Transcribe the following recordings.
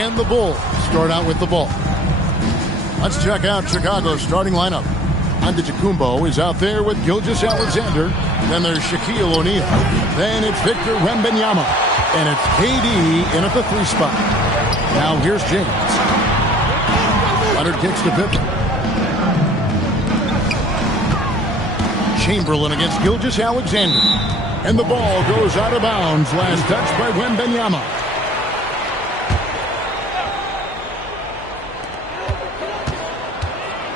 And the Bulls start out with the ball. Let's check out Chicago's starting lineup. Antetokounmpo is out there with Gilgeous-Alexander. Then there's Shaquille O'Neal. Then it's Victor Wembanyama. And it's KD in at the 3 spot. Now here's James. Leonard kicks to Pippen. Chamberlain against Gilgeous-Alexander. And the ball goes out of bounds. Last touch by Wembanyama.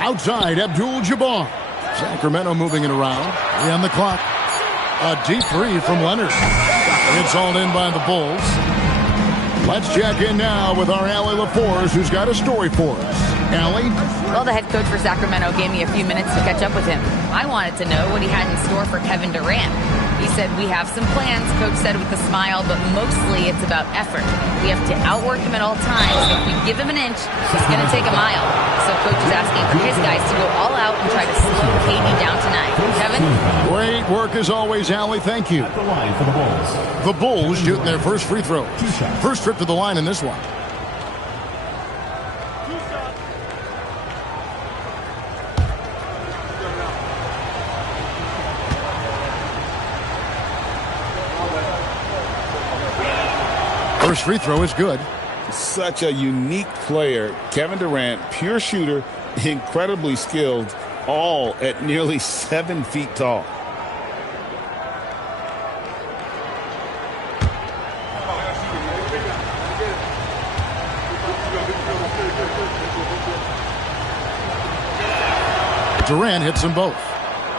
Outside, Abdul-Jabbar. Sacramento moving it around. 3 on the clock. A deep 3 from Leonard. It's all in by the Bulls. Let's check in now with our Allie LaForce, who's got a story for us. Allie? Well, the head coach for Sacramento gave me a few minutes to catch up with him. I wanted to know what he had in store for Kevin Durant. He said, "We have some plans," Coach said with a smile, "but mostly it's about effort. We have to outwork him at all times. If we give him an inch, he's going to take a mile." So Coach is asking for his guys to go all out and try to slow KD down tonight. Kevin? Great work as always, Allie. Thank you. At the line for the Bulls. The Bulls shooting their first free throw. First trip to the line in this one. First free throw is good. Such a unique player. Kevin Durant, pure shooter, incredibly skilled, all at nearly 7 feet tall. Durant hits them both.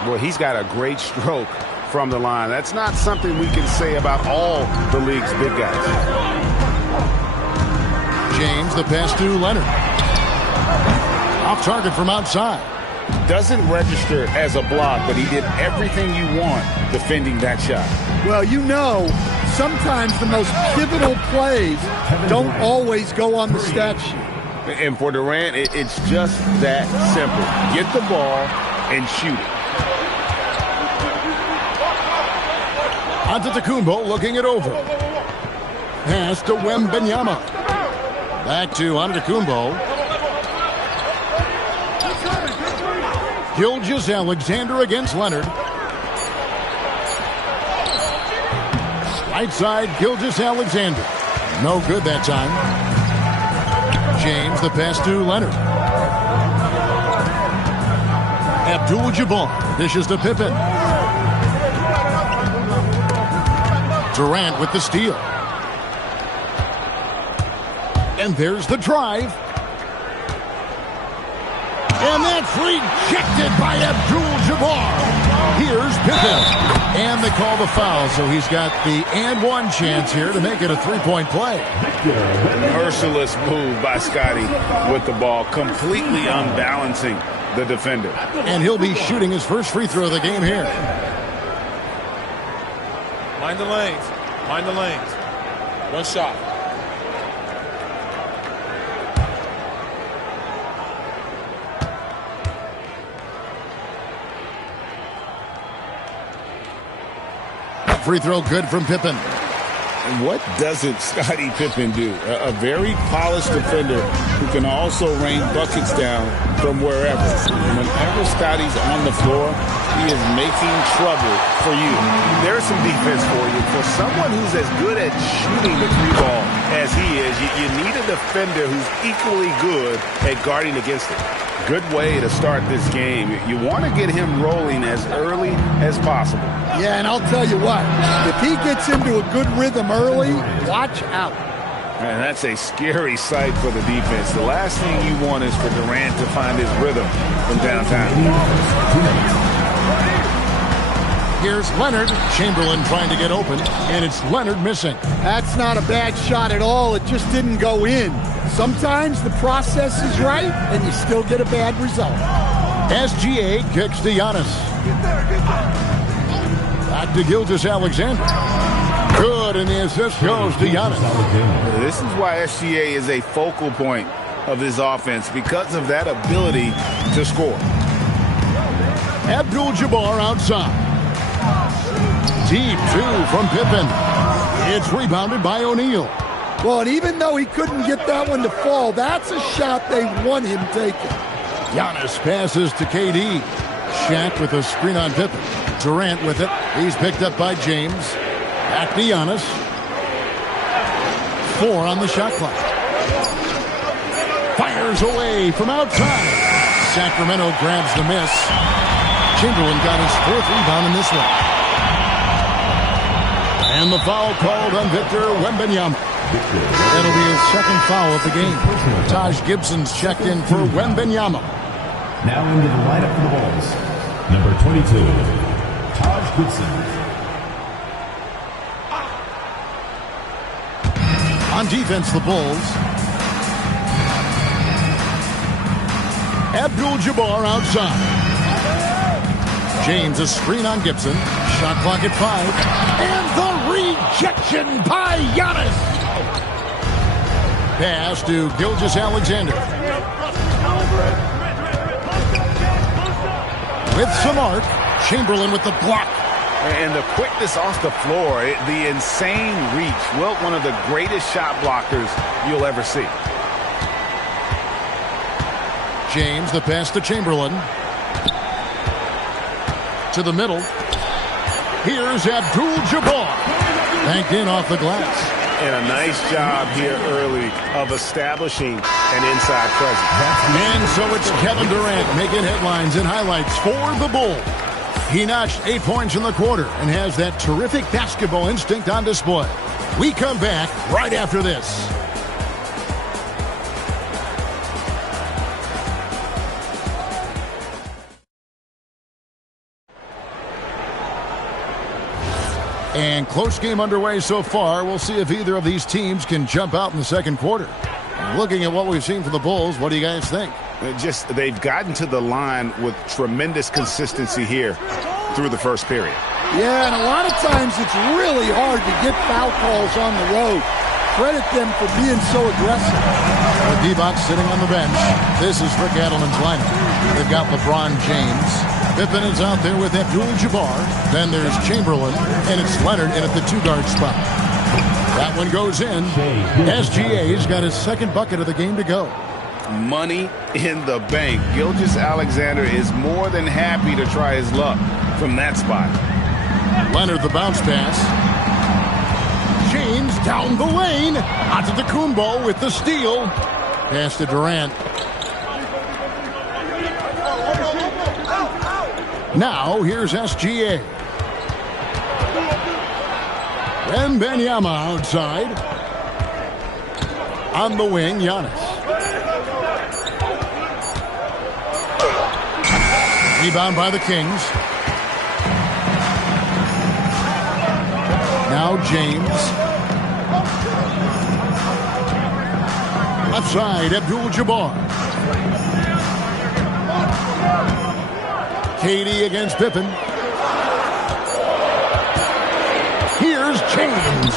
Well, he's got a great stroke from the line. That's not something we can say about all the league's big guys. James, the pass to Leonard. Off target from outside. Doesn't register as a block, but he did everything you want defending that shot. Well, you know, sometimes the most pivotal plays don't always go on the stat sheet. And for Durant, it's just that simple. Get the ball and shoot it. Antetokounmpo looking it over. Pass to Wembanyama. Back to Antetokounmpo. Gilgeous-Alexander against Leonard. Right side, Gilgeous-Alexander. No good that time. James, the pass to Leonard. Abdul-Jabbar dishes to Pippen. Durant with the steal. And there's the drive. And that's rejected by Abdul-Jabbar. Here's Pippen. And they call the foul, so he's got the and one chance here to make it a three-point play. Merciless move by Scotty with the ball, completely unbalancing the defender. And he'll be shooting his first free throw of the game here. Mind the lanes. Mind the lanes. One shot. Free throw good from Pippen. And what doesn't Scottie Pippen do? A very polished defender who can also rain buckets down from wherever. Whenever Scottie's on the floor, he is making trouble for you. There's some defense for you. For someone who's as good at shooting the three ball as he is, you need a defender who's equally good at guarding against it. Good way to start this game. You want to get him rolling as early as possible. Yeah, and I'll tell you what, if he gets into a good rhythm early, watch out. And that's a scary sight for the defense. The last thing you want is for Durant to find his rhythm from downtown. Here's Leonard. Chamberlain trying to get open, and it's Leonard missing. That's not a bad shot at all. It just didn't go in. Sometimes the process is right, and you still get a bad result. SGA kicks to Giannis. Back to Gilgeous-Alexander. Good, and the assist goes to Giannis. This is why SGA is a focal point of this offense, because of that ability to score. Abdul-Jabbar outside. Deep two from Pippen. It's rebounded by O'Neal. Well, and even though he couldn't get that one to fall, that's a shot they want him taking. Giannis passes to KD. Shaq with a screen on Pippen. Durant with it. He's picked up by James. Back to Giannis. 4 on the shot clock. Fires away from outside. Sacramento grabs the miss. Chamberlain got his 4th rebound in this one. And the foul called on Victor Wembanyama. That'll be his 2nd foul of the game. Taj Gibson's checked in for Wembanyama. Now into the lineup for the Bulls. Number 22, Taj Gibson. On defense, the Bulls. Abdul-Jabbar outside. James a screen on Gibson. Shot clock at 5. And the rejection by Giannis. Pass to Gilgeous-Alexander. With some arc. Chamberlain with the block. And the quickness off the floor, the insane reach. Wilt, one of the greatest shot blockers you'll ever see. James, the pass to Chamberlain. To the middle. Here's Abdul-Jabbar. Banked in off the glass. And a nice job here early of establishing an inside presence. And so it's Kevin Durant making headlines and highlights for the Bulls. He notched 8 points in the quarter and has that terrific basketball instinct on display. We come back right after this. And close game underway so far. We'll see if either of these teams can jump out in the second quarter. Looking at what we've seen from the Bulls, what do you guys think? They've gotten to the line with tremendous consistency here through the first period. Yeah, and a lot of times it's really hard to get foul calls on the road. Credit them for being so aggressive. With D-Box sitting on the bench, this is Rick Adelman's lineup. They've got LeBron James. Pippen is out there with Abdul-Jabbar. Then there's Chamberlain, and it's Leonard in at the 2-guard spot. That one goes in. SGA's got his 2nd bucket of the game to go. Money in the bank. Gilgeous-Alexander is more than happy to try his luck from that spot. Leonard the bounce pass. James down the lane. Antetokounmpo with the steal. Pass to Durant. Now here's SGA. Wembanyama outside. On the wing, Giannis. Rebound by the Kings. Now James. Left side, Abdul-Jabbar. KD against Pippen. Here's James.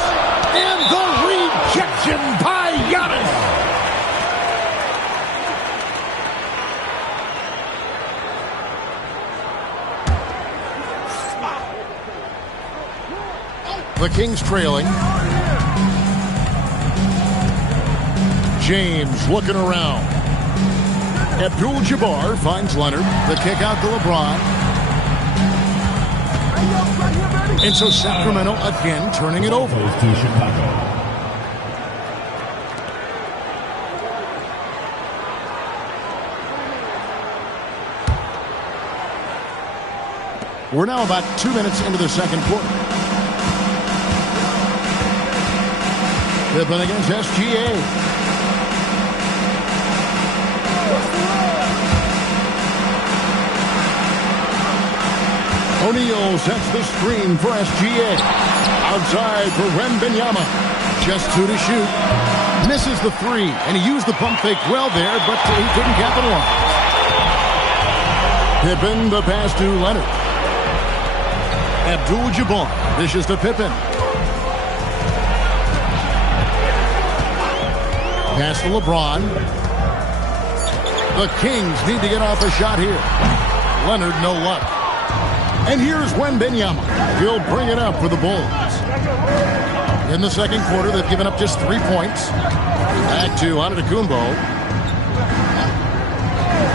And the rejection by Giannis. The Kings trailing. James looking around. Abdul-Jabbar finds Leonard. The kick out to LeBron. And so Sacramento again turning it over. We're now about 2 minutes into the second quarter. Pippen against SGA. O'Neal sets the screen for SGA. Outside for Wembanyama. Just 2 to shoot. Misses the 3, and he used the pump fake well there, but he couldn't capitalize. Pippen, the pass to Leonard. Abdul-Jabbar dishes to Pippen. Pass to LeBron. The Kings need to get off a shot here. Leonard, no luck. And here's Wembanyama. He'll bring it up for the Bulls. In the second quarter, they've given up just 3 points. Back to Antetokounmpo.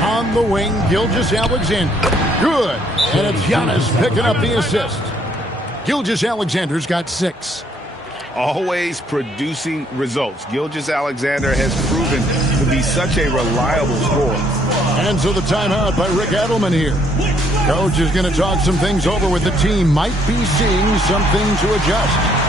On the wing, Gilgeous-Alexander. Good. And it's Giannis picking up the assist. Gilgeous-Alexander's got 6. Always producing results. Gilgeous-Alexander has proven to be such a reliable scorer. And so the timeout by Rick Edelman here. Coach is going to talk some things over with the team. Might be seeing something to adjust.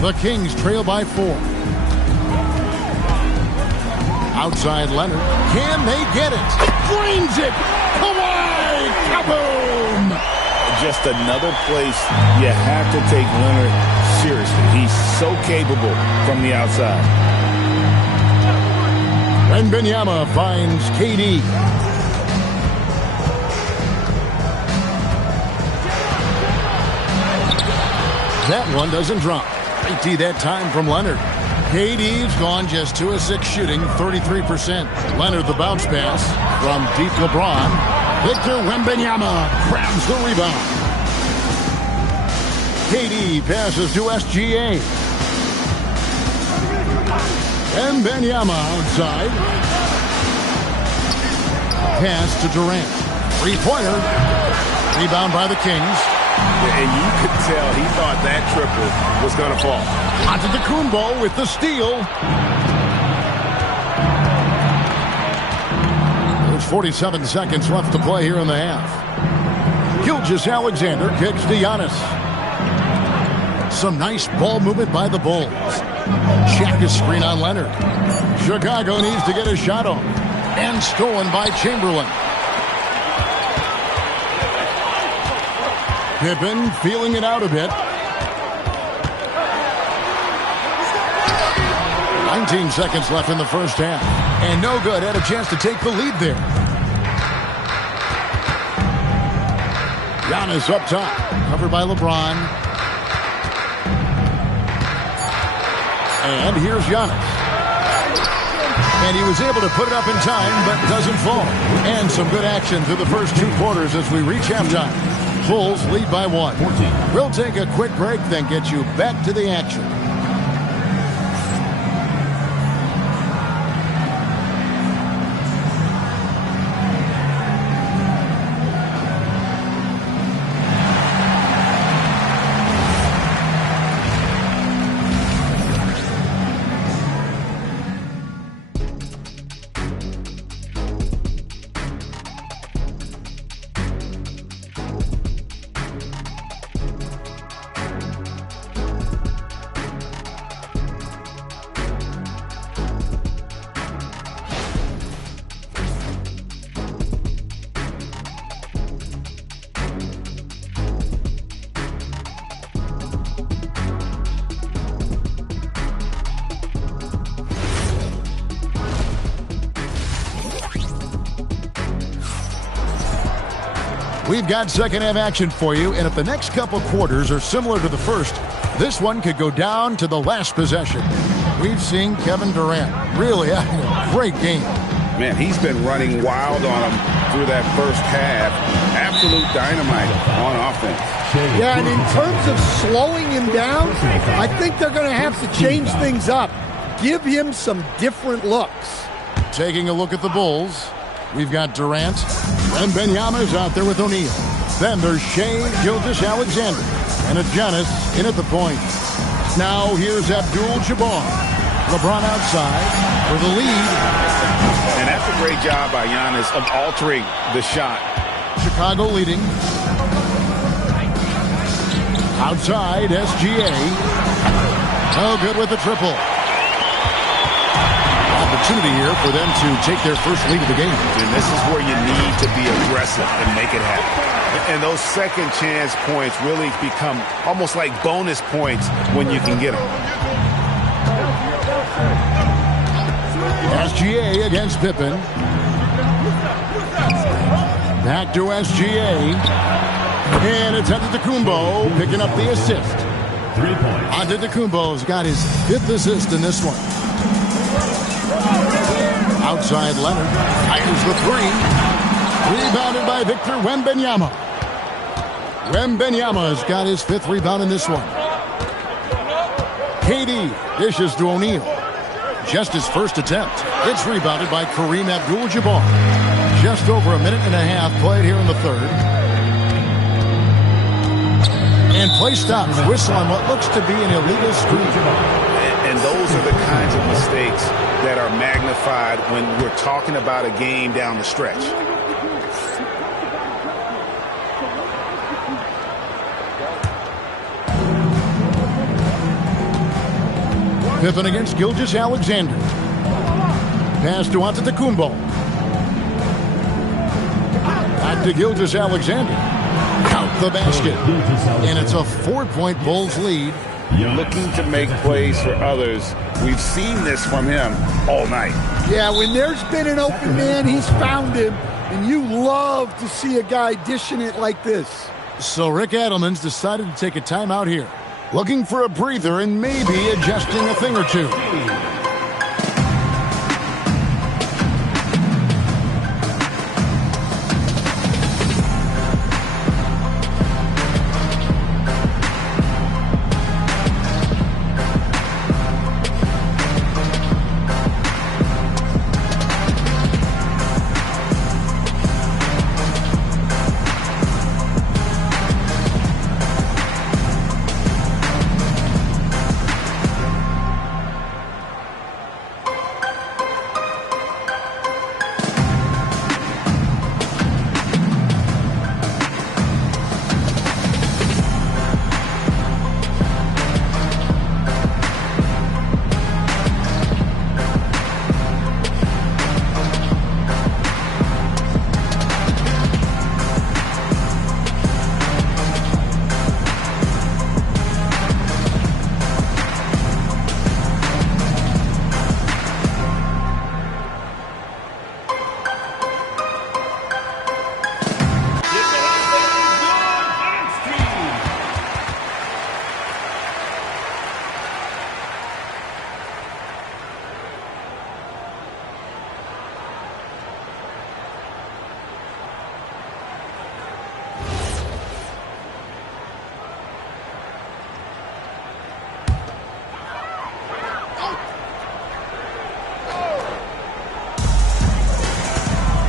The Kings trail by 4. Outside Leonard. Can they get it? Drains it! Kawhi! Kaboom! Just another place you have to take Leonard seriously. He's so capable from the outside. Wembanyama finds KD. That one doesn't drop. Great that time from Leonard. KD's gone just 2 of 6 shooting, 33%. Leonard the bounce pass from deep LeBron. Victor Wembanyama grabs the rebound. KD passes to SGA. Wembanyama outside. Pass to Durant. 3-pointer. Rebound by the Kings. And you could tell he thought that triple was going to fall. Antetokounmpo with the steal. There's 47 seconds left to play here in the half. Gilgeous-Alexander kicks to Giannis. Some nice ball movement by the Bulls. Check his screen on Leonard. Chicago needs to get a shot off. And stolen by Chamberlain. Pippen feeling it out a bit. 19 seconds left in the first half. And no good. Had a chance to take the lead there. Giannis up top. Covered by LeBron. And here's Giannis. And he was able to put it up in time, but doesn't fall. And some good action through the first 2 quarters as we reach halftime. Bulls lead by 1. 14. We'll take a quick break, then get you back to the action. We've got second half action for you, and if the next couple quarters are similar to the first, this one could go down to the last possession. We've seen Kevin Durant really having a great game. Man, he's been running wild on him through that first half. Absolute dynamite on offense. Yeah, and in terms of slowing him down, I think they're going to have to change things up. Give him some different looks. Taking a look at the Bulls, we've got Durant, and Wembanyama's out there with O'Neal. Then there's Shai Gilgeous-Alexander, and Giannis in at the point. Now here's Abdul-Jabbar. LeBron outside for the lead. And that's a great job by Giannis of altering the shot. Chicago leading. Outside, SGA. Oh, good with the triple. Opportunity here for them to take their first lead of the game. And this is where you need to be aggressive and make it happen. And those second chance points really become almost like bonus points when you can get them. SGA against Pippen. Back to SGA. And it's Antetokounmpo picking up the assist. 3 points. Antetokounmpo's got his 5th assist in this one. Outside Leonard. Fires the 3. Rebounded by Victor Wembanyama. Wembanyama's got his 5th rebound in this one. KD dishes to O'Neal. Just his first attempt. It's rebounded by Kareem Abdul-Jabbar. Just over a minute and a half played here in the third. And play stops. Whistle on what looks to be an illegal screen. And those are the kinds of mistakes that are magnified when we're talking about a game down the stretch. Pippen against Gilgeous-Alexander. Pass to Antetokounmpo. Back to Gilgeous-Alexander. Out the basket. And it's a 4-point Bulls lead. Looking to make plays for others. We've seen this from him all night. Yeah, when there's been an open man, he's found him. And you love to see a guy dishing it like this. So Rick Adelman's decided to take a timeout here. Looking for a breather and maybe adjusting a thing or two.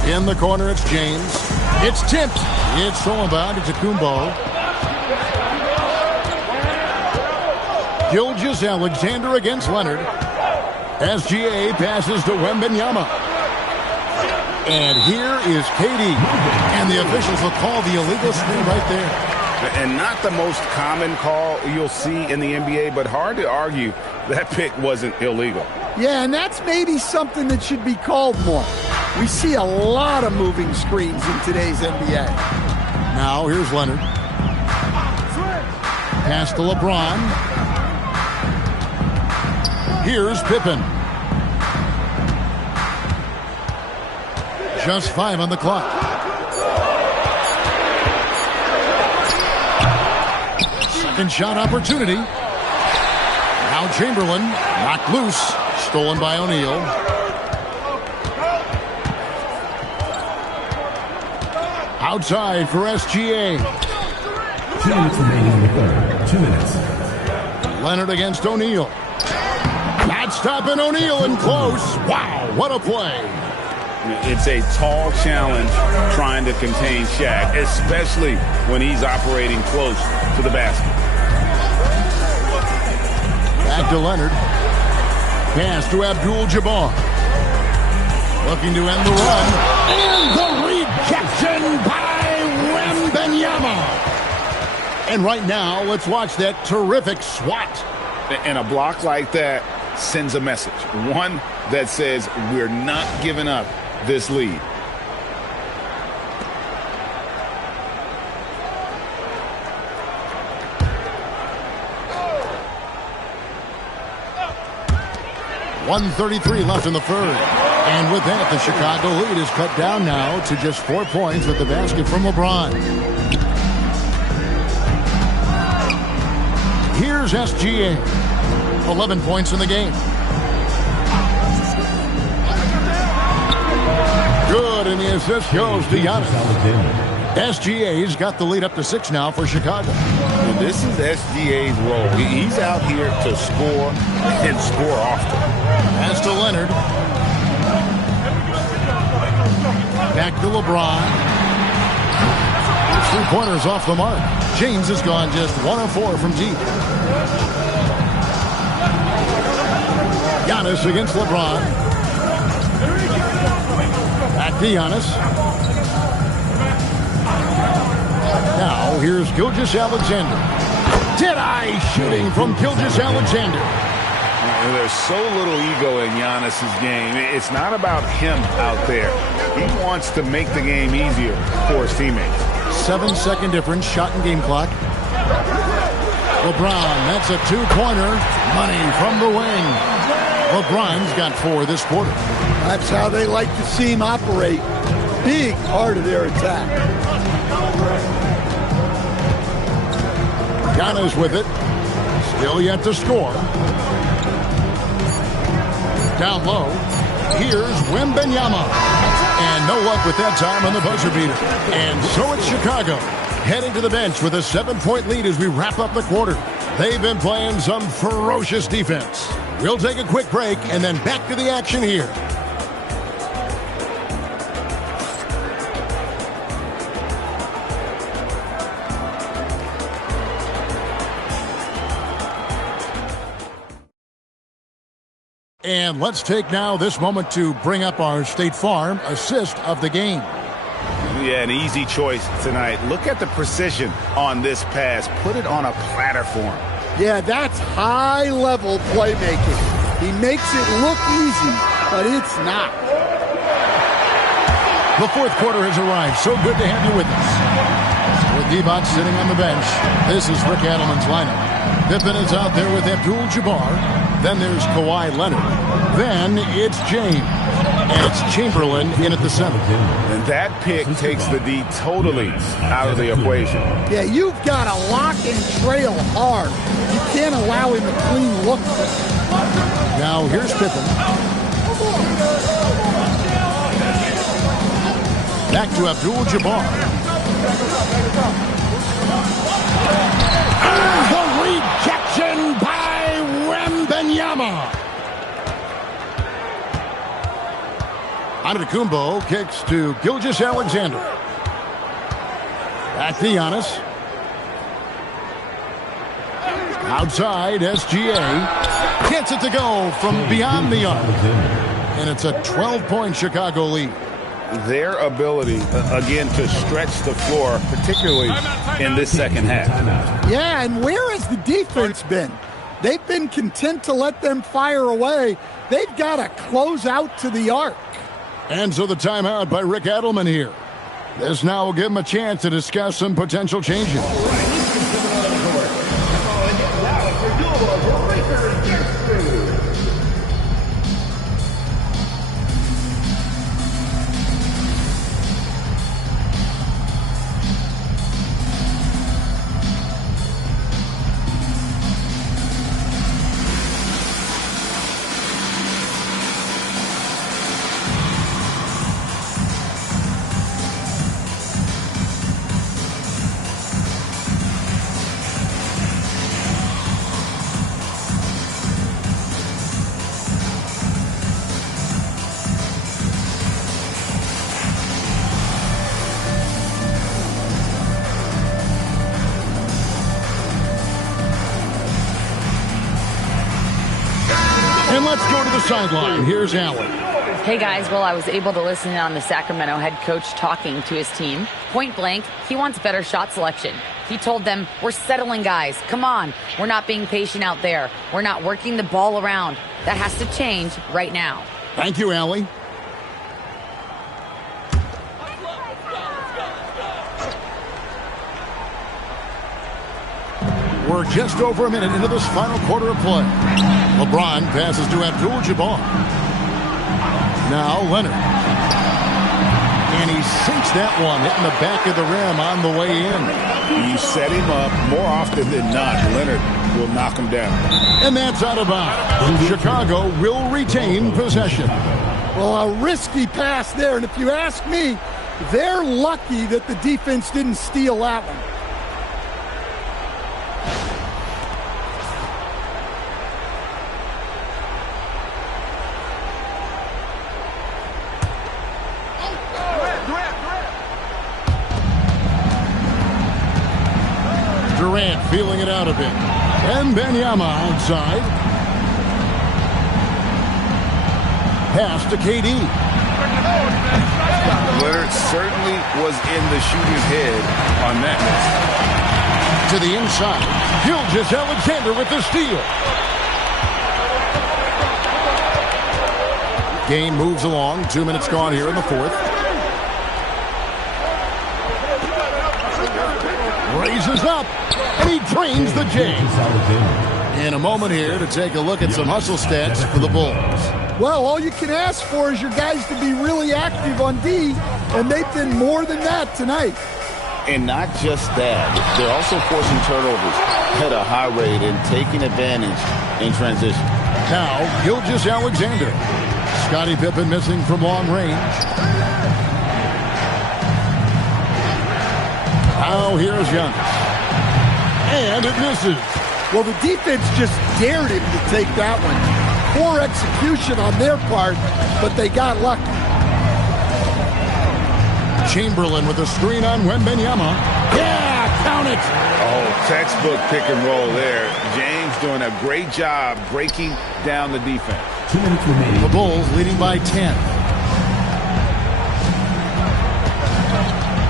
In the corner, it's James. It's tipped. It's stolen by Antetokounmpo. Gilgeous-Alexander against Leonard. SGA passes to Wembanyama. And here is KD. And the officials will call the illegal screen right there. And not the most common call you'll see in the NBA, but hard to argue that pick wasn't illegal. Yeah, and that's maybe something that should be called more. We see a lot of moving screens in today's NBA. Now here's Leonard. Pass to LeBron. Here's Pippen. Just 5 on the clock. Second shot opportunity. Now Chamberlain knocked loose. Stolen by O'Neal. Outside for SGA. 2 minutes remaining in the third. 2 minutes. Leonard against O'Neal. Not stopping O'Neal in close. Wow, what a play. It's a tall challenge trying to contain Shaq, especially when he's operating close to the basket. Back to Leonard. Pass to Abdul-Jabbar. Looking to end the run. And the rejection by Wembanyama. And right now, let's watch that terrific swat. And a block like that sends a message. One that says we're not giving up this lead. .133 left in the third. And with that, the Chicago lead is cut down now to just 4 points with the basket from LeBron. Here's SGA. 11 points in the game. Good, and the assist goes to Giannis. SGA's got the lead up to 6 now for Chicago. And this is SGA's role. He's out here to score and score often. Pass to Leonard. Back to LeBron. 3-pointers off the mark. James has gone just 1 of 4 from deep. Giannis against LeBron. Back to Giannis. Now here's Gilgeous-Alexander. Dead-eye shooting from Gilgeous-Alexander. There's so little ego in Giannis's game. It's not about him out there. He wants to make the game easier for his teammates. 7-second difference, shot and game clock. LeBron, that's a 2-pointer. Money from the wing. LeBron's got 4 this quarter. That's how they like to see him operate. Big part of their attack. Giannis with it. Still yet to score. Down low. Here's Wembanyama. And no luck with that time on the buzzer beater. And so it's Chicago heading to the bench with a 7-point lead as we wrap up the quarter. They've been playing some ferocious defense. We'll take a quick break and then back to the action here. And let's take now this moment to bring up our State Farm assist of the game. Yeah, an easy choice tonight. Look at the precision on this pass. Put it on a platter for him. Yeah, that's high-level playmaking. He makes it look easy, but it's not. The fourth quarter has arrived. So good to have you with us. With D-Box sitting on the bench, this is Rick Adelman's lineup. Pippen is out there with Abdul-Jabbar. Then there's Kawhi Leonard. Then it's James. And it's Chamberlain in at the 7th. And that pick takes the D totally out of the equation. Yeah, you've got to lock and trail hard. You can't allow him a clean look. Now here's Pippen. Back to Abdul-Jabbar. And the rejection by Wembanyama. Antetokounmpo kicks to Gilgeous-Alexander. Back to Giannis. Outside, SGA gets it to go from beyond the arc. And it's a 12-point Chicago lead. Their ability, again, to stretch the floor, particularly in this second half. Yeah, and where has the defense been? They've been content to let them fire away. They've got to close out to the arc. And so the timeout by Rick Adelman here. This now will give him a chance to discuss some potential changes. sideline, here's Allen. Hey guys, well, I was able to listen in on the Sacramento head coach talking to his team. Point blank, he wants better shot selection. He told them, we're settling, guys. Come on. We're not being patient out there. We're not working the ball around. That has to change right now. Thank you, Allie. We're just over a minute into this final quarter of play. LeBron passes to Abdul-Jabbar. Now Leonard. And he sinks that one, hitting the back of the rim on the way in. You set him up. More often than not, Leonard will knock him down. And that's out of bounds. Chicago will retain possession. Well, a risky pass there. And if you ask me, they're lucky that the defense didn't steal that one. Durant feeling it out a bit. And Wembanyama outside. Pass to KD. Leonard certainly was in the shooter's head on that miss. To the inside. Gilgeous-Alexander with the steal. Game moves along. 2 minutes gone here in the fourth. Raises up, and he drains the J. In a moment here to take a look at some hustle stats for the Bulls. Well, all you can ask for is your guys to be really active on D, and they've been more than that tonight. And not just that, they're also forcing turnovers at a high rate and taking advantage in transition. Now, Gilgeous-Alexander. Scottie Pippen missing from long range. Now here's Giannis. And it misses. Well, the defense just dared him to take that one. Poor execution on their part, but they got lucky. Chamberlain with a screen on Wembanyama. Yeah, count it. Oh, textbook pick and roll there. James doing a great job breaking down the defense. 2 minutes remaining. The Bulls leading by 10.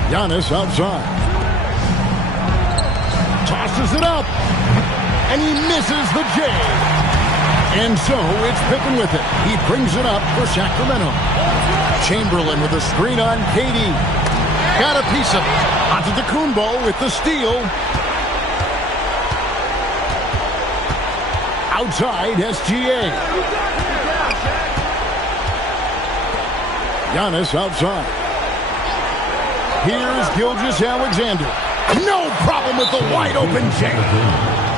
Giannis outside. Tosses it up. And he misses the J. And so it's Pippen with it. He brings it up for Sacramento. Chamberlain with a screen on KD. Got a piece of it. Antetokounmpo with the steal. Outside SGA. Giannis outside. Here's Gilgeous-Alexander. No problem with the wide open J.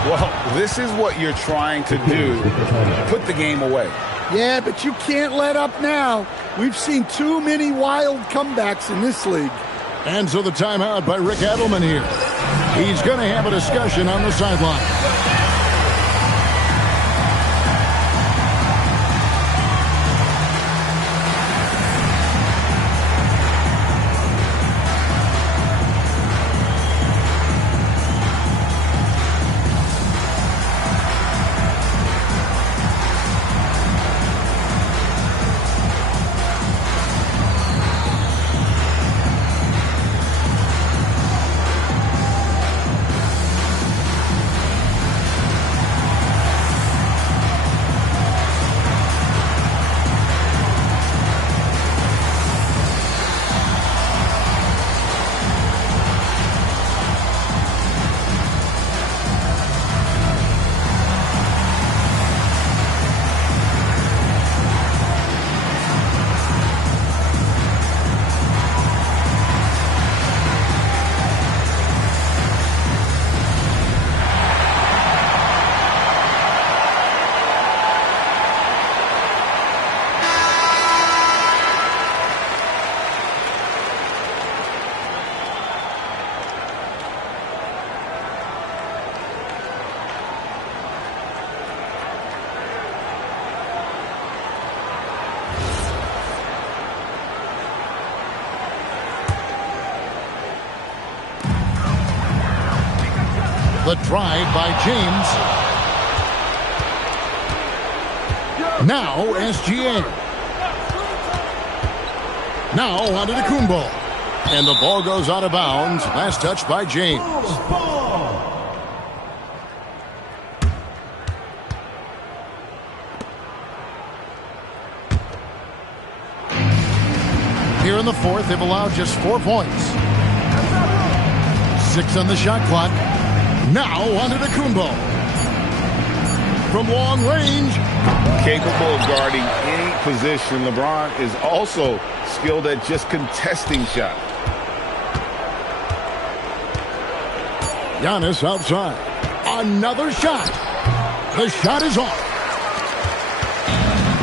Well, this is what you're trying to do. Put the game away. Yeah, but you can't let up now. We've seen too many wild comebacks in this league. And so the timeout by Rick Adelman here. He's going to have a discussion on the sideline. The drive by James. Now SGA. Now onto Kumbo. And the ball goes out of bounds. Last touch by James. Here in the fourth, they've allowed just 4 points. 6 on the shot clock. Now onto Kumbo. From long range. Capable of guarding any position. LeBron is also skilled at just contesting shots. Giannis outside. Another shot. The shot is off.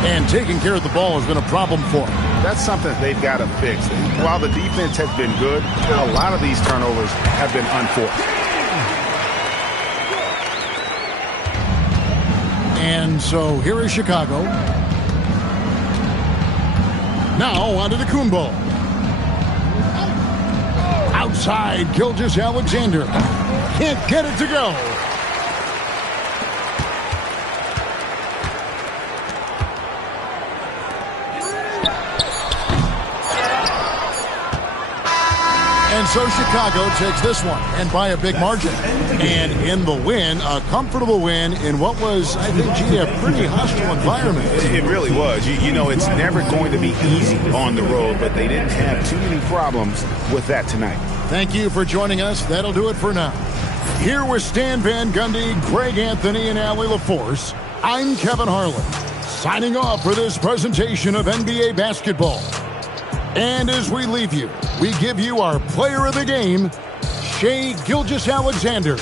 And taking care of the ball has been a problem for him. That's something they've got to fix. While the defense has been good, a lot of these turnovers have been unforced. And so here is Chicago. Now onto Kumbo. Outside, Gilgeous-Alexander. Can't get it to go. And so Chicago takes this one, and by a big margin. And in the win, a comfortable win in what was, I think, a pretty hostile environment. It really was. You know, it's never going to be easy on the road, but they didn't have too many problems with that tonight. Thank you for joining us. That'll do it for now. Here with Stan Van Gundy, Greg Anthony, and Allie LaForce, I'm Kevin Harlan, signing off for this presentation of NBA basketball. And as we leave you, we give you our player of the game, Shai Gilgeous-Alexander.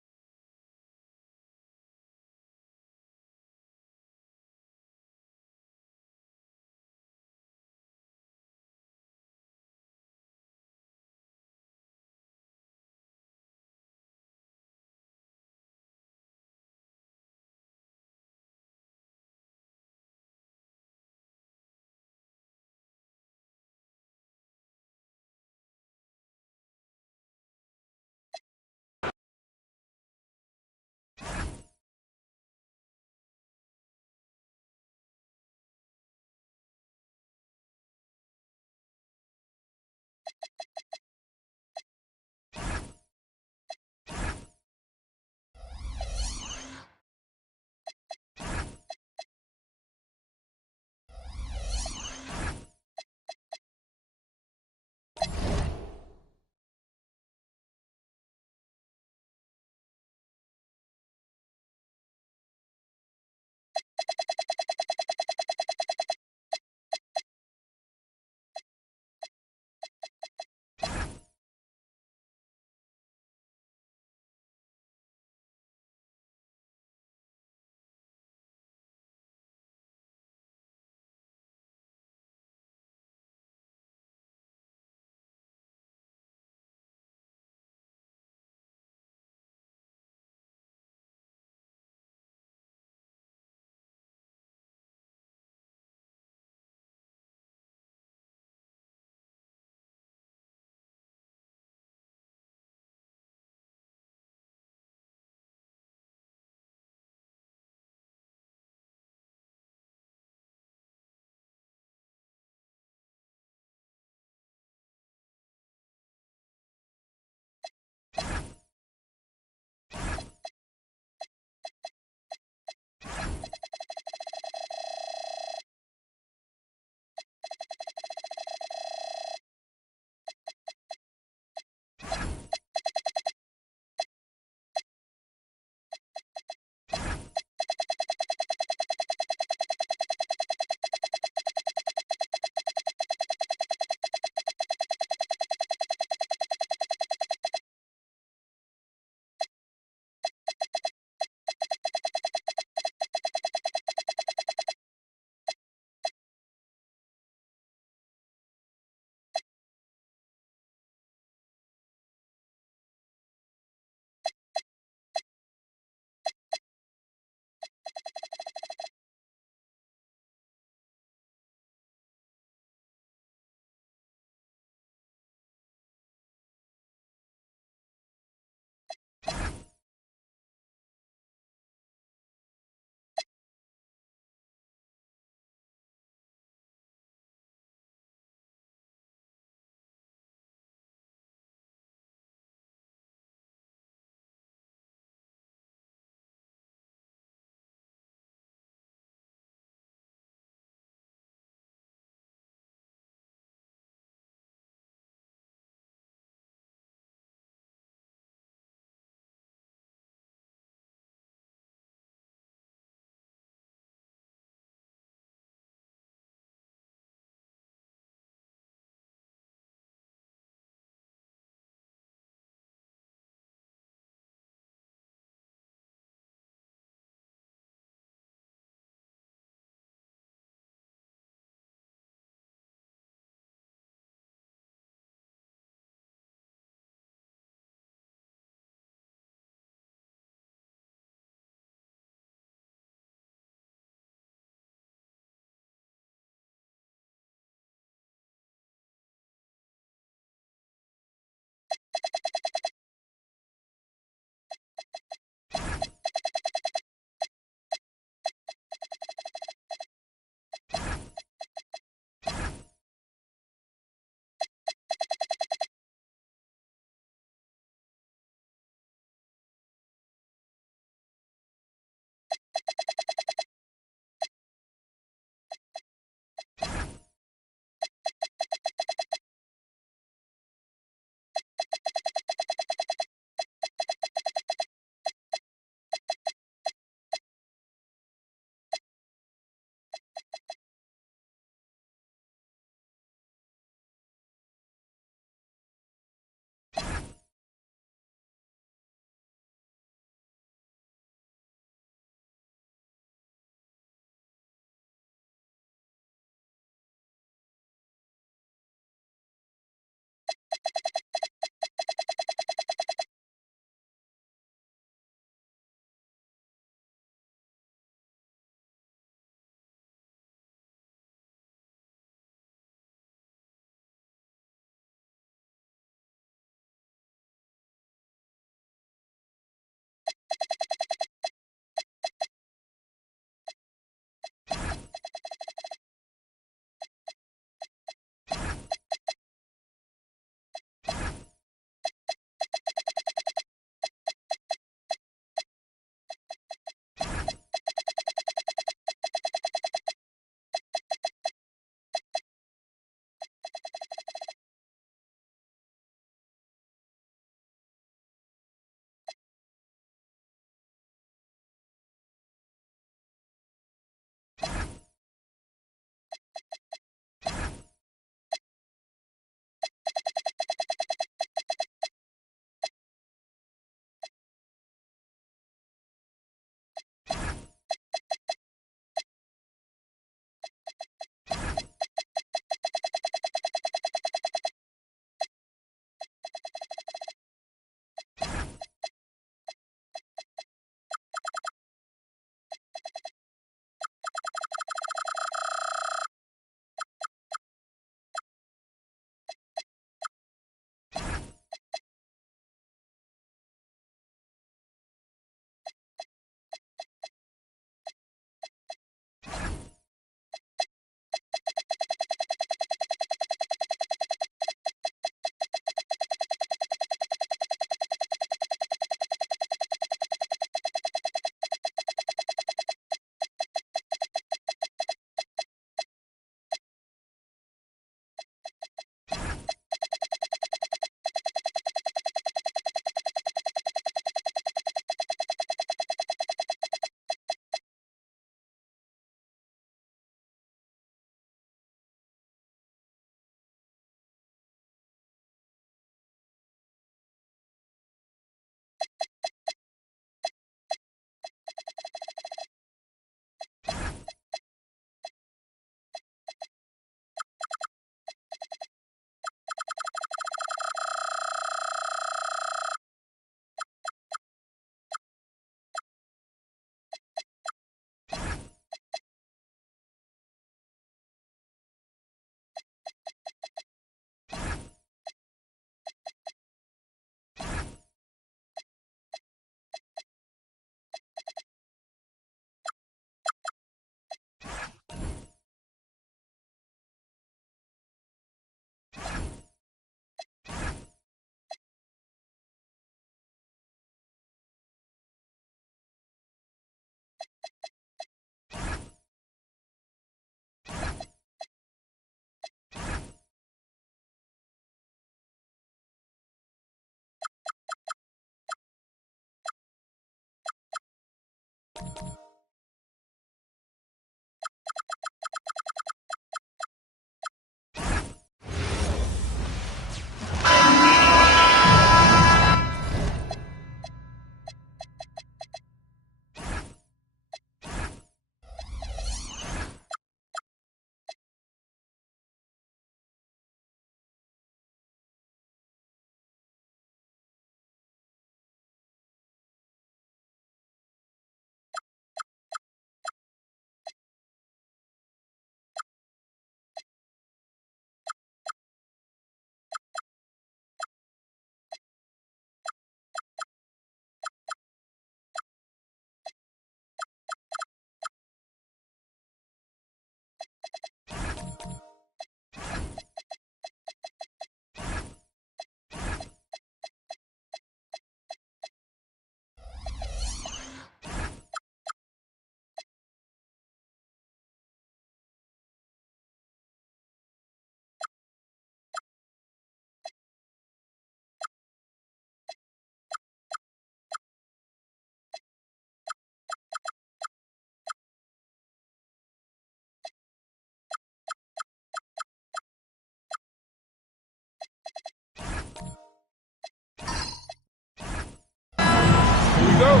go.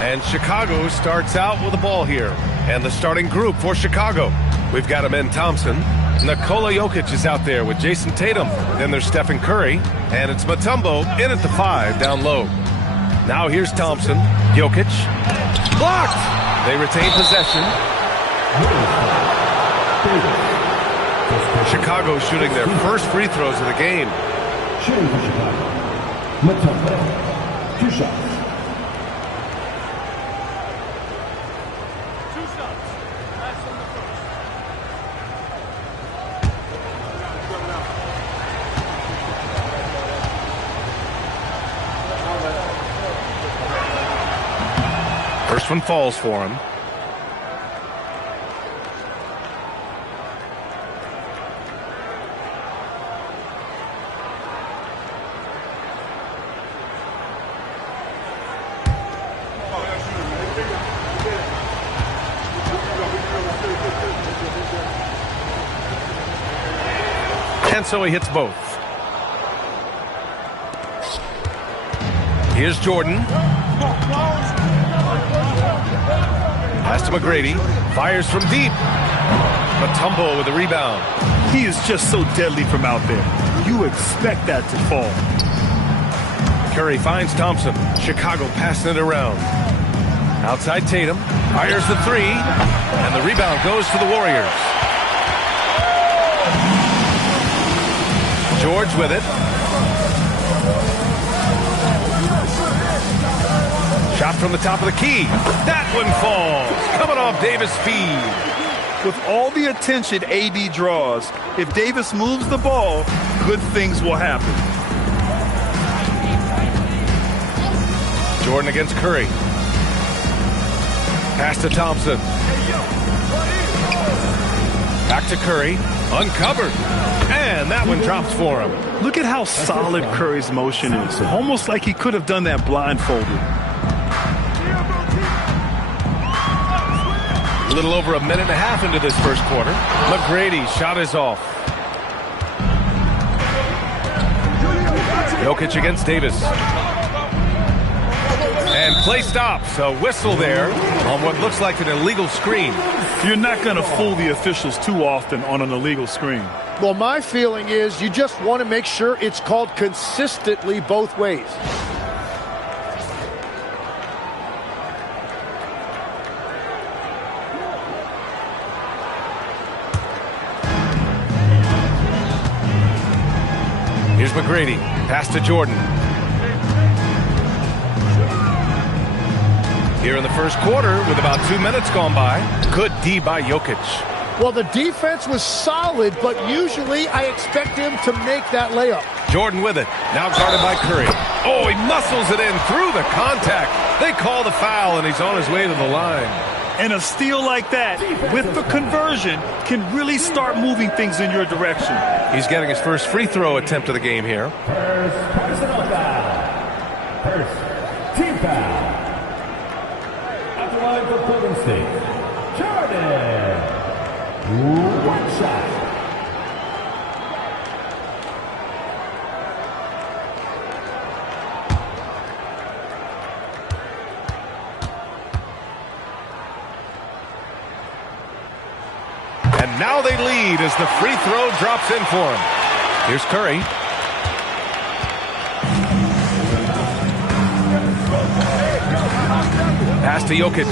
And Chicago starts out with the ball here. And the starting group for Chicago. We've got Amen Thompson. Nikola Jokic is out there with Jason Tatum. Then there's Stephen Curry. And it's Mutombo in at the 5 down low. Now here's Thompson. Jokic. Blocked! They retain possession. Chicago shooting their first free throws of the game. Shooting for Chicago. Mutombo. 2 shots. First one falls for him. And so he hits both. Here's Jordan. Pass to McGrady. Fires from deep. Mutombo with the rebound. He is just so deadly from out there. You expect that to fall. Curry finds Thompson. Chicago passing it around. Outside Tatum. Fires the 3. And the rebound goes to the Warriors. George with it. Shot from the top of the key. That one falls. Coming off Davis' feed. With all the attention AD draws, if Davis moves the ball, good things will happen. Jordan against Curry. Pass to Thompson. Back to Curry. Uncovered. And that one drops for him. Look at how solid Curry's motion is. Almost like he could have done that blindfolded. A little over a minute and a half into this first quarter. McGrady shot is off. Jokic against Davis. And play stops. A whistle there on what looks like an illegal screen. You're not going to fool the officials too often on an illegal screen. Well, my feeling is you just want to make sure it's called consistently both ways. Here's McGrady. Pass to Jordan. Here in the first quarter with about 2 minutes gone by. Good D by Jokic. Well, the defense was solid, but usually I expect him to make that layup. Jordan with it. Now guarded by Curry. Oh, he muscles it in through the contact. They call the foul, and he's on his way to the line. And a steal like that, with the conversion, can really start moving things in your direction. He's getting his first free throw attempt of the game here. First personal foul. First team foul. At the line for Golden State, Jordan. 1 shot. And now they lead as the free throw drops in for him. Here's Curry. Pass to Jokic.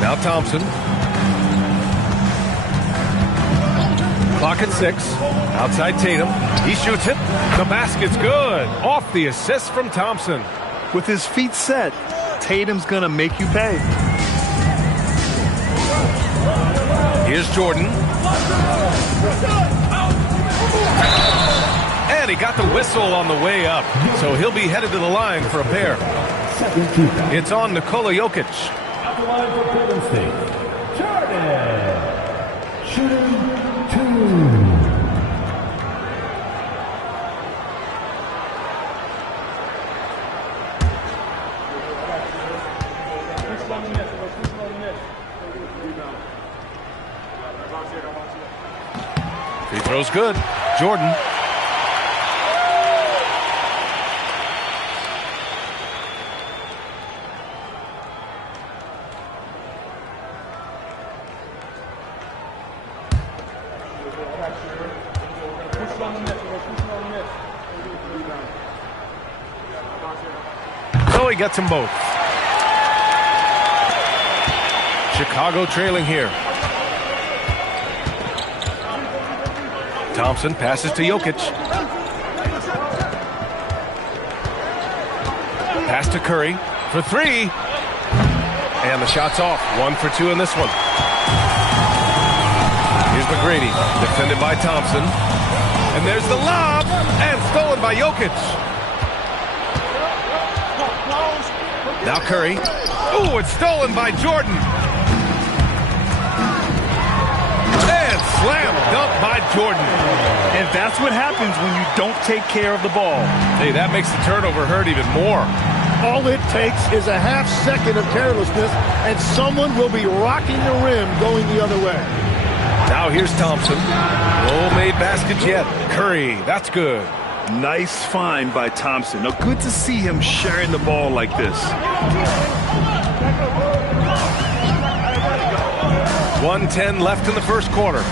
Now Thompson. Clock at 6. Outside Tatum. He shoots it. The basket's good. Off the assist from Thompson. With his feet set, Tatum's going to make you pay. Here's Jordan. And he got the whistle on the way up. So he'll be headed to the line for a pair. It's on Nikola Jokic. At the line for Golden State, Jordan. Shooting 2. Free throw's good. Jordan So he gets them both. Chicago trailing here. Thompson passes to Jokic. Pass to Curry for three. And the shot's off. 1 for 2 in this one. Here's McGrady, defended by Thompson. And there's the lob, and stolen by Jokic. Now Curry. Ooh, it's stolen by Jordan. And slam dunk by Jordan. And that's what happens when you don't take care of the ball. Hey, that makes the turnover hurt even more. All it takes is a half second of carelessness, and someone will be rocking the rim going the other way. Now here's Thompson. No made baskets yet. Curry, that's good. Nice find by Thompson. Now, good to see him sharing the ball like this. 1:10 left in the first quarter.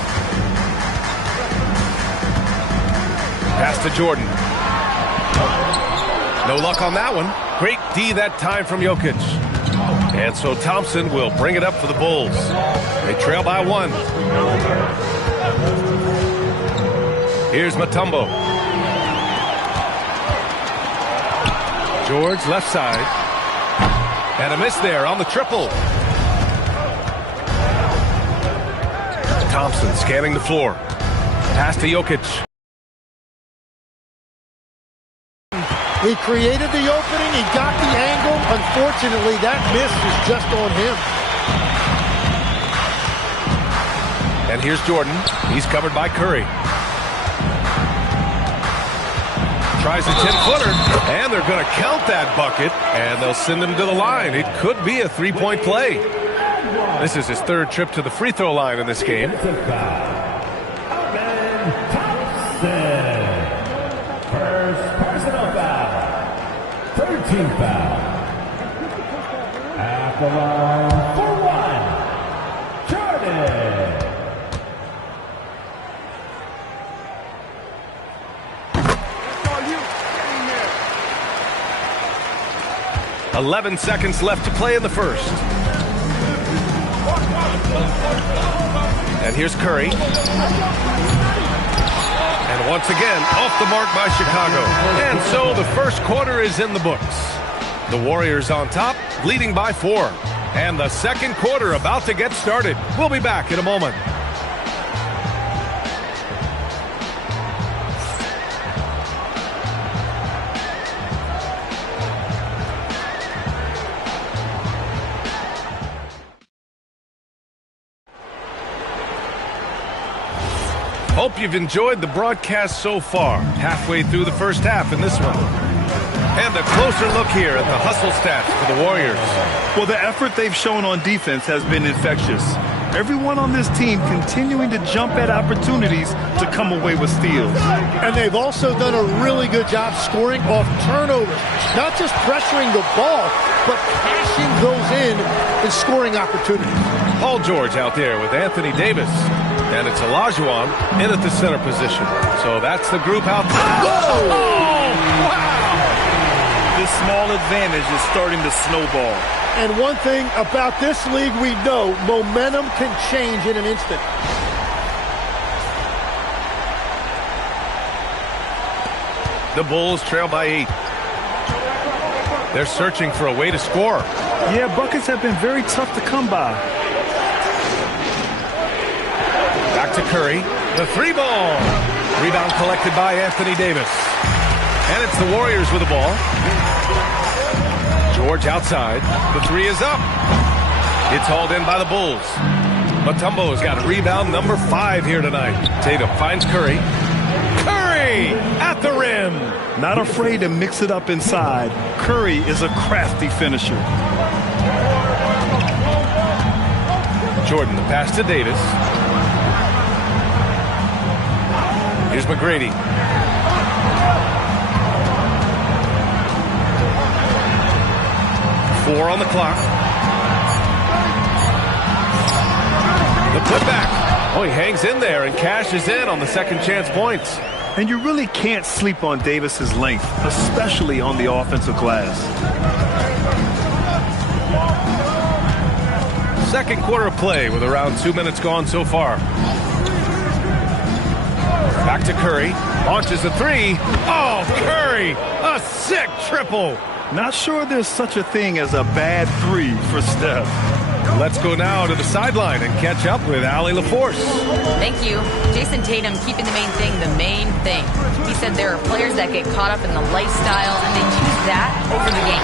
Pass to Jordan. No luck on that one. Great D that time from Jokic. And so Thompson will bring it up for the Bulls. They trail by 1. Here's Mutombo. George left side. And a miss there on the triple. Thompson scanning the floor. Pass to Jokic. He created the opening. He got the angle. Unfortunately, that miss is just on him. And here's Jordan. He's covered by Curry. Tries a 10-footer, and they're going to count that bucket, and they'll send him to the line. It could be a three-point play. This is his third trip to the free throw line in this game. Team foul. At the line for 1, Jordan. 11 seconds left to play in the first. And here's Curry. And once again, off the mark by Chicago. And so the first quarter is in the books. The Warriors on top, leading by 4. And the second quarter about to get started. We'll be back in a moment. Hope you've enjoyed the broadcast so far. Halfway through the first half in this one. And a closer look here at the hustle stats for the Warriors. Well, the effort they've shown on defense has been infectious. Everyone on this team continuing to jump at opportunities to come away with steals. And they've also done a really good job scoring off turnovers. Not just pressuring the ball, but cashing those in and scoring opportunities. Paul George out there with Anthony Davis. And it's Olajuwon in at the center position. So that's the group out there. Oh, wow! This small advantage is starting to snowball. And one thing about this league we know, momentum can change in an instant. The Bulls trail by 8. They're searching for a way to score. Yeah, buckets have been very tough to come by. Back to Curry. The 3-ball. Rebound collected by Anthony Davis. And it's the Warriors with the ball. George outside. The 3 is up. It's hauled in by the Bulls. Mutombo's got rebound number 5 here tonight. Tatum finds Curry. Curry at the rim. Not afraid to mix it up inside. Curry is a crafty finisher. Jordan, the pass to Davis. Here's McGrady. Four on the clock. The putback. Oh, he hangs in there and cashes in on the second chance points. And you really can't sleep on Davis's length, especially on the offensive glass. Second quarter of play with around 2 minutes gone so far. Back to Curry. Launches a three. Oh, Curry! A sick triple! Not sure there's such a thing as a bad three for Steph. Let's go now to the sideline and catch up with Allie LaForce. Thank you. Jason Tatum keeping the main thing. He said there are players that get caught up in the lifestyle and they choose that over the game.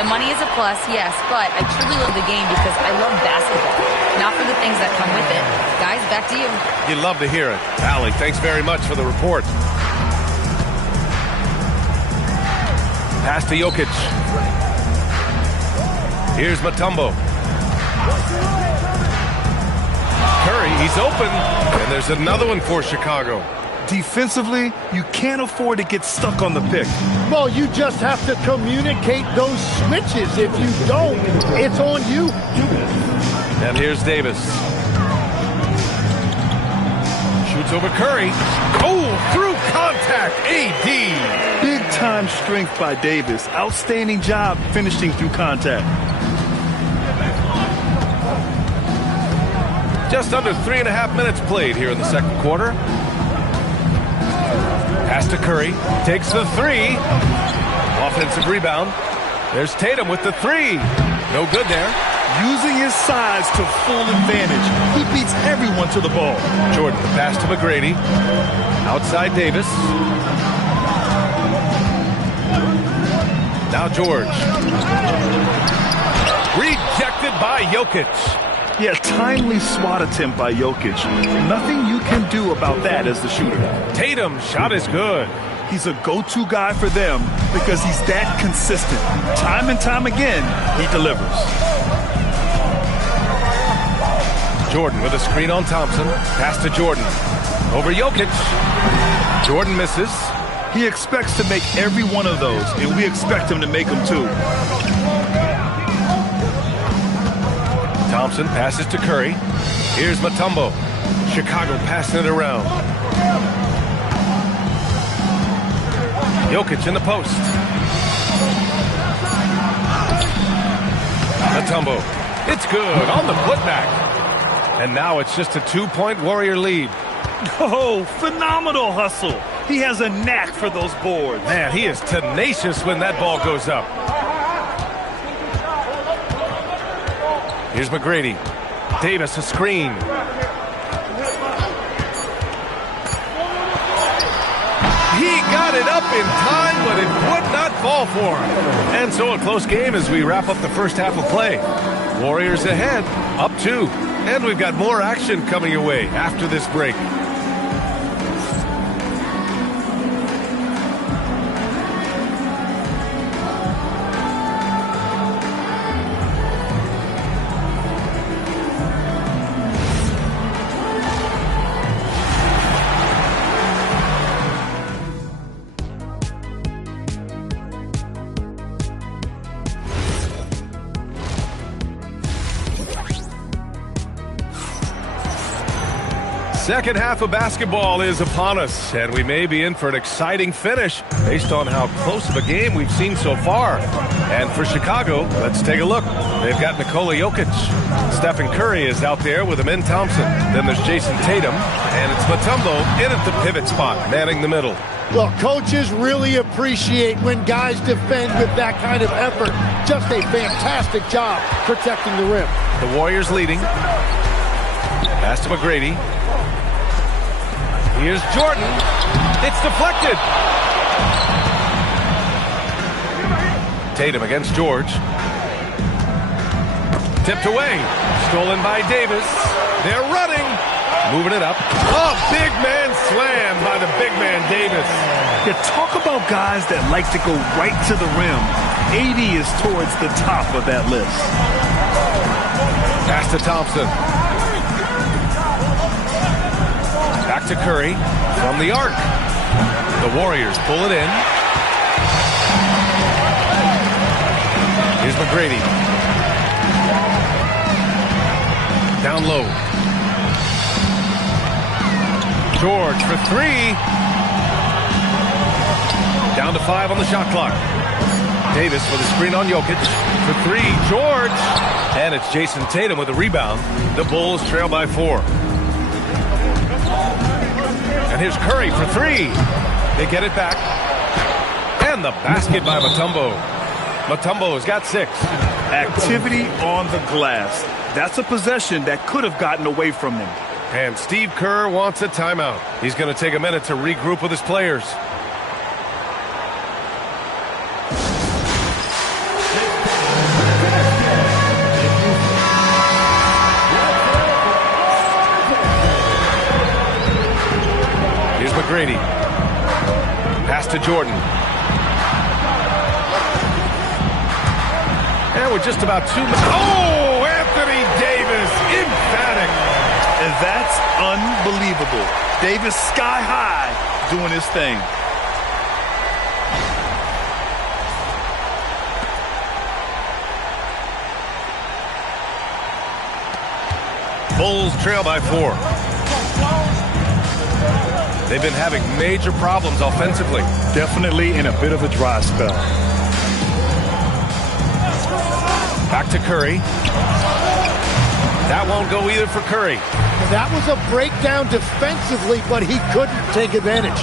The money is a plus, yes, but I truly love the game because I love basketball, not for the things that come with it. Guys, back to you. You'd love to hear it. Allie, thanks very much for the report. Pass to Jokic. Here's Mutombo. Curry, he's open, and there's another one for Chicago. Defensively, you can't afford to get stuck on the pick. Well, you just have to communicate those switches. If you don't, it's on you. And here's Davis. Shoots over Curry. Oh, through contact, AD. Big-time strength by Davis. Outstanding job finishing through contact. Just under 3.5 minutes played here in the second quarter. Pass to Curry. Takes the three. Offensive rebound. There's Tatum with the three. No good there. Using his size to full advantage. He beats everyone to the ball. Jordan, the pass to McGrady. Outside Davis. Now George. Rejected by Jokic. Yeah, timely swat attempt by Jokic. Nothing you can do about that as the shooter. Tatum, shot is good. He's a go-to guy for them because he's that consistent. Time and time again, he delivers. Jordan with a screen on Thompson. Pass to Jordan. Over Jokic. Jordan misses. He expects to make every one of those, and we expect him to make them too. Thompson passes to Curry. Here's Mutombo. Chicago passing it around. Jokic in the post. Mutombo. It's good on the putback. And now it's just a 2-point Warrior lead. Oh, phenomenal hustle. He has a knack for those boards. Man, he is tenacious when that ball goes up. Here's McGrady. Davis, a screen. He got it up in time, but it would not fall for him. And so a close game as we wrap up the first half of play. Warriors ahead, up 2. And we've got more action coming your way after this break. Second half of basketball is upon us, and we may be in for an exciting finish based on how close of a game we've seen so far. And for Chicago, let's take a look. They've got Nikola Jokic. Stephen Curry is out there with Amen Thompson. Then there's Jason Tatum, and it's Mutombo in at the pivot spot, manning the middle. Well, coaches really appreciate when guys defend with that kind of effort. Just a fantastic job protecting the rim. The Warriors leading. Pass to McGrady. Here's Jordan. It's deflected. Tatum against George. Tipped away. Stolen by Davis. They're running. Moving it up. Oh, big man slam by the big man Davis. Yeah, talk about guys that like to go right to the rim. AD is towards the top of that list. Pass to Thompson. Back to Curry from the arc. The Warriors pull it in. Here's McGrady. Down low. George for three. Down to 5 on the shot clock. Davis for the screen on Jokic. For three, George. And it's Jason Tatum with a rebound. The Bulls trail by 4. And here's Curry for three. They get it back. And the basket by Mutombo. Mutombo's got 6. Activity on the glass. That's a possession that could have gotten away from him. And Steve Kerr wants a timeout. He's going to take a minute to regroup with his players. Here's McGrady. Pass to Jordan. And we're just about 2 minutes. Oh, Anthony Davis, emphatic. And that's unbelievable. Davis sky high doing his thing. Bulls trail by 4. They've been having major problems offensively. Definitely in a bit of a dry spell. Back to Curry. That won't go either for Curry. That was a breakdown defensively, but he couldn't take advantage.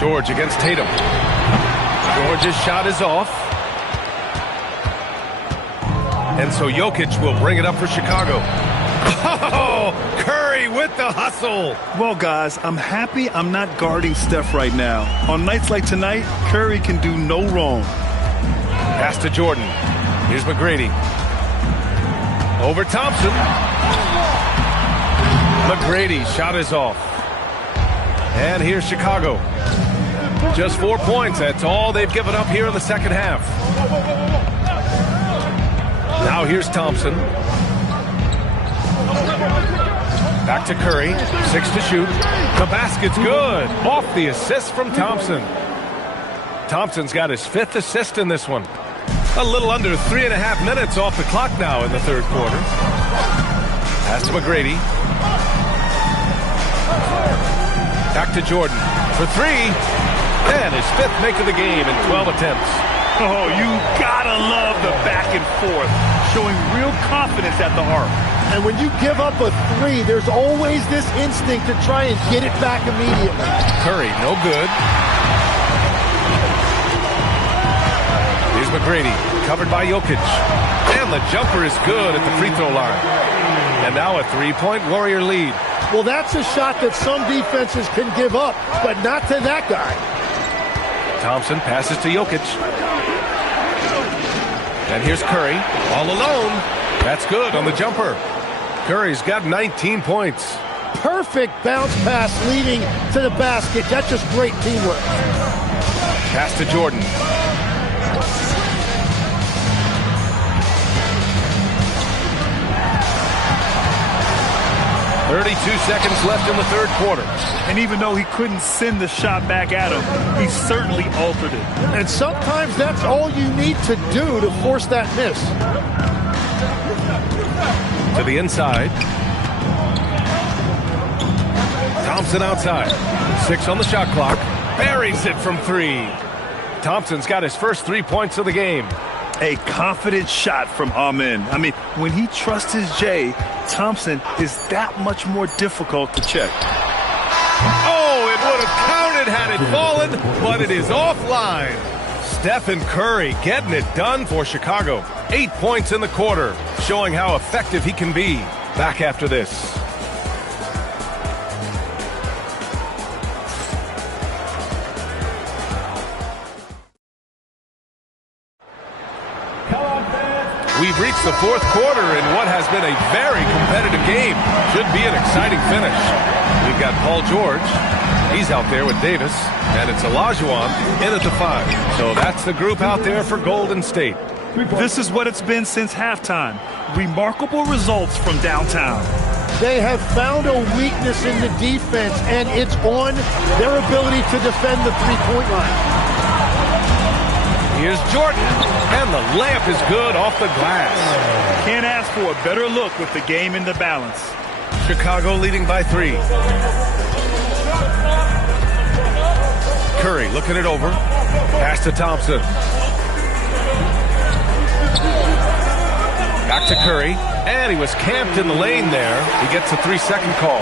George against Tatum. George's shot is off. And so Jokic will bring it up for Chicago. Oh, Curry with the hustle. Well, guys, I'm happy I'm not guarding Steph right now. On nights like tonight, Curry can do no wrong. Pass to Jordan. Here's McGrady. Over Thompson. McGrady, shot is off. And here's Chicago. Just 4 points. That's all they've given up here in the second half. Now here's Thompson. Back to Curry. 6 to shoot. The basket's good. Off the assist from Thompson. Thompson's got his 5th assist in this one. A little under 3.5 minutes off the clock now in the third quarter. Pass to McGrady. Back to Jordan for three. And his 5th make of the game in 12 attempts. Oh, you gotta love the back and forth, showing real confidence at the arc. And when you give up a 3, there's always this instinct to try and get it back immediately. Curry, no good. Here's McGrady, covered by Jokic. And the jumper is good at the free throw line. And now a 3-point Warrior lead. Well, that's a shot that some defenses can give up, but not to that guy. Thompson passes to Jokic. And here's Curry, all alone. That's good on the jumper. Curry's got 19 points. Perfect bounce pass leading to the basket. That's just great teamwork. Pass to Jordan. .32 seconds left in the third quarter. And even though he couldn't send the shot back at him, he certainly altered it. And sometimes that's all you need to do to force that miss. To the inside. Thompson outside. 6 on the shot clock. Buries it from 3. Thompson's got his first 3 points of the game. A confident shot from Amen. I mean, when he trusts his J, Thompson is that much more difficult to check. Oh, it would have counted had it fallen, but it is offline. Stephen Curry getting it done for Chicago. 8 points in the quarter, showing how effective he can be. Back after this. We've reached the fourth quarter in what has been a very competitive game. Should be an exciting finish. We've got Paul George. He's out there with Davis. And it's Olajuwon in at the 5. So that's the group out there for Golden State. This is what it's been since halftime. Remarkable results from downtown. They have found a weakness in the defense, and it's on their ability to defend the three-point line. Here's Jordan, and the layup is good off the glass. Can't ask for a better look with the game in the balance. Chicago leading by 3. Curry looking it over. Pass to Thompson. Back to Curry. And he was camped in the lane there. He gets a 3-second call.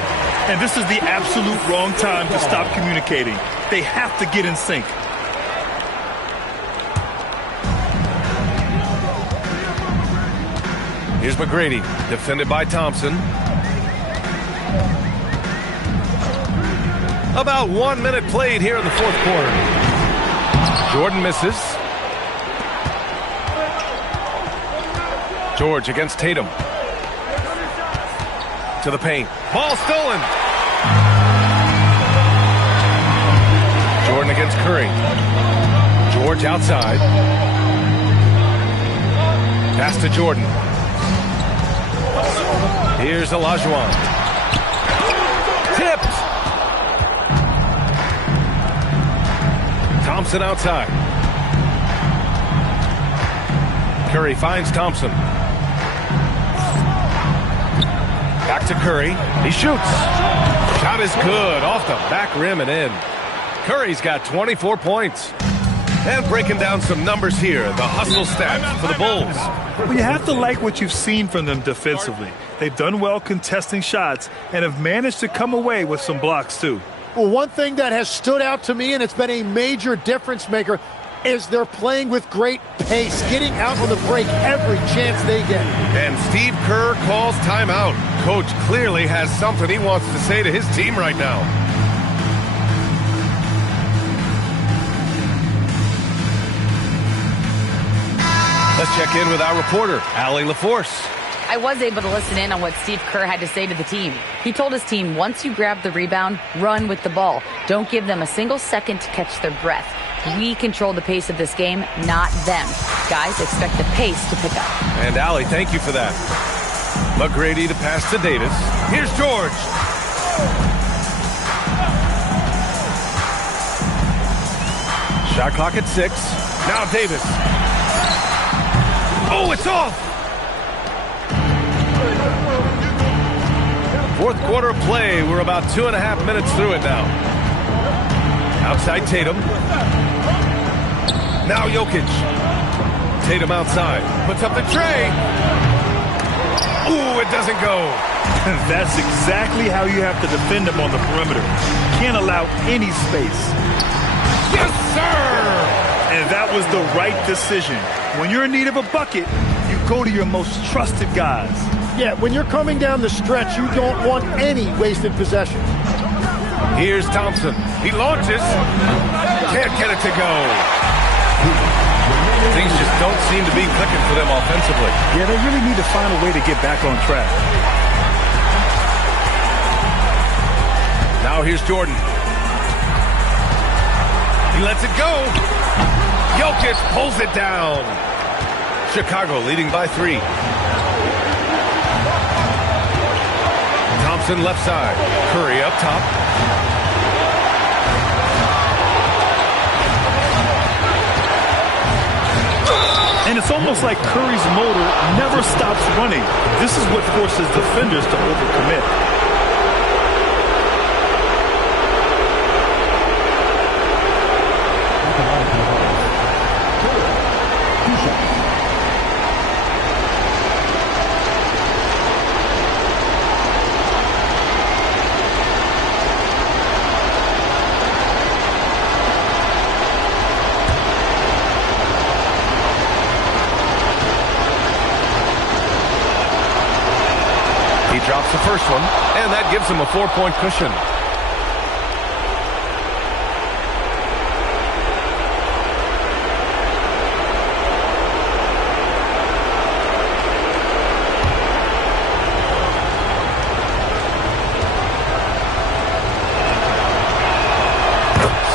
And this is the absolute wrong time to stop communicating. They have to get in sync. Here's McGrady, defended by Thompson. About 1 minute played here in the fourth quarter. Jordan misses. George against Tatum. To the paint. Ball stolen. Jordan against Curry. George outside. Pass to Jordan. Here's Olajuwon. Tipped. Thompson outside. Curry finds Thompson. Back to Curry. He shoots. Shot is good. Off the back rim and in. Curry's got 24 points. And breaking down some numbers here, the hustle stats for the Bulls. Well, you have to like what you've seen from them defensively. They've done well contesting shots and have managed to come away with some blocks too. Well, one thing that has stood out to me, and it's been a major difference maker, is they're playing with great pace, getting out on the break every chance they get. And Steve Kerr calls timeout. Coach clearly has something he wants to say to his team right now. Let's check in with our reporter, Allie LaForce. I was able to listen in on what Steve Kerr had to say to the team. He told his team, once you grab the rebound, run with the ball. Don't give them a single second to catch their breath. We control the pace of this game, not them. Guys, expect the pace to pick up. And Allie, thank you for that. McGrady to pass to Davis. Here's George. Shot clock at 6. Now Davis. Oh, it's off! Fourth quarter of play. We're about 2.5 minutes through it now. Outside Tatum. Now Jokic. Tatum outside. Puts up the tray. Ooh, it doesn't go. That's exactly how you have to defend them on the perimeter. Can't allow any space. Yes, sir! And that was the right decision. When you're in need of a bucket, you go to your most trusted guys. Yeah, when you're coming down the stretch, you don't want any wasted possession. Here's Thompson. He launches. Can't get it to go. Things just don't seem to be clicking for them offensively. Yeah, they really need to find a way to get back on track. Now here's Jordan. He lets it go. Jokic pulls it down. Chicago leading by 3. Thompson left side. Curry up top. And it's almost like Curry's motor never stops running. This is what forces defenders to overcommit. Drops the first one, and that gives him a 4-point cushion.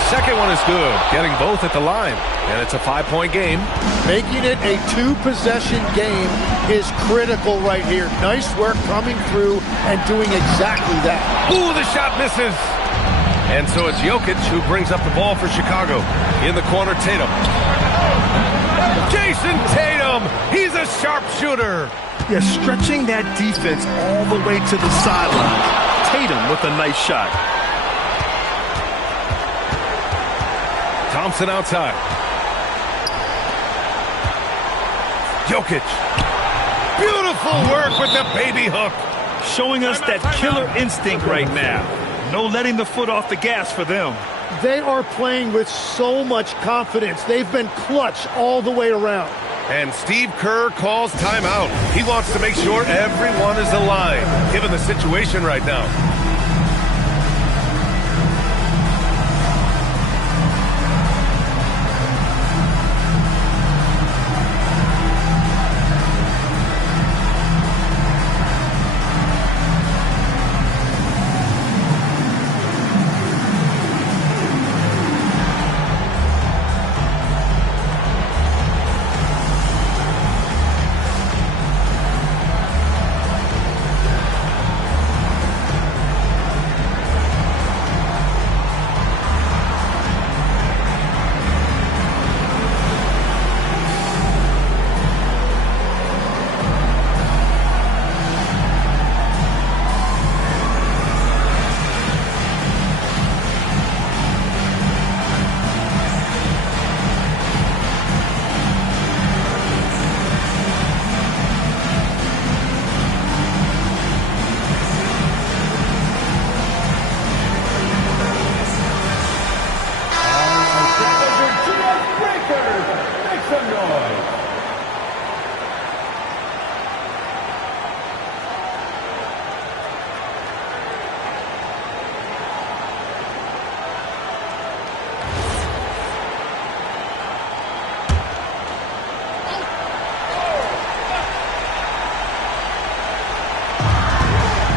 Second one is good, getting both at the line, and it's a 5-point game. Making it a 2-possession game is critical right here. Nice work coming through and doing exactly that. Ooh, the shot misses. And so it's Jokic who brings up the ball for Chicago. In the corner, Tatum. Jason Tatum, he's a sharpshooter. Yeah, stretching that defense all the way to the sideline. Tatum with a nice shot. Thompson outside. Jokic. Beautiful work with the baby hook. Showing us that killer instinct right now. No letting the foot off the gas for them. They are playing with so much confidence. They've been clutch all the way around. And Steve Kerr calls timeout. He wants to make sure everyone is aligned, given the situation right now.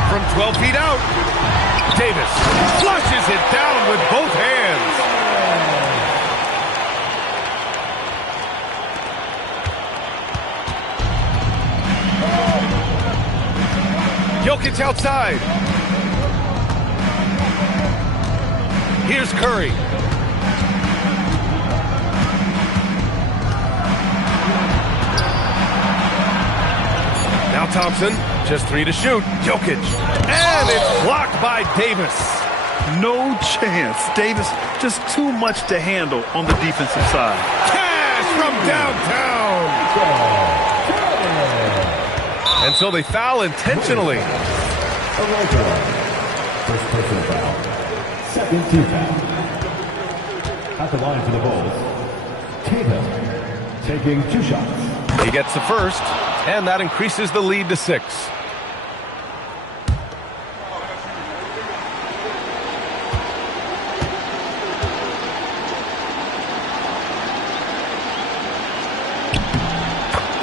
From 12 feet out, Davis flushes it down with both hands. Jokic outside. Here's Curry. Now Thompson, just 3 to shoot. Jokic, and it's blocked by Davis. No chance. Davis, just too much to handle on the defensive side. Cash from downtown. And so they foul intentionally. First personal foul. Second team foul. At the line for the Bulls, Tatum taking 2 shots. He gets the first, and that increases the lead to 6.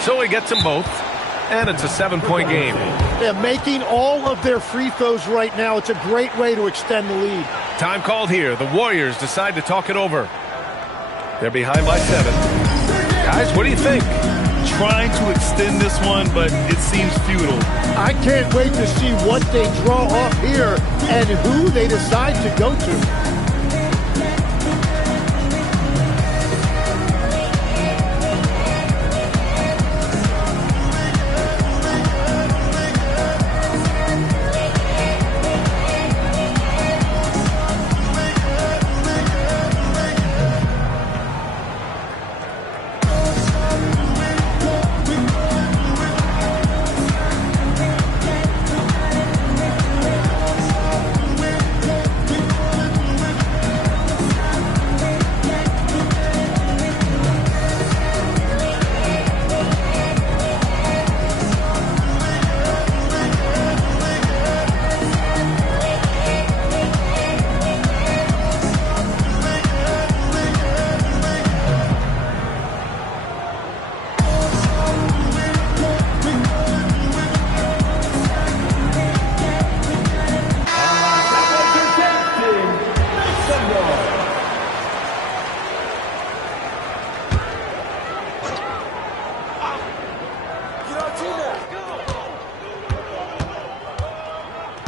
So he gets them both, and it's a 7-point game. They're making all of their free throws right now. It's a great way to extend the lead. Time called here. The Warriors decide to talk it over. They're behind by 7. Guys, what do you think? Trying to extend this one, but it seems futile. I can't wait to see what they draw up here and who they decide to go to.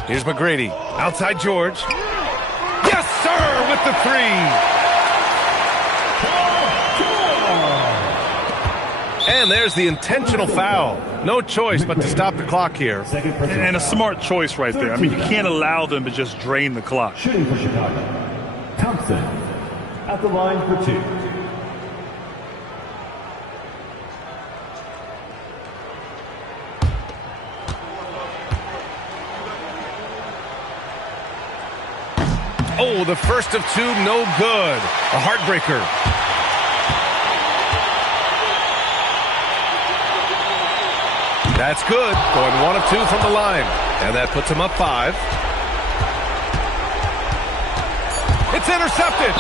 Here's McGrady. Outside George. Yes, sir, with the 3. And there's the intentional foul. No choice but to stop the clock here. And a smart choice right there. I mean, you can't allow them to just drain the clock. Shooting for Chicago, Thompson at the line for 2. Oh, the first of 2, no good. A heartbreaker. That's good. Going 1 of 2 from the line. And that puts him up 5. It's intercepted.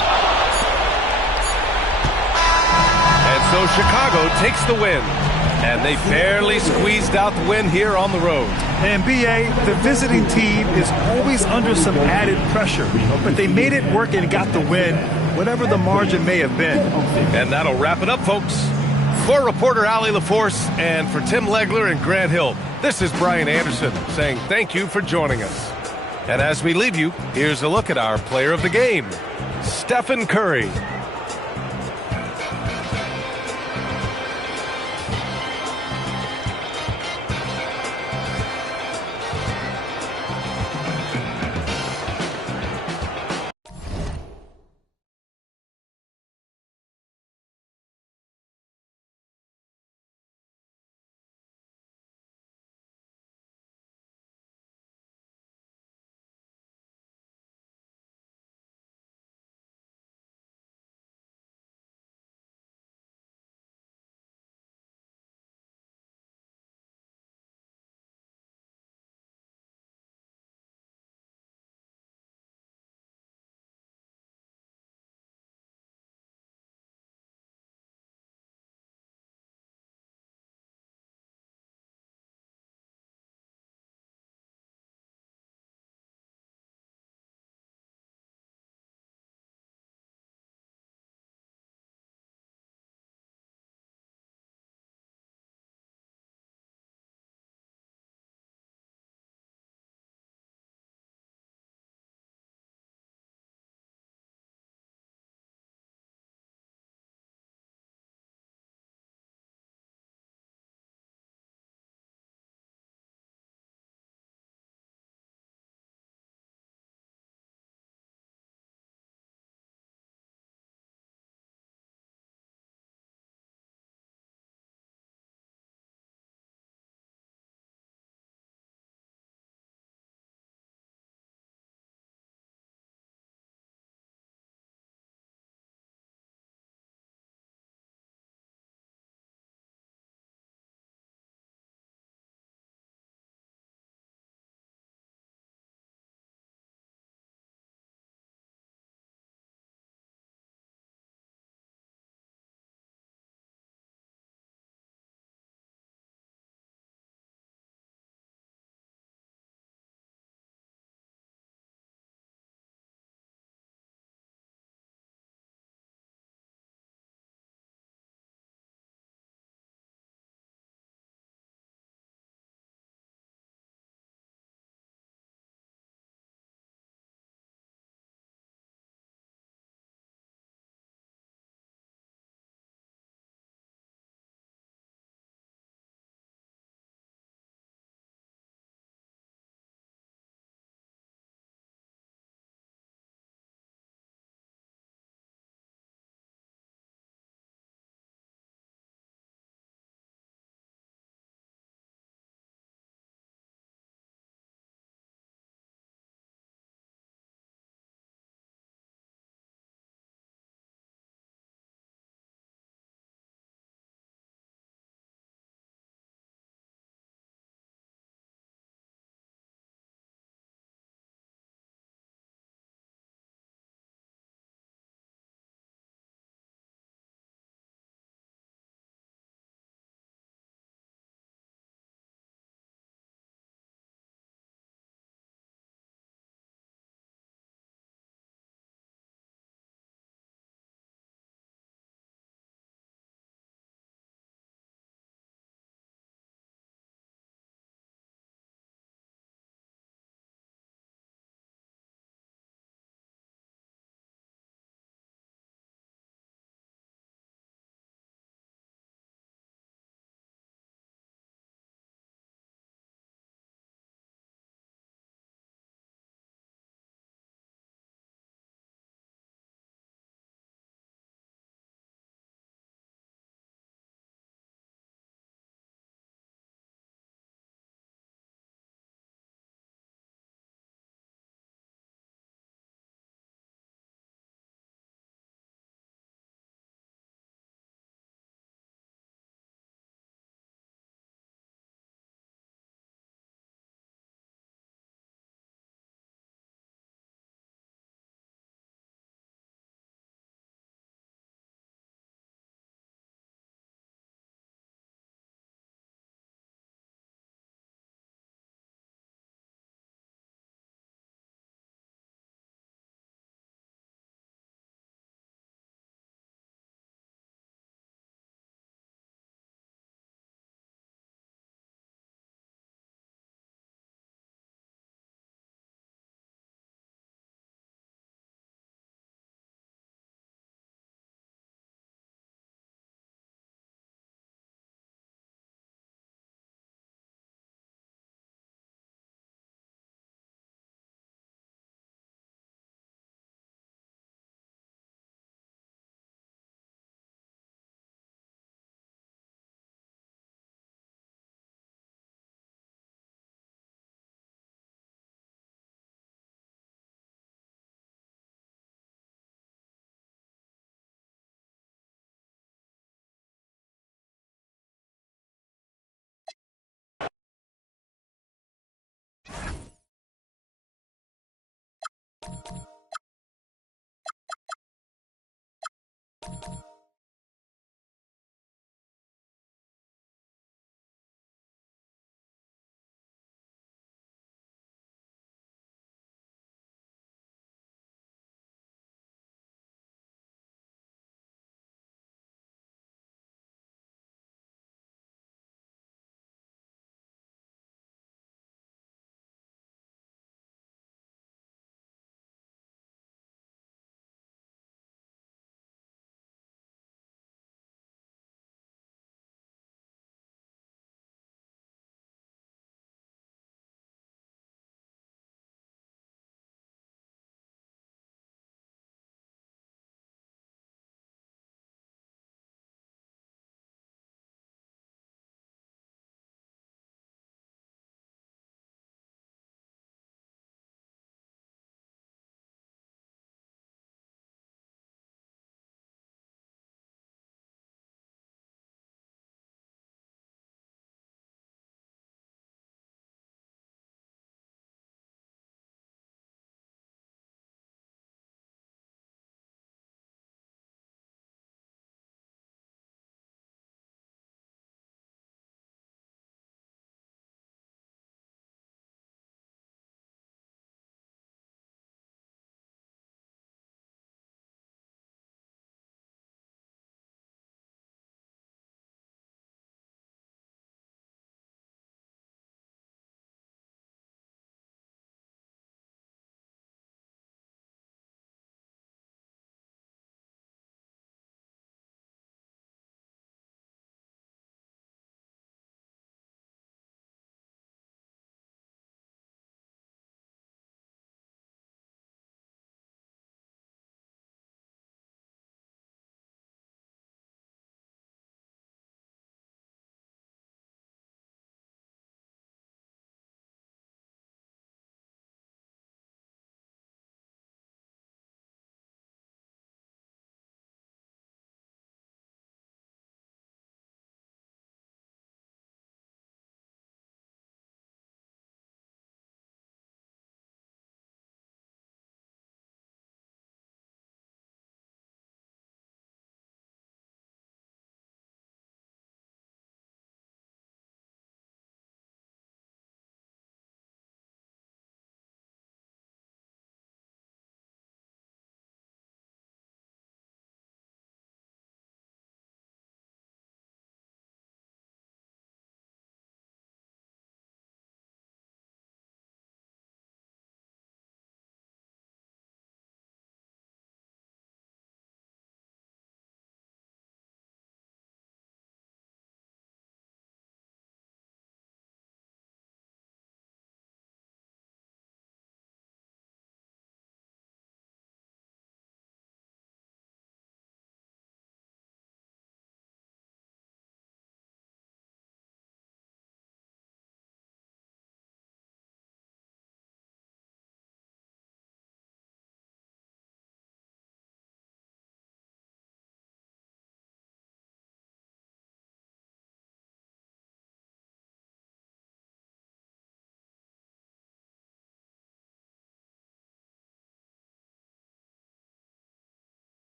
And so Chicago takes the win. And they barely squeezed out the win here on the road. And B.A., the visiting team is always under some added pressure. But they made it work and got the win, whatever the margin may have been. And that'll wrap it up, folks. For reporter Allie LaForce and for Tim Legler and Grant Hill, this is Brian Anderson saying thank you for joining us. And as we leave you, here's a look at our player of the game, Stephen Curry.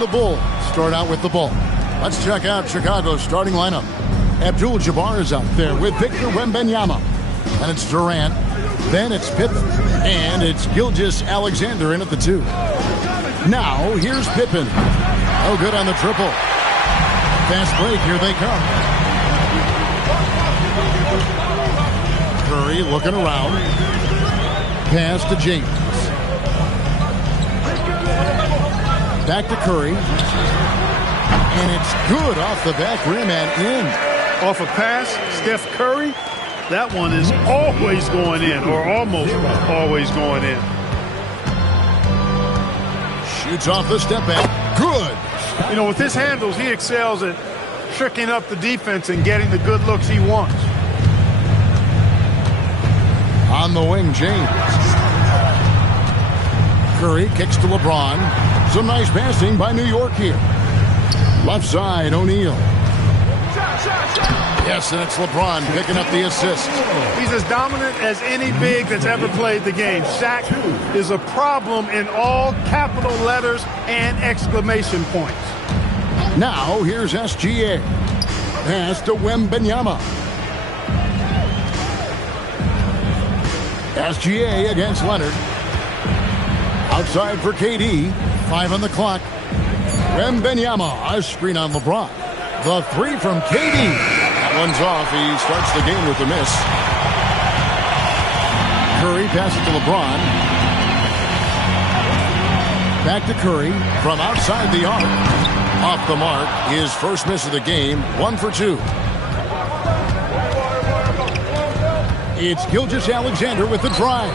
And the Bulls start out with the ball. Let's check out Chicago's starting lineup. Abdul-Jabbar is out there with Victor Wembanyama. And it's Durant. Then it's Pippen. And it's Gilgeous-Alexander in at the 2. Now, here's Pippen. Oh, good on the triple. Fast break. Here they come. Curry looking around. Pass to James. Back to Curry. And it's good off the back rim and in. Off a pass, Steph Curry, that one is always going in, or almost always going in. Shoots off the step back. Good. You know, with his handles, he excels at tricking up the defense and getting the good looks he wants. On the wing, James. Curry kicks to LeBron. Some nice passing by New York here. Left side, O'Neal. Yes, and it's LeBron picking up the assist. He's as dominant as any big that's ever played the game. Shaq is a problem in all capital letters and exclamation points. Now, here's SGA. Pass to Wembanyama. SGA against Leonard. Outside for KD. 5 on the clock. Wembanyama, a screen on LeBron. The 3 from KD. That one's off. He starts the game with a miss. Curry passes to LeBron. Back to Curry from outside the arc. Off the mark. His first miss of the game. 1 for 2. It's Gilgeous-Alexander with the drive.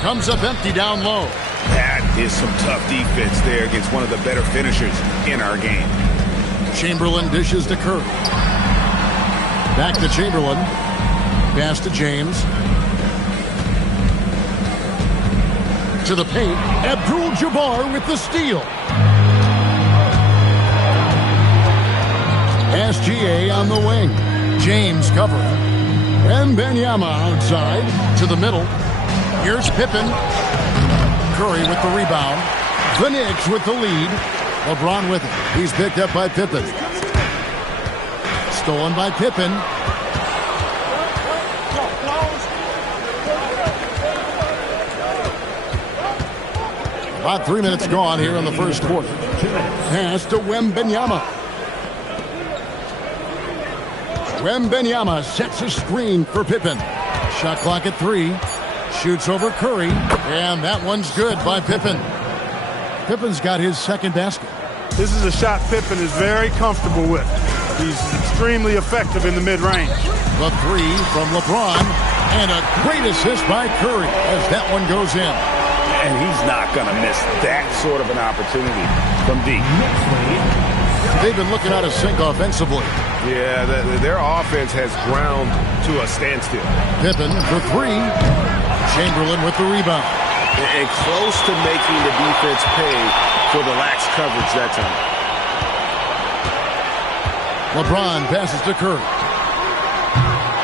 Comes up empty down low. That is some tough defense there against one of the better finishers in our game. Chamberlain dishes to Curry. Back to Chamberlain. Pass to James. To the paint. Abdul-Jabbar with the steal. SGA on the wing. James covering. Wembanyama outside to the middle. Here's Pippen. Curry with the rebound. The Knicks with the lead. LeBron with it. He's picked up by Pippen. Stolen by Pippen. About 3 minutes gone here in the first quarter. Pass to Wembanyama. Wembanyama sets a screen for Pippen. Shot clock at 3. Shoots over Curry. And that one's good by Pippen. Pippen's got his second basket. This is a shot Pippen is very comfortable with. He's extremely effective in the mid-range. The 3 from LeBron. And a great assist by Curry as that one goes in. And he's not going to miss that sort of an opportunity from deep. They've been looking out of sync offensively. Yeah, their offense has ground to a standstill. Pippen for 3. Chamberlain with the rebound. And close to making the defense pay for the lax coverage that time. LeBron passes to Curry.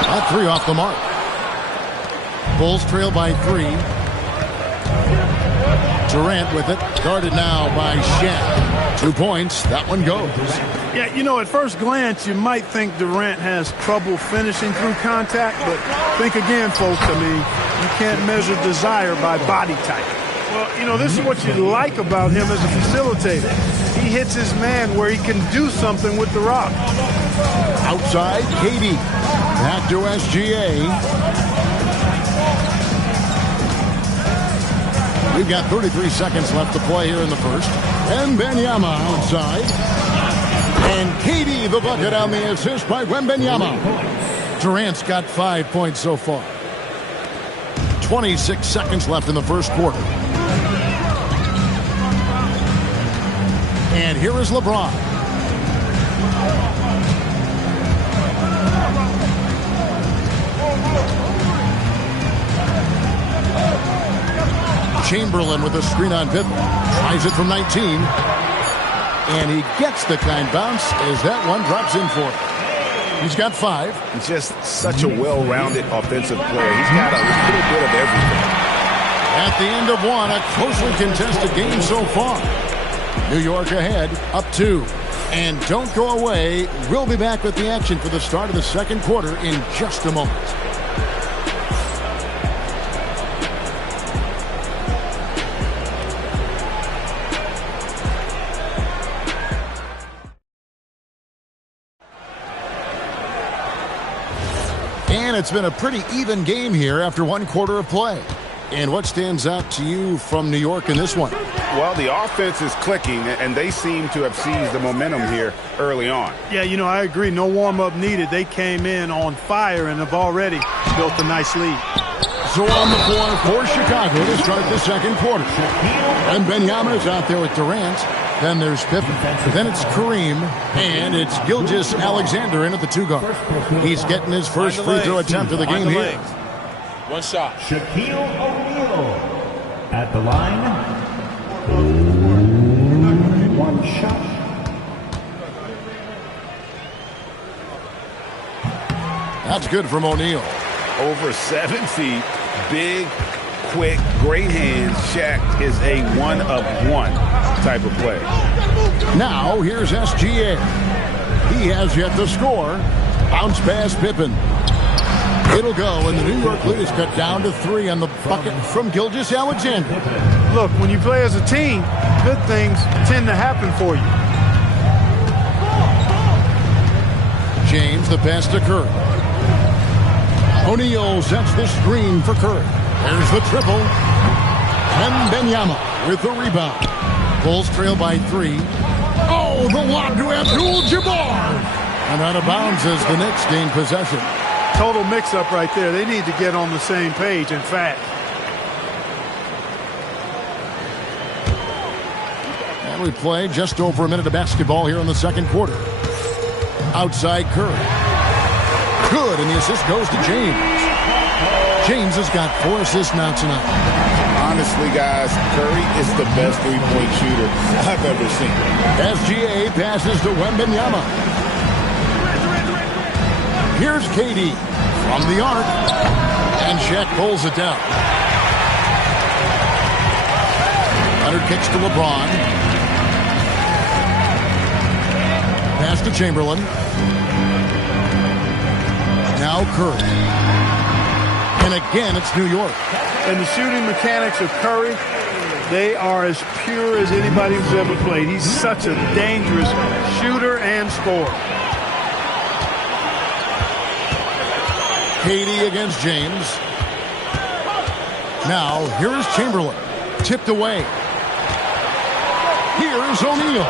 That 3 off the mark. Bulls trail by 3. Durant with it. Guarded now by Shaq. 2 points. That one goes. Yeah, you know, at first glance, you might think Durant has trouble finishing through contact, but think again, folks. I mean, you can't measure desire by body type. Well, you know, this is what you like about him as a facilitator. He hits his man where he can do something with the rock. Outside, KD. Back to SGA. We've got 33 seconds left to play here in the first. Wembanyama outside. And KD the bucket on the assist by Wembanyama. Durant's got 5 points so far. 26 seconds left in the first quarter. And here is LeBron. Chamberlain with a screen on Pippen. Tries it from 19. And he gets the kind bounce as that one drops in for him. He's got 5. He's just such a well-rounded offensive player. He's got a little bit of everything. At the end of one, a closely contested game so far. New York ahead, up 2. And don't go away. We'll be back with the action for the start of the second quarter in just a moment. And it's been a pretty even game here after one quarter of play. And what stands out to you from New York in this one? Well, the offense is clicking, and they seem to have seized the momentum here early on. Yeah, I agree. No warm-up needed. They came in on fire and have already built a nice lead. So on the floor for Chicago to start the second quarter. And Wembanyama's out there with Durant. Then there's Pippen. Then it's Kareem. And it's Gilgeous-Alexander in at the 2-guard. He's getting his first free throw attempt of the game here. One shot. Shaquille O'Neal at the line. One shot. That's good from O'Neal. Over 7 feet, big, quick, great hands. Shaq is a one-of-one type of play. Now here's SGA. He has yet to score. Bounce pass Pippen. It'll go, and the New York lead is cut down to 3 on the bucket from Gilgeous-Alexander. Look, when you play as a team, good things tend to happen for you. James, the pass to Curry. O'Neal sets the screen for Curry. There's the triple. Wembanyama with the rebound. Bulls trail by 3. Oh, the lob to Abdul-Jabbar. And out of bounds as the Knicks gain possession. Total mix-up right there. They need to get on the same page and fast. And we play just over a minute of basketball here in the second quarter. Outside Curry. Good, and the assist goes to James. James has got 4 assists now tonight. Honestly, guys, Curry is the best three-point shooter I've ever seen. SGA passes to Wembanyama. Here's KD from the arc, and Shaq pulls it down. Leonard kicks to LeBron. Pass to Chamberlain. Now Curry. And again, it's New York. And the shooting mechanics of Curry, they are as pure as anybody who's ever played. He's such a dangerous shooter and scorer. KD against James. Now, here is Chamberlain. Tipped away. Here's O'Neal.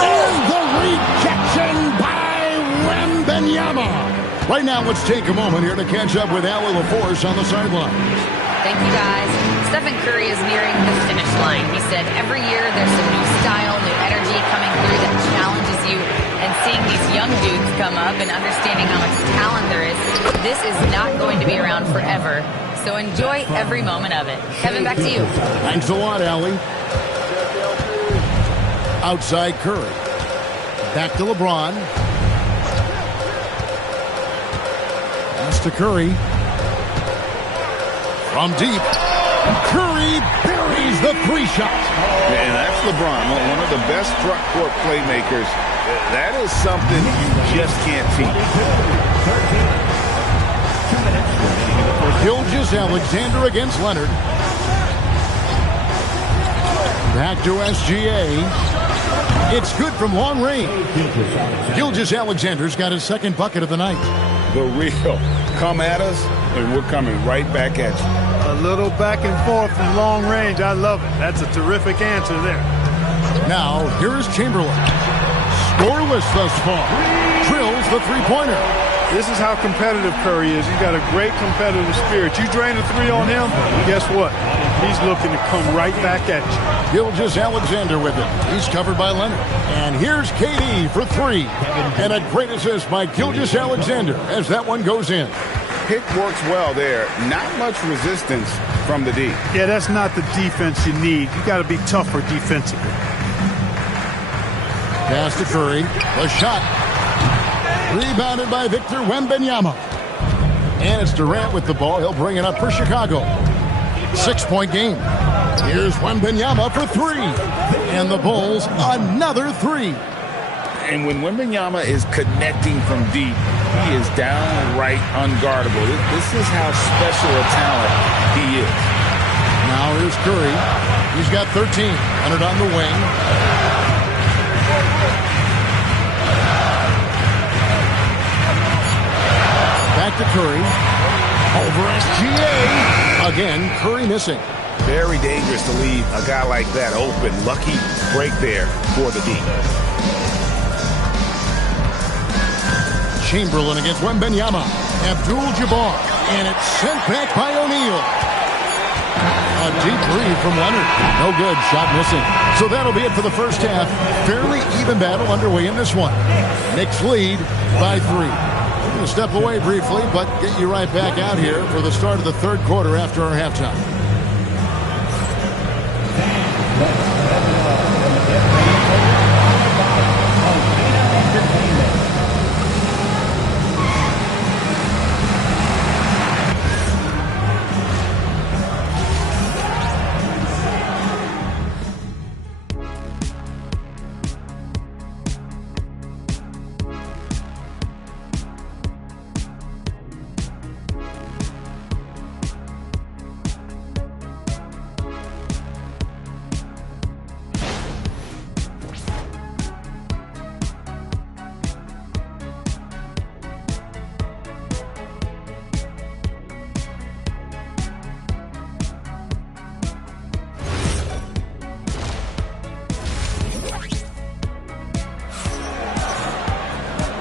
And the rejection by Wembanyama. Right now, let's take a moment here to catch up with Allie LaForce on the sideline. Thank you, guys. Stephen Curry is nearing the finish line. He said every year there's some new style, new energy coming through that challenges you. And seeing these young dudes come up and understanding how much talent there is, this is not going to be around forever. So enjoy every moment of it. Kevin, back to you. Thanks a lot, Allie. Outside Curry. Back to LeBron. Pass to Curry. From deep. Curry buries the 3 shot. And that's LeBron, one of the best front court playmakers. That is something you just can't teach. Gilgeous-Alexander against Leonard. Back to SGA. It's good from long range. Gilgeous-Alexander's got his second bucket of the night. The real. Come at us, and we're coming right back at you. A little back and forth from long range. I love it. That's a terrific answer there. Now, here is Chamberlain. Scoreless thus far. Drills the three-pointer. This is how competitive Curry is. He's got a great competitive spirit. You drain a 3 on him, guess what? He's looking to come right back at you. Gilgeous-Alexander with it. He's covered by Leonard. And here's KD for 3. And a great assist by Gilgeous-Alexander as that one goes in. Pick works well there. Not much resistance from the D. Yeah, that's not the defense you need. You got to be tougher defensively. Pass to Curry. The shot. Rebounded by Victor Wembanyama. And it's Durant with the ball. He'll bring it up for Chicago. 6-point game. Here's Wembanyama for 3. And the Bulls, another 3. And when Wembanyama is connecting from deep, he is downright unguardable. This is how special a talent he is. Now here's Curry. He's got 13. Leonard on the wing. Back to Curry. Over SGA. Again, Curry missing. Very dangerous to leave a guy like that open. Lucky break there for the D. Chamberlain against Wembanyama. Abdul-Jabbar. And it's sent back by O'Neal. A deep three from Leonard. No good. Shot missing. So that'll be it for the first half. Fairly even battle underway in this one. Knicks lead by 3. We're going to step away briefly, but get you right back out here for the start of the third quarter after our halftime.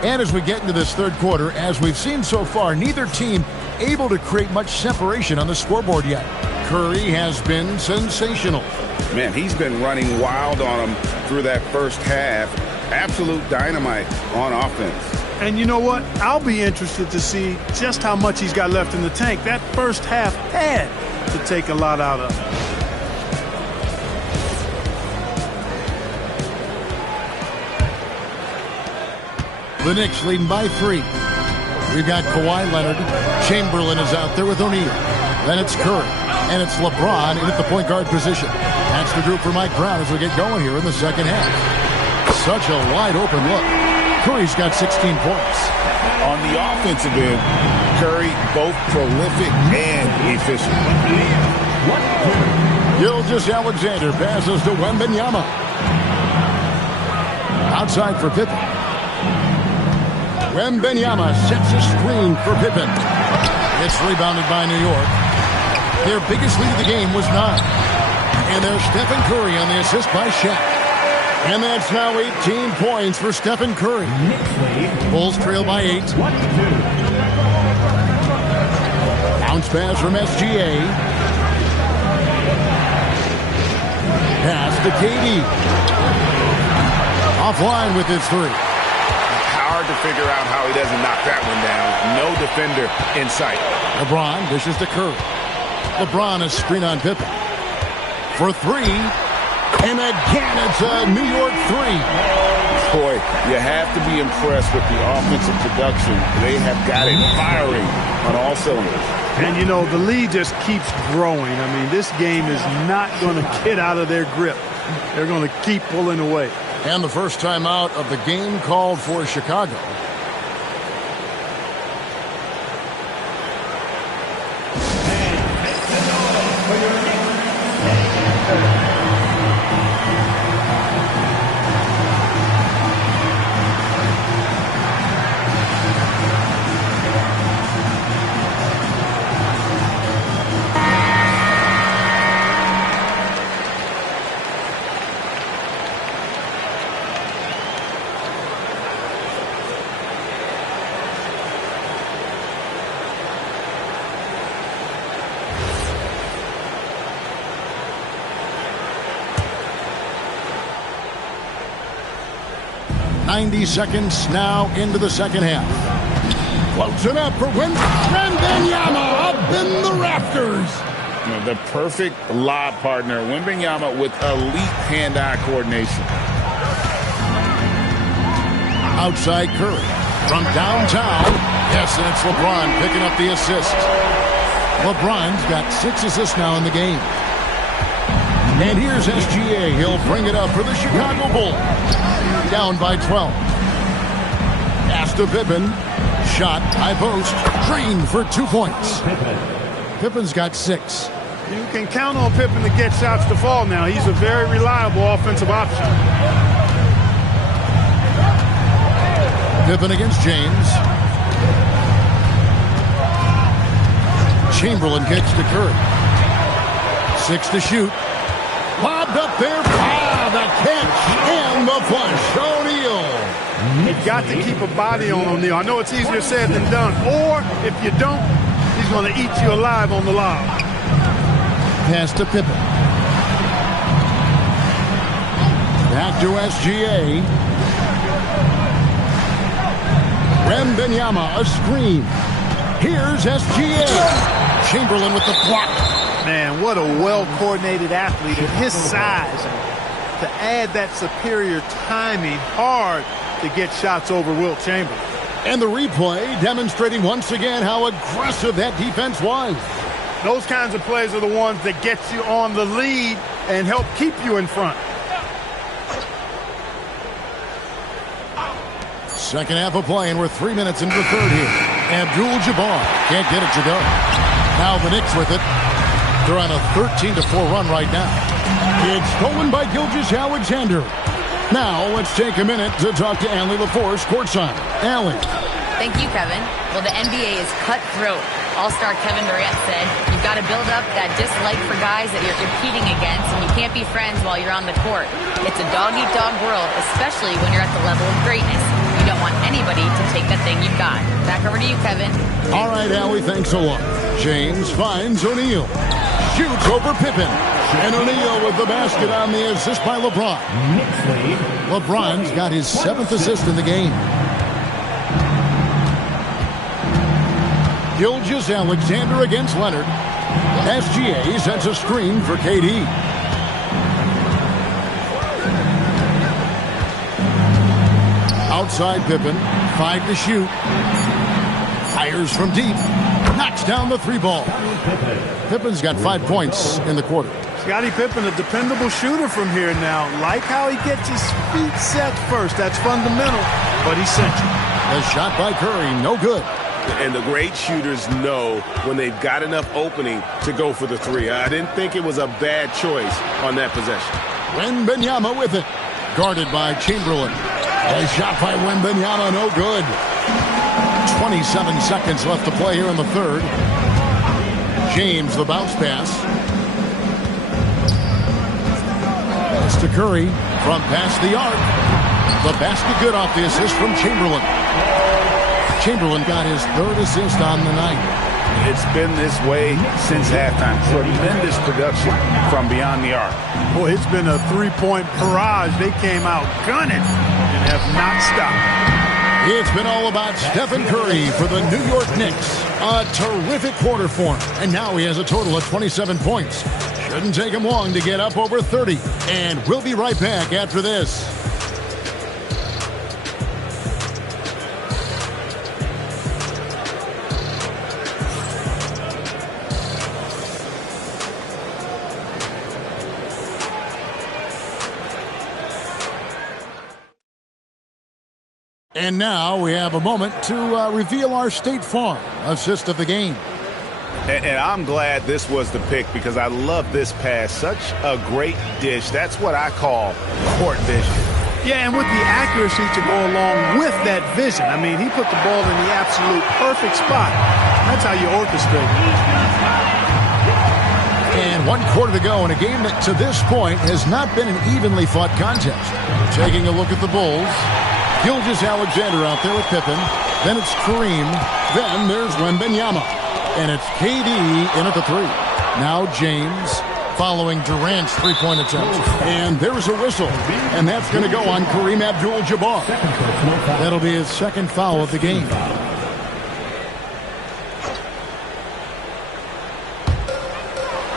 And as we get into this third quarter, as we've seen so far, neither team able to create much separation on the scoreboard yet. Curry has been sensational. Man, he's been running wild on him through that first half. Absolute dynamite on offense. And you know what? I'll be interested to see just how much he's got left in the tank. That first half had to take a lot out of him. The Knicks leading by 3. We've got Kawhi Leonard. Chamberlain is out there with O'Neal. Then it's Curry. And it's LeBron in at the point guard position. That's the group for Mike Brown as we get going here in the second half. Such a wide open look. Curry's got 16 points. On the offensive end, Curry both prolific and efficient. Gilgeous-Alexander passes to Wembanyama. Outside for Pippen. Wembanyama sets a screen for Pippen. It's rebounded by New York. Their biggest lead of the game was 9. And there's Stephen Curry on the assist by Shaq. And that's now 18 points for Stephen Curry. Bulls trail by 8. Bounce pass from SGA. Pass to KD. Offline with his 3. Hard to figure out how he doesn't knock that one down. No defender in sight. LeBron dishes to Curry. LeBron is screen on Pippen. For 3. And again, it's a New York 3. Boy, you have to be impressed with the offensive production. They have got it firing on all cylinders. And, you know, the lead just keeps growing. I mean, this game is not going to get out of their grip. They're going to keep pulling away. And the first time out of the game called for Chicago. .90 seconds now into the second half. Floats it up for Wembanyama up in the rafters. You know, the perfect lob partner. Wembanyama with elite hand-eye coordination. Outside Curry from downtown. Yes, and it's LeBron picking up the assist. LeBron's got 6 assists now in the game. And here's SGA. He'll bring it up for the Chicago Bulls. Down by 12. Pass to Pippen. Shot, high post. Green for 2 points. Pippen's got 6. You can count on Pippen to get shots to fall now. He's a very reliable offensive option. Pippen against James. Chamberlain gets to Curry. 6 to shoot. Lobbed up there. The catch and the flush. O'Neal. You've got to keep a body on O'Neal. I know it's easier said than done. Or if you don't, he's going to eat you alive on the lob. Pass to Pippen. Back to SGA. Wembanyama, a screen. Here's SGA. Chamberlain with the block. Man, what a well-coordinated athlete at his size. To add that superior timing, hard to get shots over Wilt Chamberlain. And the replay demonstrating once again how aggressive that defense was. Those kinds of plays are the ones that get you on the lead and help keep you in front. Second half of play, and we're 3 minutes into the third here. Abdul-Jabbar can't get it to go. Now the Knicks with it. They're on a 13-4 run right now. It's stolen by Gilgeous-Alexander. Now let's take a minute to talk to Allie LaForce courtside. Allie. Thank you, Kevin. Well, the NBA is cutthroat. All-star Kevin Durant said, you've got to build up that dislike for guys that you're competing against, and you can't be friends while you're on the court. It's a dog-eat-dog world, especially when you're at the level of greatness. You don't want anybody to take that thing you've got. Back over to you, Kevin. All right, Allie, thanks a lot. James finds O'Neal. Shoots over Pippen. And O'Neal with the basket on the assist by LeBron. LeBron's got his 7th assist in the game. Gilgeous-Alexander against Leonard. SGA sends a screen for KD. Outside Pippen. 5 to shoot. Fires from deep. Knocks down the 3 ball. Pippen's got 5 points in the quarter. Scottie Pippen, a dependable shooter from here now. Like how he gets his feet set first. That's fundamental, but he's central. A shot by Curry, no good. And the great shooters know when they've got enough opening to go for the 3. I didn't think it was a bad choice on that possession. Wembanyama with it. Guarded by Chamberlain. A shot by Wembanyama, no good. 27 seconds left to play here in the third. James, the bounce pass. Pass to Curry from past the arc. The basket good off the assist from Chamberlain. Chamberlain got his 3rd assist on the night. It's been this way since halftime. Tremendous production from beyond the arc. Boy, it's been a 3-point barrage. They came out gunning and have not stopped. It's been all about Stephen Curry for the New York Knicks. A terrific quarter for him. And now he has a total of 27 points. Shouldn't take him long to get up over 30. And we'll be right back after this. And now we have a moment to reveal our State Farm assist of the game. And I'm glad this was the pick because I love this pass. Such a great dish. That's what I call court vision. Yeah, and with the accuracy to go along with that vision. I mean, he put the ball in the absolute perfect spot. That's how you orchestrate it. And 1 quarter to go in a game that to this point has not been an evenly fought contest. Taking a look at the Bulls. Gilgeous-Alexander out there with Pippen. Then it's Kareem. Then there's Wembanyama. And it's KD in at the 3. Now James following Durant's 3-point attempt. And there's a whistle. And that's going to go on Kareem Abdul-Jabbar. That'll be his 2nd foul of the game.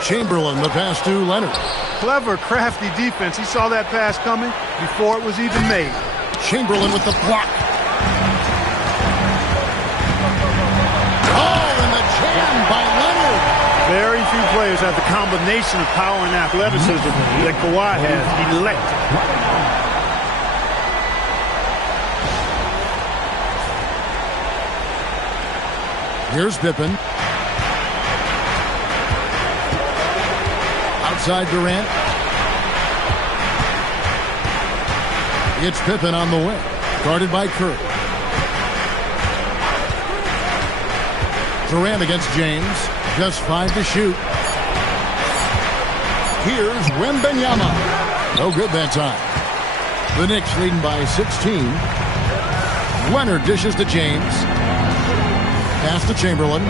Chamberlain, the pass to Leonard. Clever, crafty defense. He saw that pass coming before it was even made. Chamberlain with the block. Oh, and the jam by Leonard. players have the combination of power and athleticism that Kawhi has. Electric. Here's Pippen. Outside Durant. It's Pippen on the wing. Guarded by Curry. Durant against James. Just 5 to shoot. Here's Wembanyama. No good that time. The Knicks leading by 16. Leonard dishes to James. Pass to Chamberlain.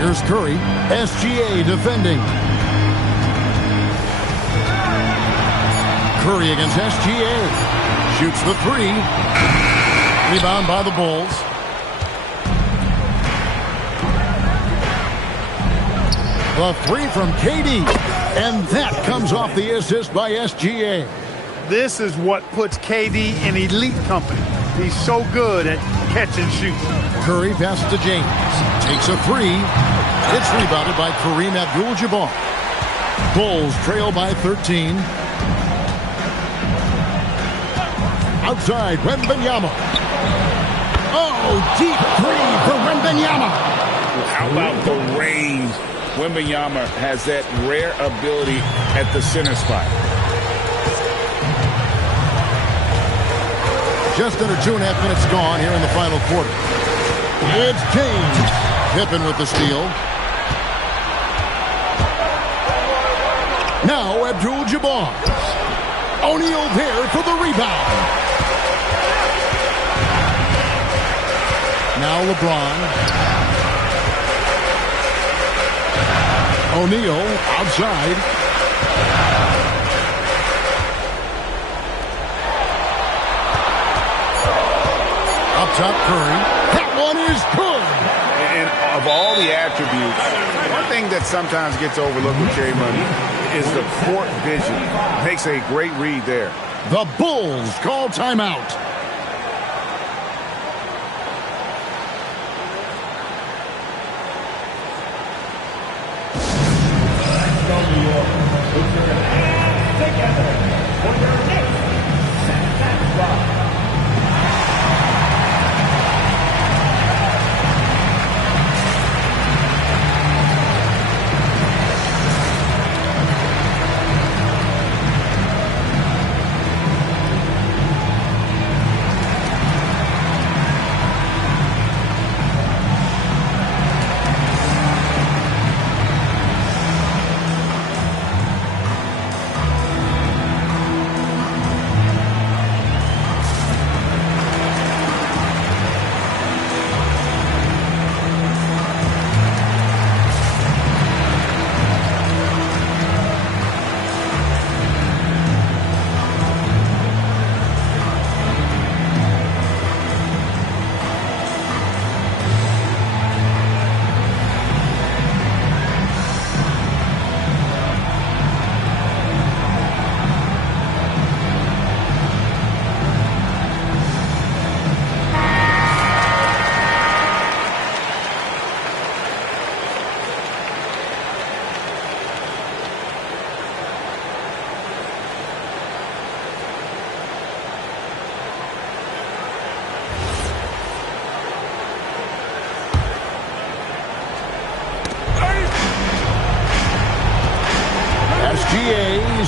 Here's Curry. SGA defending. Curry against SGA. Shoots the 3. Rebound by the Bulls. The 3 from KD. And that comes off the assist by SGA. This is what puts KD in elite company. He's so good at catch and shoot. Curry passes to James. Takes a 3. It's rebounded by Kareem Abdul-Jabbar. Bulls trail by 13. Outside, Wembanyama. Oh, deep 3 for Wembanyama. How about the range? Wembanyama has that rare ability at the center spot. Just under 2.5 minutes gone here in the final quarter. It's James. Pippen with the steal. Now Abdul-Jabbar. O'Neal there for the rebound. Now LeBron. O'Neal outside. Up top, Curry. That one is good. And of all the attributes, one thing that sometimes gets overlooked with Jerry Money is the court vision. Makes a great read there. The Bulls call timeout.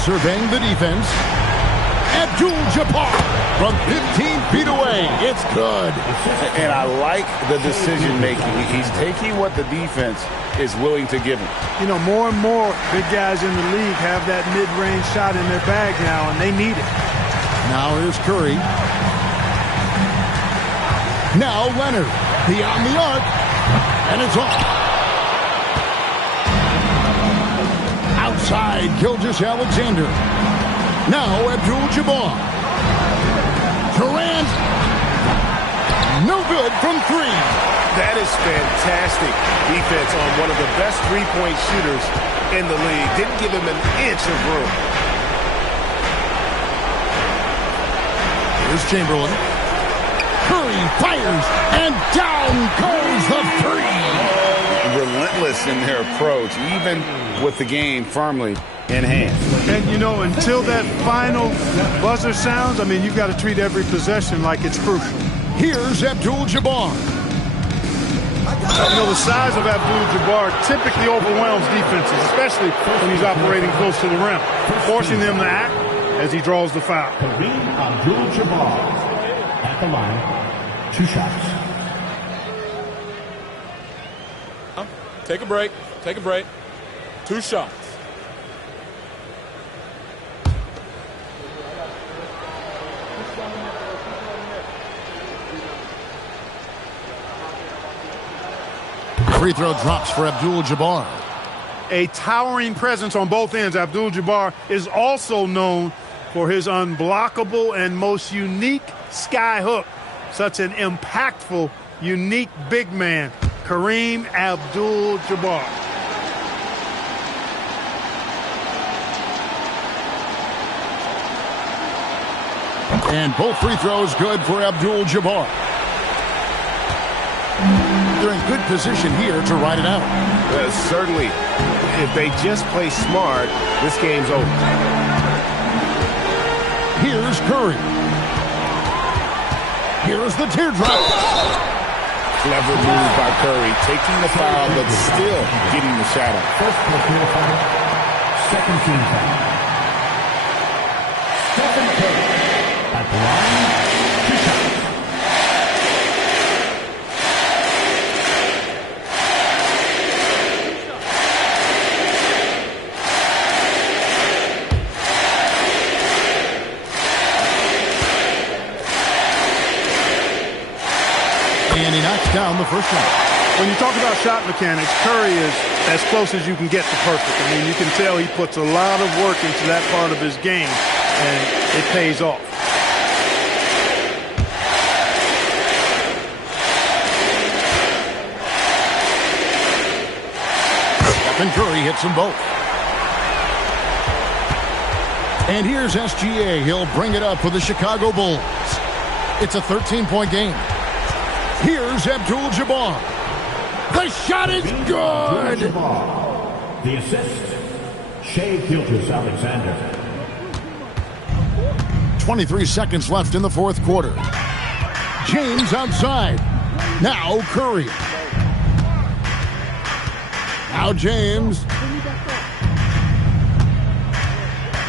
Surveying the defense. Abdul-Jabbar from 15 feet away. It's good. And I like the decision making. He's taking what the defense is willing to give him. You know, more and more big guys in the league have that mid-range shot in their bag now, and they need it. Now here's Curry. Now Leonard. Beyond the arc. And it's off. Outside, Gilgeous-Alexander. Now Abdul-Jabbar. Durant. No good from 3. That is fantastic defense on one of the best three-point shooters in the league. Didn't give him an inch of room. Here's Chamberlain. Curry fires, and down goes the 3. relentless in their approach, even with the game firmly in hand. And, you know, until that final buzzer sounds, I mean, you've got to treat every possession like it's crucial. Here's Abdul-Jabbar. You know, the size of Abdul-Jabbar typically overwhelms defenses, especially when he's operating close to the rim, forcing them to act as he draws the foul. Kareem Abdul-Jabbar at the line, 2 shots. Take a break. Take a break. 2 shots. Free throw drops for Abdul-Jabbar. A towering presence on both ends. Abdul-Jabbar is also known for his unblockable and most unique sky hook. Such an impactful, unique big man, Kareem Abdul-Jabbar. And both free throws good for Abdul-Jabbar. They're in good position here to ride it out. Certainly, if they just play smart, this game's over. Here's Curry. Here's the teardrop. Clever move by Curry, taking the foul, but still getting the shot up. First personal foul, second team foul. Stephen Curry at the line, 2 shots. And he knocks down the first one. When you talk about shot mechanics, Curry is as close as you can get to perfect. I mean, you can tell he puts a lot of work into that part of his game, and it pays off. Stephen Curry hits them both. And here's SGA. He'll bring it up for the Chicago Bulls. It's a 13-point game. Here's Abdul-Jabbar. The shot is good. The assist, Shai Gilgeous-Alexander. 23 seconds left in the fourth quarter. James outside. Now Curry. Now James.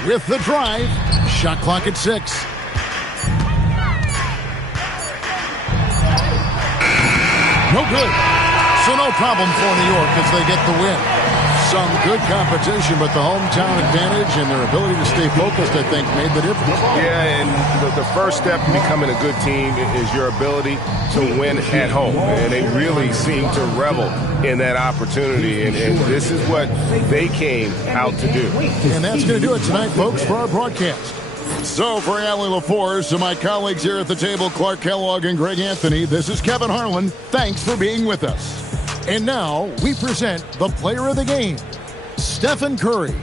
With the drive. Shot clock at 6. No good. So no problem for New York as they get the win. Some good competition, but the hometown advantage and their ability to stay focused, I think, made the difference. Yeah, and the first step in becoming a good team is your ability to win at home. And they really seem to revel in that opportunity. And this is what they came out to do. And that's going to do it tonight, folks, for our broadcast. So for Allie LaForce and my colleagues here at the table, Clark Kellogg and Greg Anthony, this is Kevin Harlan. Thanks for being with us. And now we present the player of the game, Stephen Curry.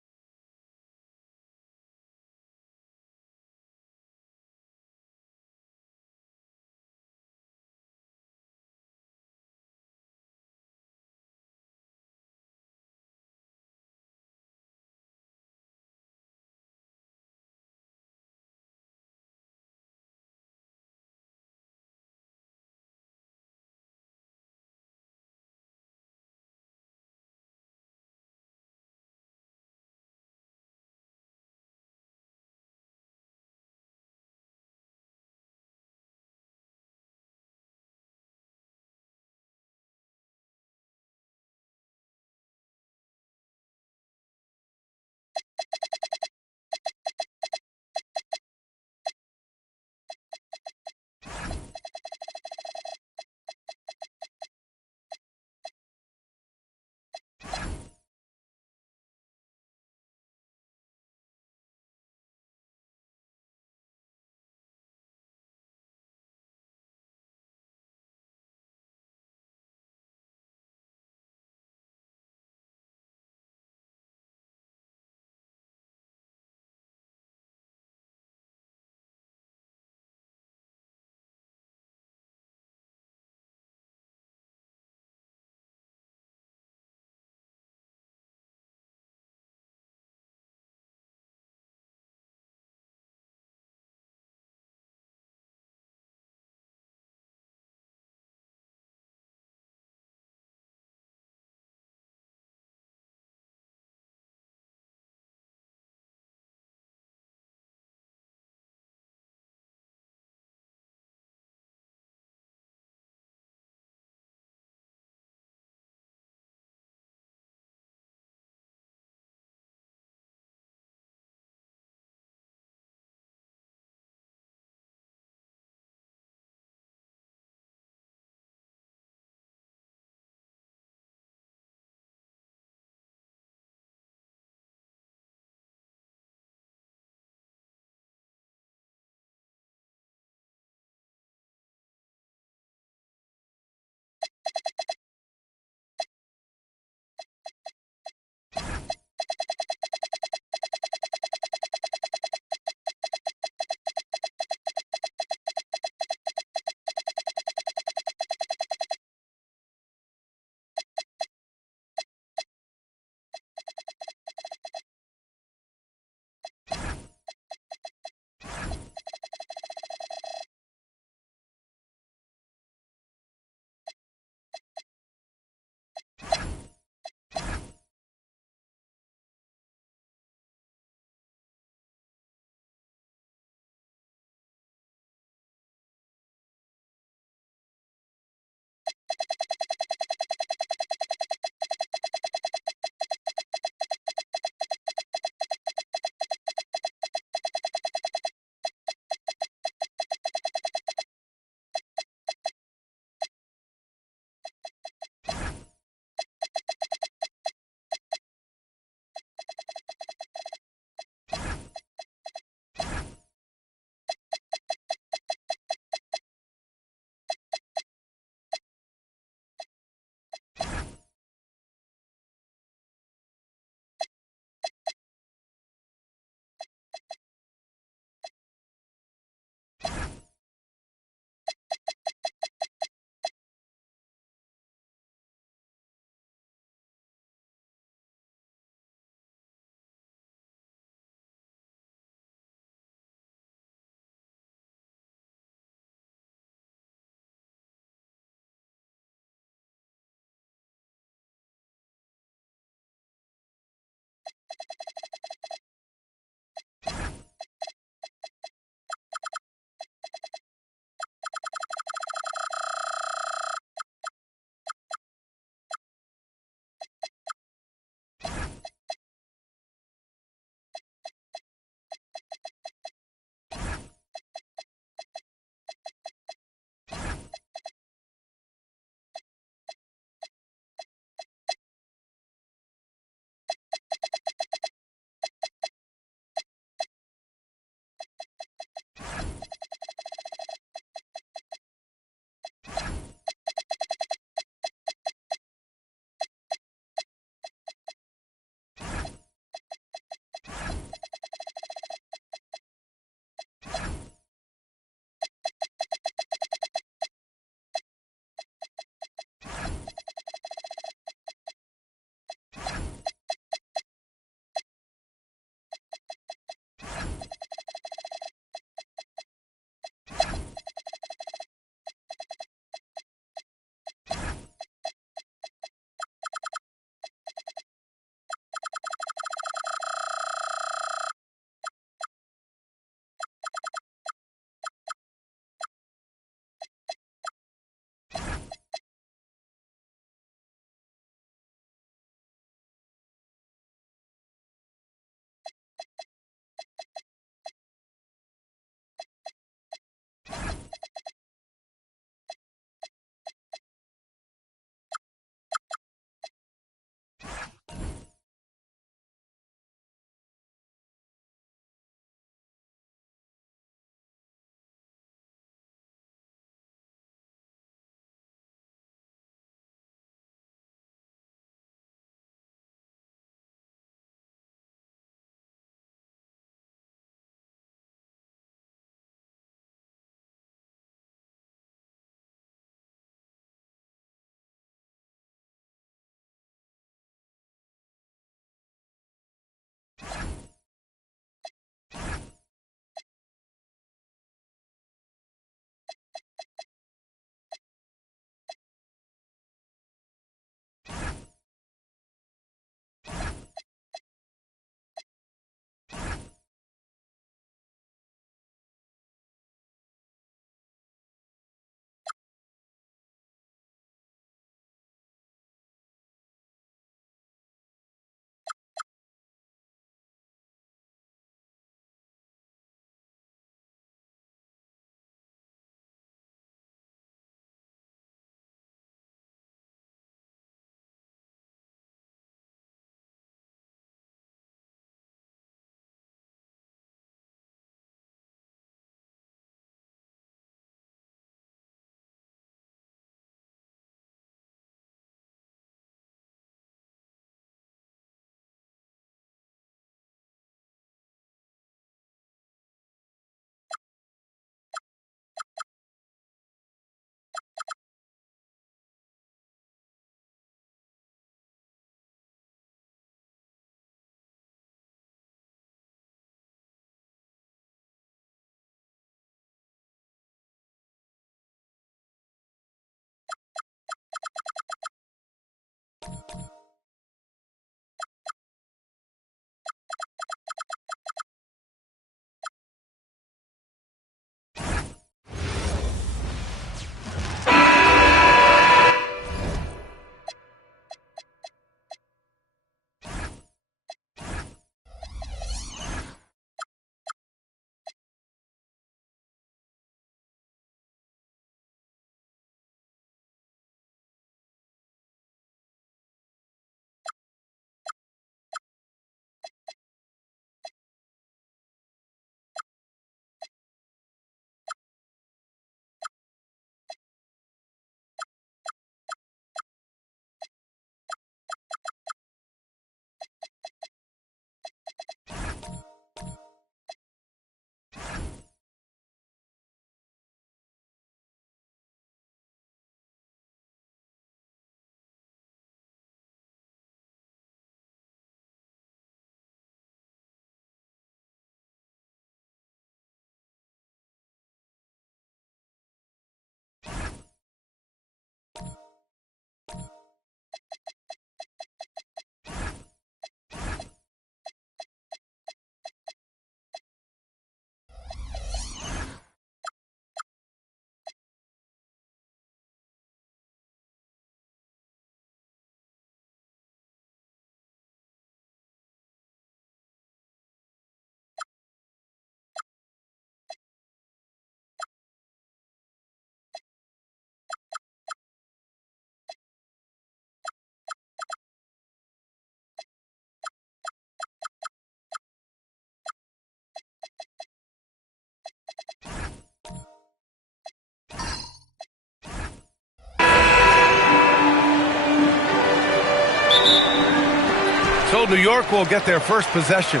So New York will get their first possession.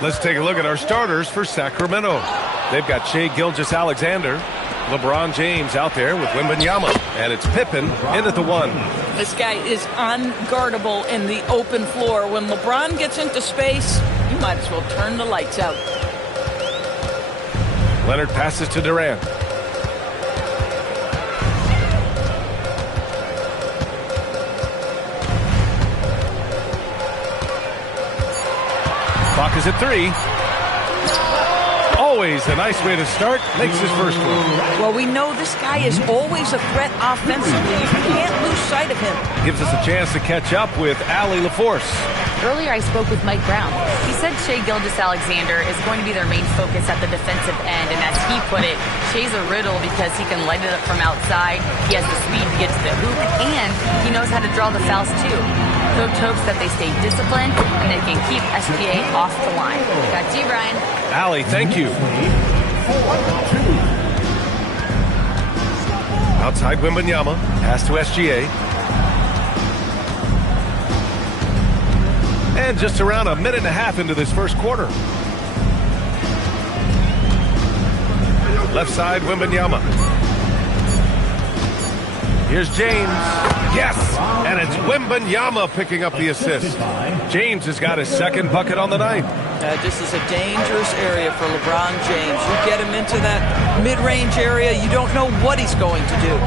Let's take a look at our starters for Sacramento. They've got Shai Gilgeous-Alexander, LeBron James out there with Wembanyama, and it's Pippen in at the 1. This guy is unguardable in the open floor. When LeBron gets into space, you might as well turn the lights out. Leonard passes to Durant. Clock is at 3. Always a nice way to start. Makes his first one. Well, we know this guy is always a threat offensively. You can't lose sight of him. Gives us a chance to catch up with Allie LaForce. Earlier, I spoke with Mike Brown. He said Shai Gilgeous-Alexander is going to be their main focus at the defensive end, and as he put it, Shai's a riddle because he can light it up from outside, he has the speed to get to the hoop, and he knows how to draw the fouls too. Coach hopes that they stay disciplined and they can keep SGA off the line. Back to you, Brian. Allie, thank you. Outside Wembanyama, pass to SGA. And just around a minute and a half into this first quarter. Left side, Wembanyama. Here's James. Yes! And it's Wembanyama picking up the assist. James has got his second bucket on the night. This is a dangerous area for LeBron James. You get him into that mid-range area, you don't know what he's going to do.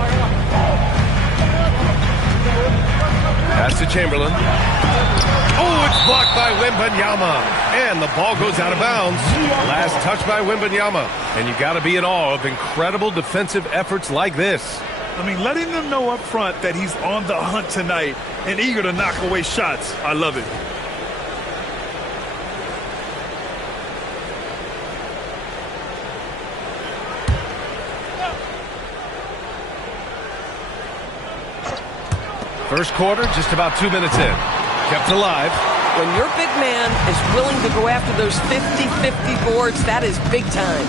Pass to Chamberlain. Oh, it's blocked by Wembanyama. And the ball goes out of bounds. Last touch by Wembanyama. And you got to be in awe of incredible defensive efforts like this. I mean, letting them know up front that he's on the hunt tonight and eager to knock away shots. I love it. First quarter, just about 2 minutes in. Kept alive. When your big man is willing to go after those 50-50 boards, that is big time.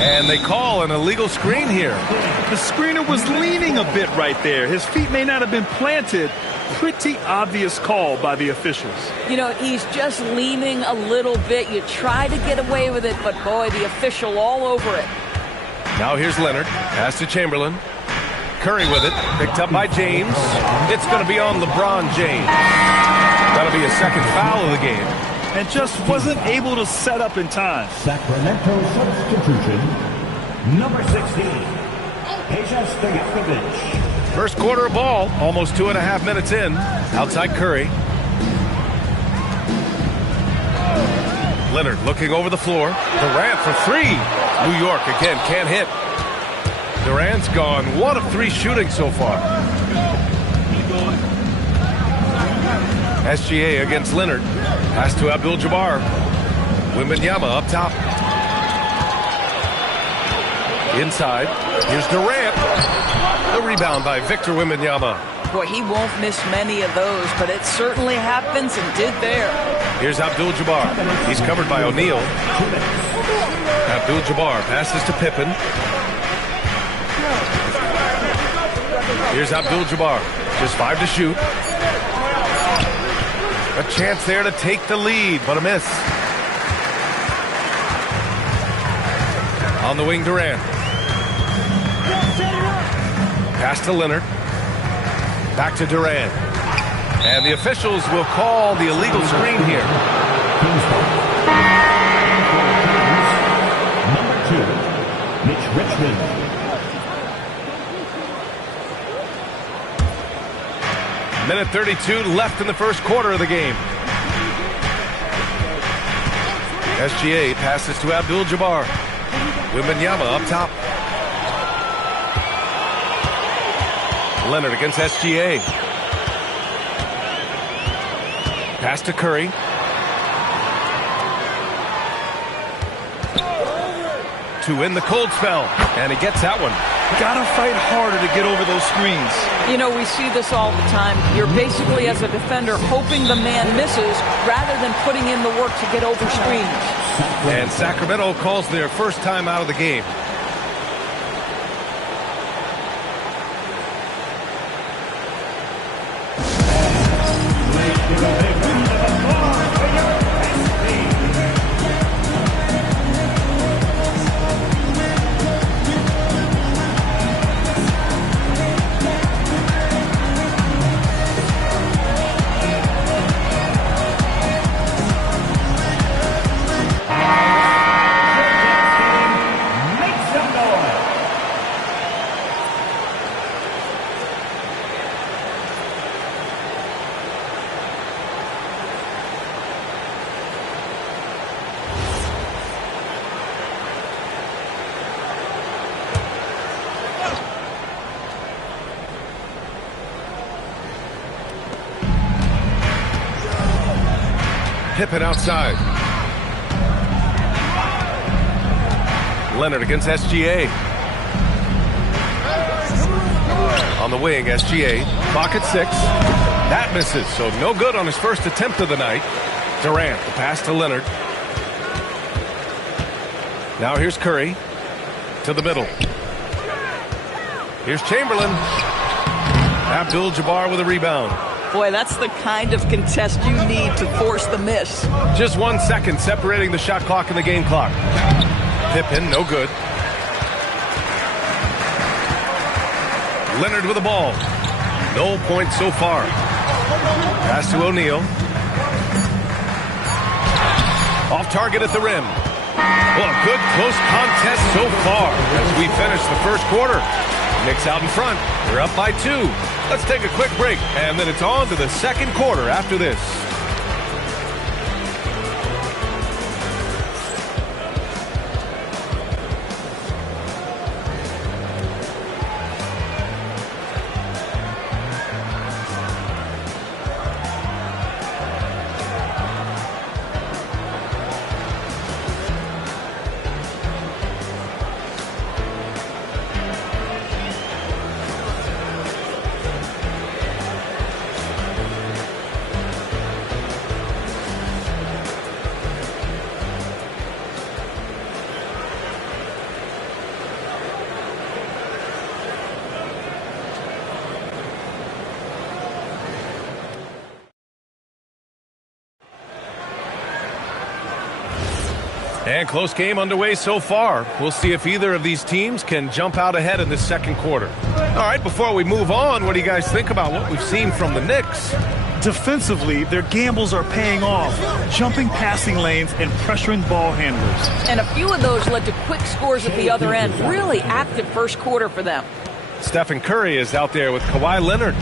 And they call an illegal screen here. The screener was leaning a bit right there. His feet may not have been planted. Pretty obvious call by the officials. You know, he's just leaning a little bit. You try to get away with it, but boy, the official all over it. Now here's Leonard. Pass to Chamberlain. Curry with it. Picked up by James. It's going to be on LeBron James. That'll be a second foul of the game. And just wasn't able to set up in time. Sacramento substitution, number 16, Peja Stojakovic. First quarter of ball, almost 2.5 minutes in. Outside Curry. Leonard looking over the floor. Durant for 3. New York again can't hit. Durant's gone 1 of 3 shooting so far. SGA against Leonard. Pass to Abdul-Jabbar. Wembanyama up top. Inside. Here's Durant. The rebound by Victor Wembanyama. Boy, he won't miss many of those, but it certainly happens and did there. Here's Abdul-Jabbar. He's covered by O'Neal. Abdul-Jabbar passes to Pippen. Here's Abdul-Jabbar. Just 5 to shoot. A chance there to take the lead, but a miss. On the wing, Durant. Pass to Leonard. Back to Durant. And the officials will call the illegal screen here. Number 2, Mitch Richmond. Minute 32 left in the first quarter of the game. SGA passes to Abdul-Jabbar. Wembanyama up top. Leonard against SGA. Pass to Curry. To win the cold spell. And he gets that one. Gotta fight harder to get over those screens. You know, we see this all the time. You're basically, as a defender, hoping the man misses rather than putting in the work to get over screens. And Sacramento calls their first time out of the game. Pippen outside. Leonard against SGA. On the wing, SGA. Clock at 6. That misses, so no good on his first attempt of the night. Durant, the pass to Leonard. Now here's Curry. To the middle. Here's Chamberlain. Abdul-Jabbar with a rebound. Boy, that's the kind of contest you need to force the miss. Just 1 second separating the shot clock and the game clock. Pippen, no good. Leonard with the ball. No points so far. Pass to O'Neal. Off target at the rim. Well, a good close contest so far as we finish the first quarter. Knicks out in front. We're up by 2. Let's take a quick break, and then it's on to the second quarter after this. And close game underway so far. We'll see if either of these teams can jump out ahead in this second quarter. All right, before we move on, what do you guys think about what we've seen from the Knicks? Defensively, their gambles are paying off, jumping passing lanes and pressuring ball handlers. And a few of those led to quick scores at the other end. Really active first quarter for them. Stephen Curry is out there with Kawhi Leonard.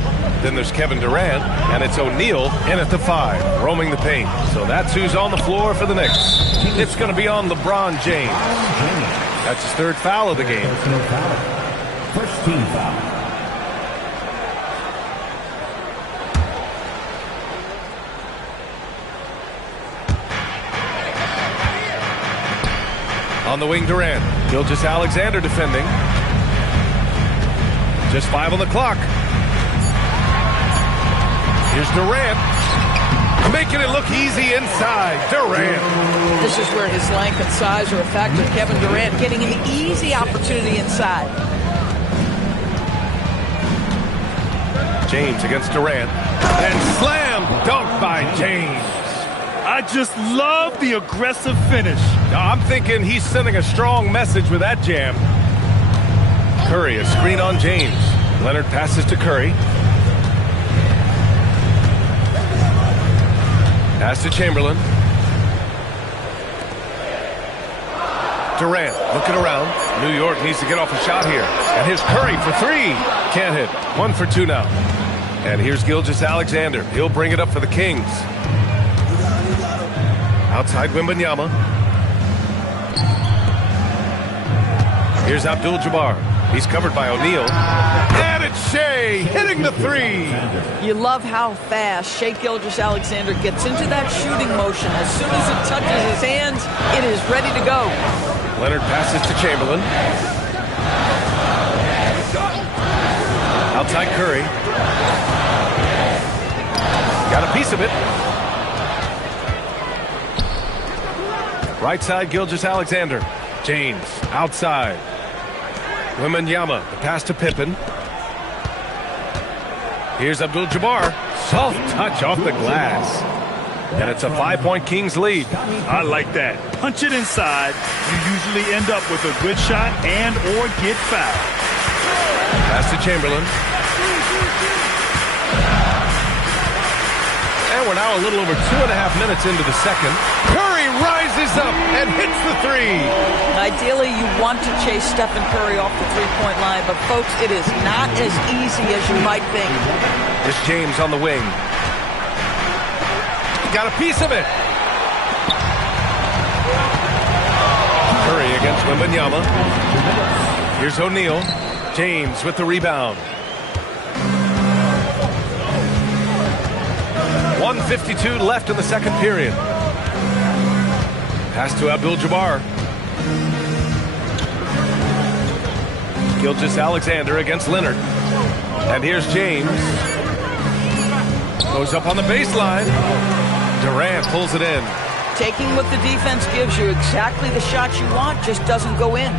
Then there's Kevin Durant, and it's O'Neal in at the 5, roaming the paint. So that's who's on the floor for the Knicks. It's going to be on LeBron James. That's his 3rd foul of the game. First team foul. On the wing, Durant. Gilgeous-Alexander defending. Just 5 on the clock. Here's Durant. Making it look easy inside. Durant. This is where his length and size are a factor. Kevin Durant getting an easy opportunity inside. James against Durant. And slam dunk by James. I just love the aggressive finish. I'm thinking he's sending a strong message with that jam. Curry, a screen on James. Leonard passes to Curry. Pass to Chamberlain. Durant looking around. New York needs to get off a shot here. And here's Curry for 3. Can't hit. 1 for 2 now. And here's Gilgeous-Alexander. He'll bring it up for the Kings. Outside Wembanyama. Here's Abdul-Jabbar. He's covered by O'Neal. And it's Shea hitting the 3. You love how fast Shea Gilgeous-Alexander gets into that shooting motion. As soon as it touches his hands, it is ready to go. Leonard passes to Chamberlain. Outside Curry. Got a piece of it. Right side, Gilgeous-Alexander. James outside. Wembanyama, the pass to Pippen. Here's Abdul-Jabbar. Soft touch off the glass. And it's a 5-point Kings lead. I like that. Punch it inside. You usually end up with a good shot and or get fouled. Pass to Chamberlain. And we're now a little over 2.5 minutes into the second. Curry rises up and hits the 3. Ideally, you want to chase Stephen Curry off the three-point line, but folks, it is not as easy as you might think. Here's James on the wing. Got a piece of it. Curry against Wembanyama. Here's O'Neal. James with the rebound. 1:52 left in the second period. Pass to Abdul-Jabbar. Gilgeous-Alexander against Leonard. And here's James. Goes up on the baseline. Durant pulls it in. Taking what the defense gives you, exactly the shot you want, just doesn't go in.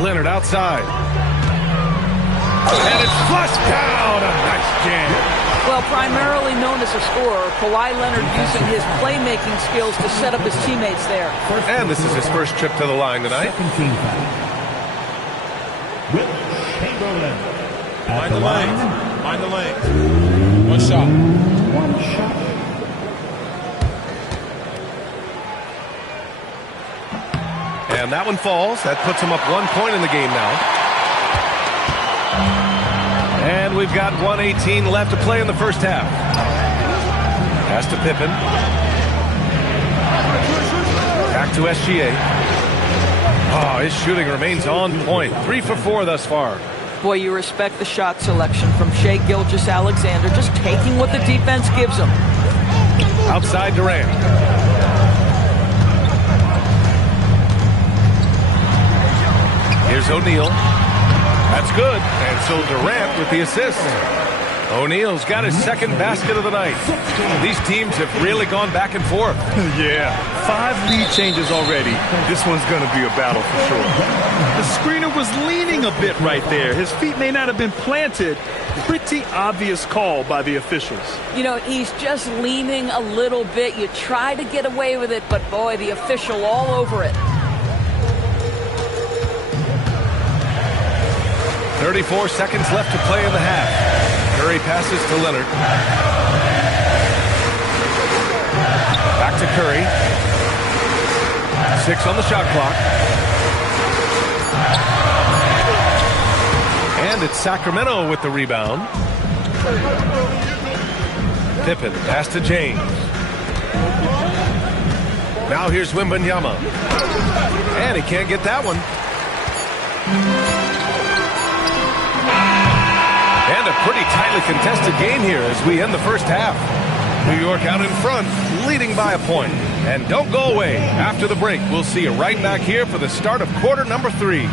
Leonard outside. And it's flushed down. A nice jam. Well, primarily known as a scorer, Kawhi Leonard using his playmaking skills to set up his teammates there. And this is his first trip to the line tonight. Mind the lane. Mind the lane. One shot. One shot. And that one falls. That puts him up 1 point in the game now. And we've got 1:18 left to play in the first half. Pass to Pippen. Back to SGA. Oh, his shooting remains on point. 3 for 4 thus far. Boy, you respect the shot selection from Shai Gilgeous-Alexander, just taking what the defense gives him. Outside Durant. Here's O'Neal. That's good. And so Durant with the assist. O'Neal's got his second basket of the night. These teams have really gone back and forth. Yeah, 5 lead changes already. This one's going to be a battle for sure. The screener was leaning a bit right there. His feet may not have been planted. Pretty obvious call by the officials. You know, he's just leaning a little bit. You try to get away with it, but boy, the official all over it. 34 seconds left to play in the half. Curry passes to Leonard. Back to Curry. 6 on the shot clock. And it's Sacramento with the rebound. Pippen, pass to James. Now here's Wembanyama. And he can't get that one. And a pretty tightly contested game here as we end the first half. New York out in front, leading by a point. And don't go away. After the break, we'll see you right back here for the start of quarter number 3.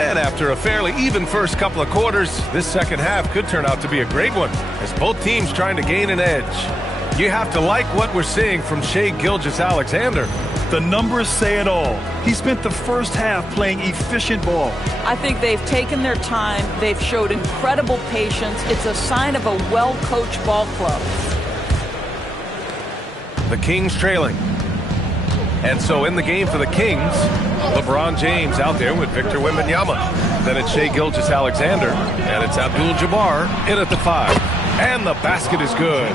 And after a fairly even first couple of quarters, this second half could turn out to be a great one, as both teams trying to gain an edge. You have to like what we're seeing from Shai Gilgeous-Alexander. The numbers say it all. He spent the first half playing efficient ball. I think they've taken their time. They've showed incredible patience. It's a sign of a well-coached ball club. The Kings trailing. And so in the game for the Kings, LeBron James out there with Victor Wembanyama. Then it's Shai Gilgeous-Alexander, and it's Abdul-Jabbar in at the 5. And the basket is good.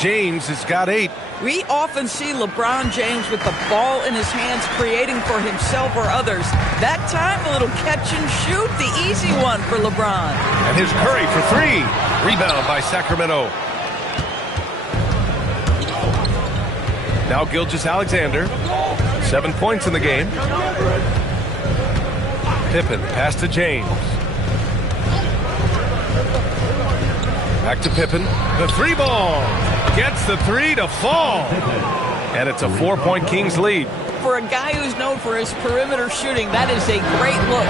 James has got 8. We often see LeBron James with the ball in his hands creating for himself or others. That time, a little catch and shoot, the easy one for LeBron. And here's Curry for 3. Rebound by Sacramento. Now Gilgeous-Alexander. 7 points in the game. Pippen, pass to James. Back to Pippen. The 3 ball. Gets the 3 to fall. And it's a 4-point Kings lead. For a guy who's known for his perimeter shooting, that is a great look.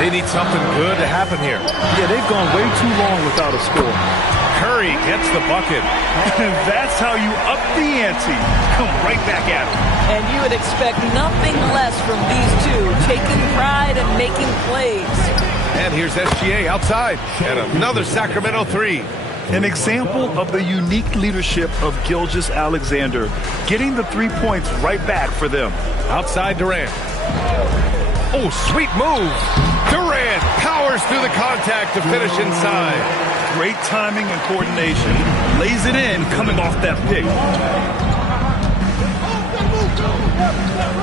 They need something good to happen here. Yeah, they've gone way too long without a score. Curry gets the bucket. And that's how you up the ante. Come right back at him. And you would expect nothing less from these two, taking pride and making plays. And here's SGA outside. And another Sacramento three. An example of the unique leadership of Gilgeous-Alexander, getting the 3 points right back for them. Outside Durant. Oh, sweet move. Durant powers through the contact to finish inside. Great timing and coordination. Lays it in coming off that pick.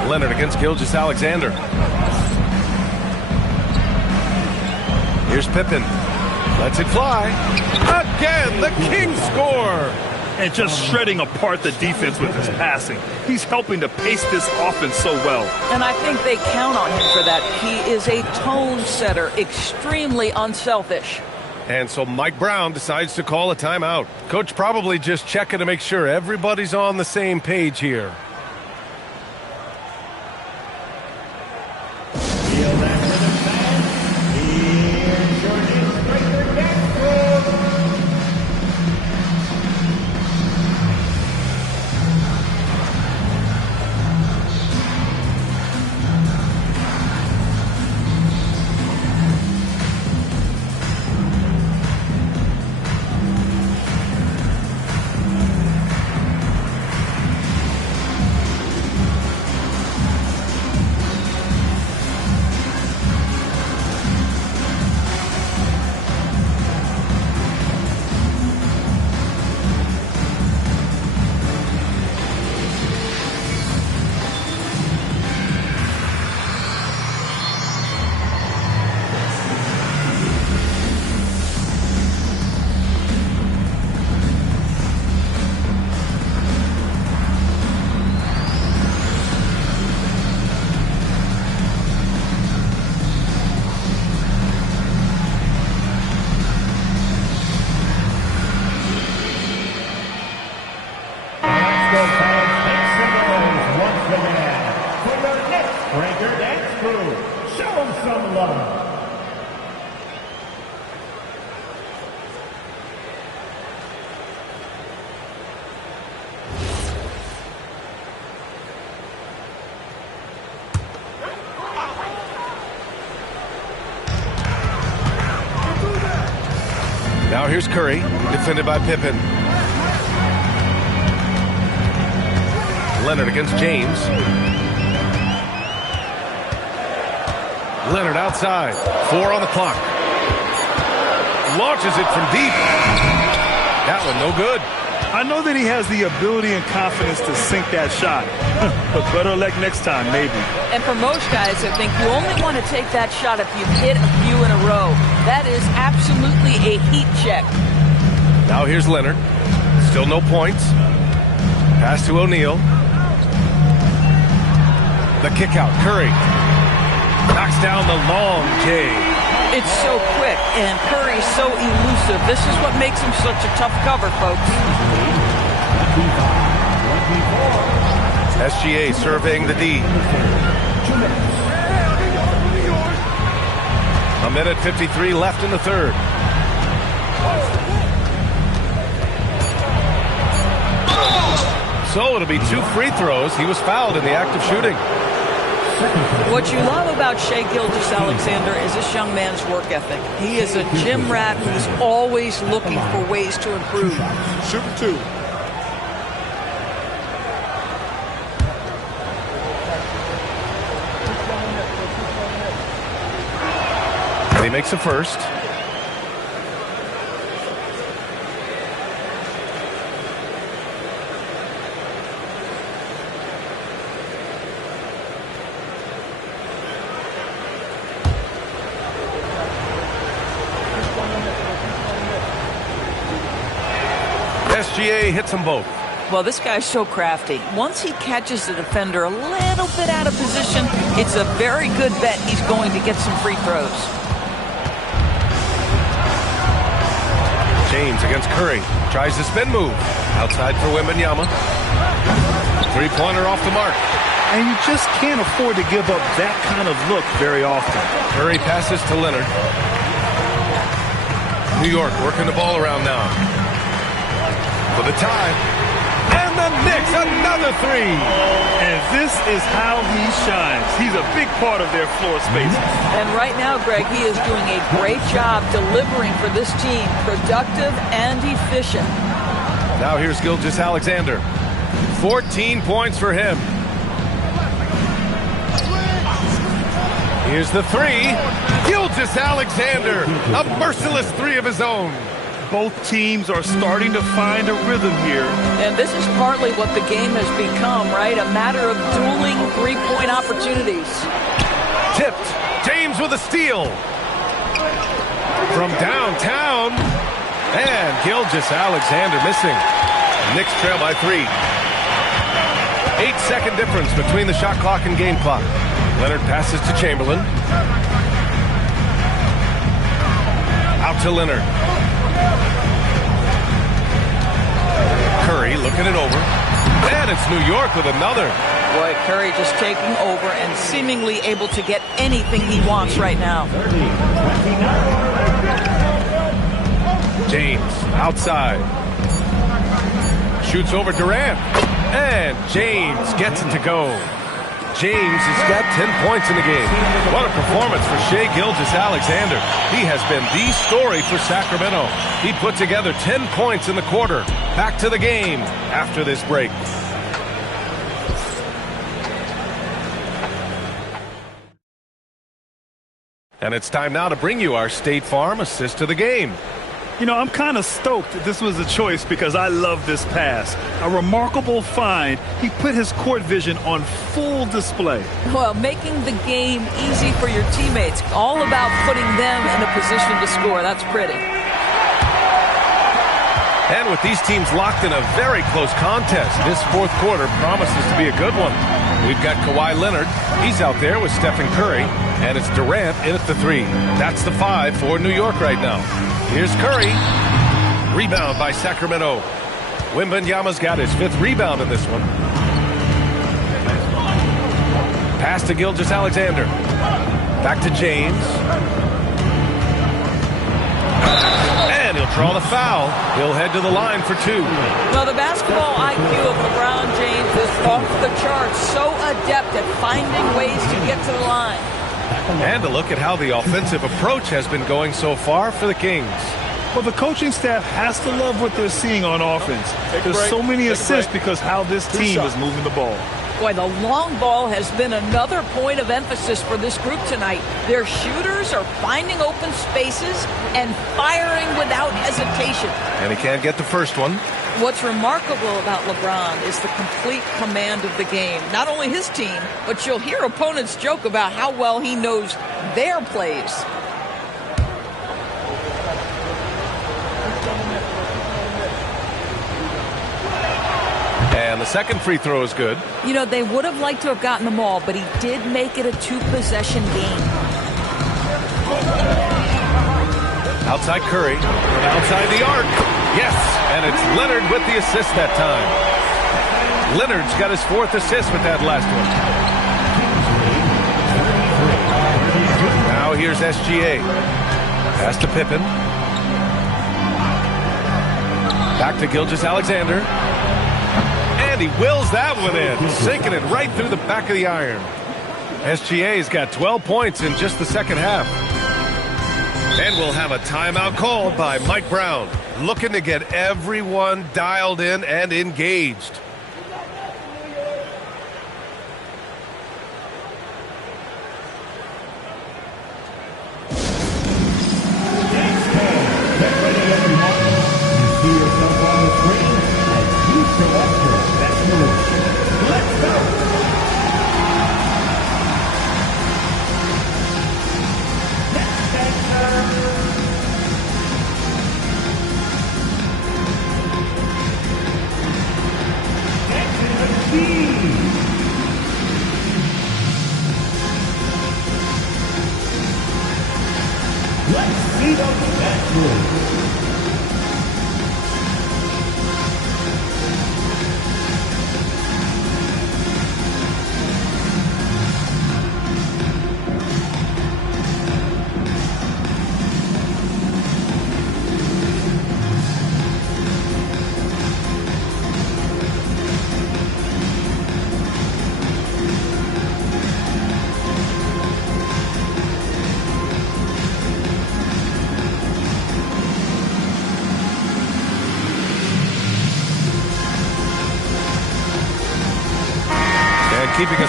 Leonard against Gilgeous-Alexander. Here's Pippen. Lets it fly. Again, the King score. And just shredding apart the defense with his passing. He's helping to pace this offense so well. And I think they count on him for that. He is a tone setter, extremely unselfish. And so Mike Brown decides to call a timeout. Coach probably just checking to make sure everybody's on the same page here. Now here's Curry, defended by Pippen. Leonard against James. Leonard outside. 4 on the clock. Launches it from deep. That one no good. I know that he has the ability and confidence to sink that shot. But better luck next time, maybe. And for most guys, I think you only want to take that shot if you've hit a few in a row. That is absolutely a heat check. Now here's Leonard. Still no points. Pass to O'Neal. The kick out. Curry knocks down the long J. It's so quick, and Curry's so elusive. This is what makes him such a tough cover, folks. SGA surveying the D. A minute 53 left in the third. So it'll be 2 free throws. He was fouled in the act of shooting. What you love about Shai Gilgeous-Alexander is this young man's work ethic. He is a gym rat who's always looking for ways to improve. Shooting 2. And he makes a first. SGA hits them both. Well, this guy's so crafty. Once he catches the defender a little bit out of position, it's a very good bet he's going to get some free throws. James against Curry. Tries the spin move. Outside for Wembanyama. Three-pointer off the mark. and you just can't afford to give up that kind of look very often. Curry passes to Leonard. New York working the ball around now. For the tie. And the Knicks, another three. And this is how he shines. He's a big part of their floor space. And right now, Greg, he is doing a great job delivering for this team. Productive and efficient. Now here's Gilgeous-Alexander. 14 points for him. Here's the three. Gilgeous-Alexander, a merciless three of his own. Both teams are starting to find a rhythm here. And this is partly what the game has become, right? A matter of dueling three-point opportunities. Tipped. James with a steal. From downtown. And Gilgeous-Alexander missing. Knicks trail by 3. 8-second difference between the shot clock and game clock. Leonard passes to Chamberlain. Out to Leonard. Curry looking it over. And it's New York with another. Boy, Curry just taking over and seemingly able to get anything he wants right now. James outside. Shoots over Durant. And James gets it to go. James has got 10 points in the game. What a performance for Shai Gilgeous-Alexander. He has been the story for Sacramento. He put together 10 points in the quarter. Back to the game after this break. And it's time now to bring you our State Farm assist to the game. You know, I'm kind of stoked that this was a choice because I love this pass. A remarkable find. He put his court vision on full display. Well, making the game easy for your teammates. All about putting them in a position to score. That's pretty. And with these teams locked in a very close contest, this fourth quarter promises to be a good one. We've got Kawhi Leonard. He's out there with Stephen Curry. And it's Durant in at the 3. That's the 5 for New York right now. Here's Curry. Rebound by Sacramento. Wembanyama's got his 5th rebound in this one. Pass to Gilgeous-Alexander. Back to James. And he'll draw the foul. He'll head to the line for 2. Well, the basketball IQ of LeBron James is off the charts. So adept at finding ways to get to the line. And a look at how the offensive approach has been going so far for the Kings. Well, the coaching staff has to love what they're seeing on offense. There's so many assists because how this team is moving the ball. Boy, the long ball has been another point of emphasis for this group tonight. Their shooters are finding open spaces and firing without hesitation. And he can't get the first one. What's remarkable about LeBron is the complete command of the game. Not only his team, but you'll hear opponents joke about how well he knows their plays. And the second free throw is good. You know, they would have liked to have gotten them all, but he did make it a 2-possession game. Outside Curry, from outside the arc. Yes, and it's Leonard with the assist that time. Leonard's got his 4th assist with that last one. Now here's SGA. Pass to Pippen. Back to Gilgeous-Alexander. And he wills that one in, sinking it right through the back of the iron. SGA's got 12 points in just the second half. And we'll have a timeout called by Mike Brown, looking to get everyone dialed in and engaged.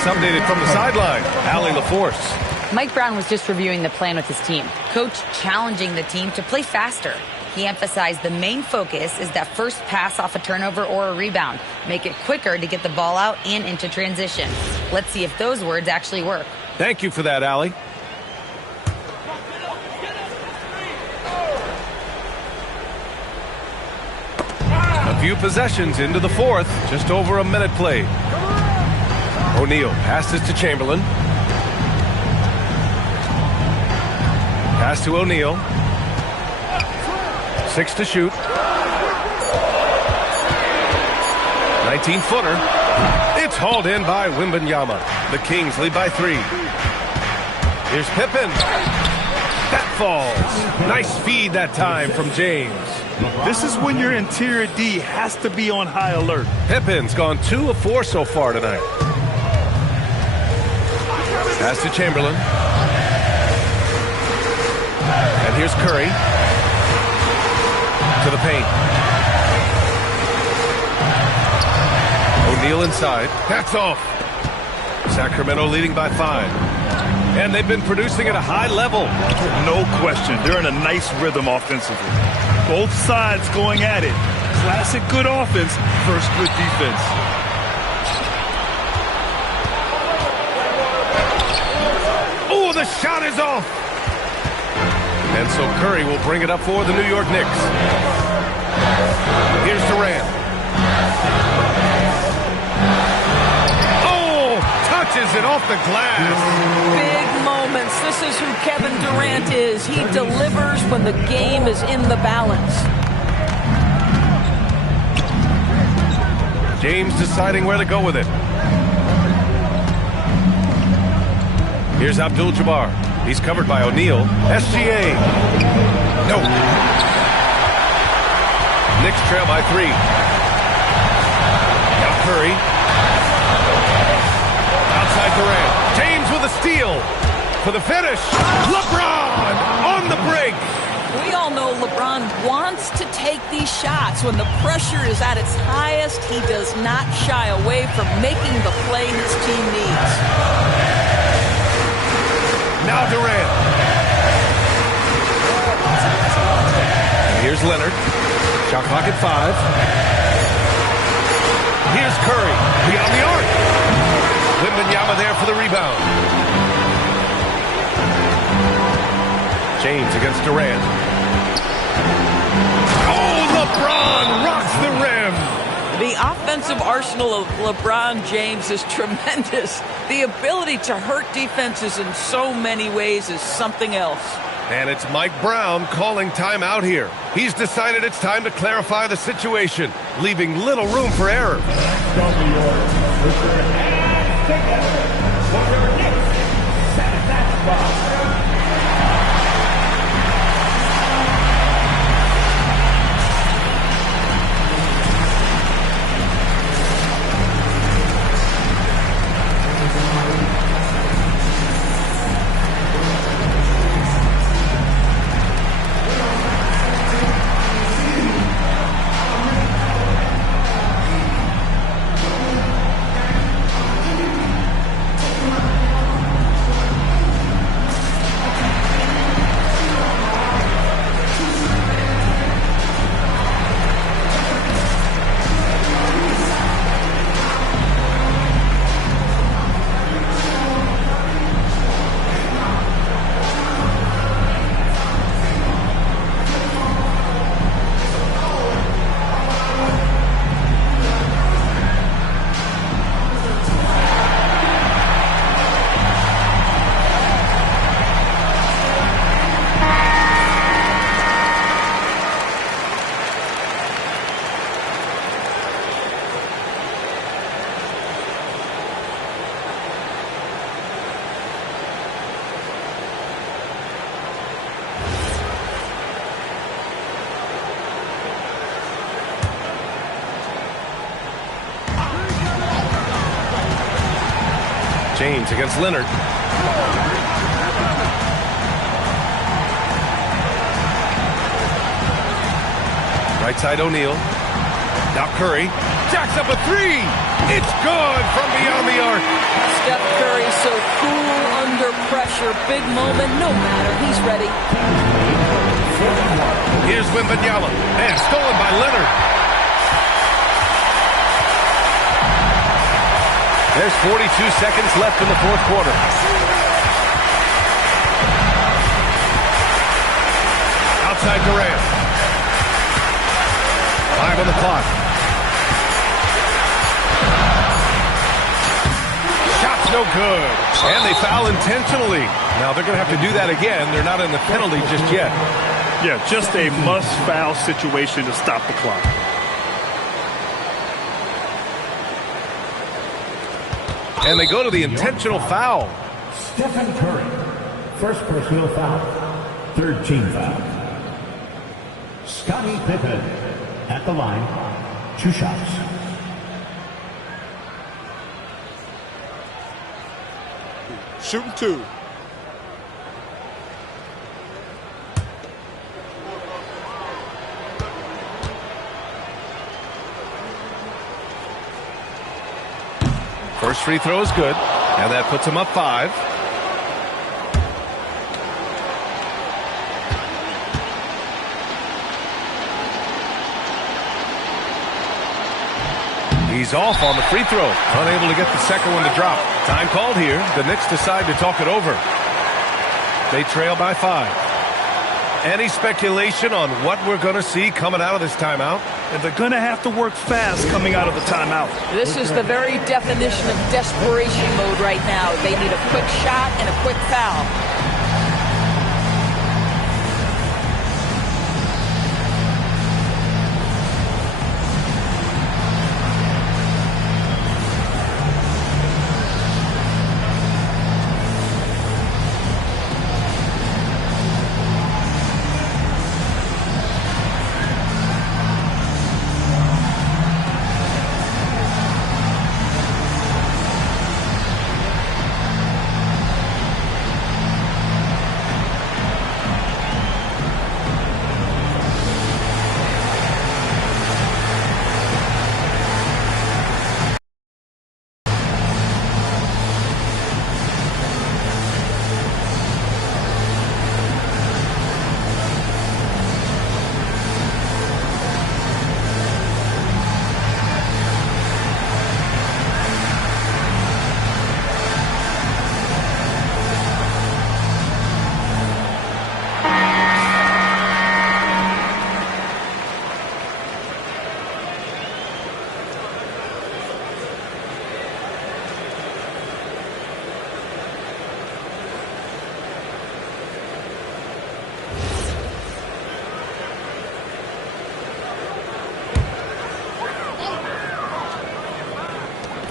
us updated from the sideline. Allie LaForce. Mike Brown was just reviewing the plan with his team. Coach challenging the team to play faster. He emphasized the main focus is that first pass off a turnover or a rebound. Make it quicker to get the ball out and into transition. Let's see if those words actually work. Thank you for that, Allie. A few possessions into the fourth. Just over a minute played. O'Neal passes to Chamberlain. Pass to O'Neal. 6 to shoot. 19-footer. It's hauled in by Wembanyama. The Kings lead by 3. Here's Pippen. That falls. Nice feed that time from James. This is when your interior D has to be on high alert. Pippen's gone 2 of 4 so far tonight. Pass to Chamberlain. And here's Curry. To the paint. O'Neal inside. That's off. Sacramento leading by 5. And they've been producing at a high level. No question. They're in a nice rhythm offensively. Both sides going at it. Classic good offense versus good defense. Oh, the shot is off. And so Curry will bring it up for the New York Knicks. Here's Durant. Oh, touches it off the glass. Big moments. This is who Kevin Durant is. He delivers when the game is in the balance. James deciding where to go with it. Here's Abdul-Jabbar. He's covered by O'Neal. SGA. No. Knicks trail by 3. Now Curry. Outside Durant. James with a steal. For the finish. LeBron on the break. We all know LeBron wants to take these shots. When the pressure is at its highest, he does not shy away from making the play his team needs. Now Durant. Here's Leonard. Shot clock at 5. Here's Curry. Beyond the arc. Wembanyama there for the rebound. James against Durant. Oh, LeBron rocks the rim. The offensive arsenal of LeBron James is tremendous. The ability to hurt defenses in so many ways is something else. And it's Mike Brown calling timeout here. He's decided it's time to clarify the situation, leaving little room for error. James against Leonard. Right side O'Neal. Now Curry jacks up a 3. It's good from beyond the arc. Steph Curry so cool under pressure. Big moment, no matter. He's ready. Here's Wembanyama, and stolen by Leonard. There's 42 seconds left in the fourth quarter. Outside Durant. 5 on the clock. Shot's no good. And they foul intentionally. Now they're going to have to do that again. They're not in the penalty just yet. Yeah, just a must-foul situation to stop the clock. And they go to the intentional foul. Stephen Curry, first personal foul, third team foul. Scottie Pippen at the line, 2 shots. Shooting 2. First free throw is good, and that puts him up 5. He's off on the free throw, unable to get the second one to drop. Time called here. The Knicks decide to talk it over. They trail by 5. Any speculation on what we're going to see coming out of this timeout? And they're going to have to work fast coming out of the timeout. This is the very definition of desperation mode right now. They need a quick shot and a quick foul.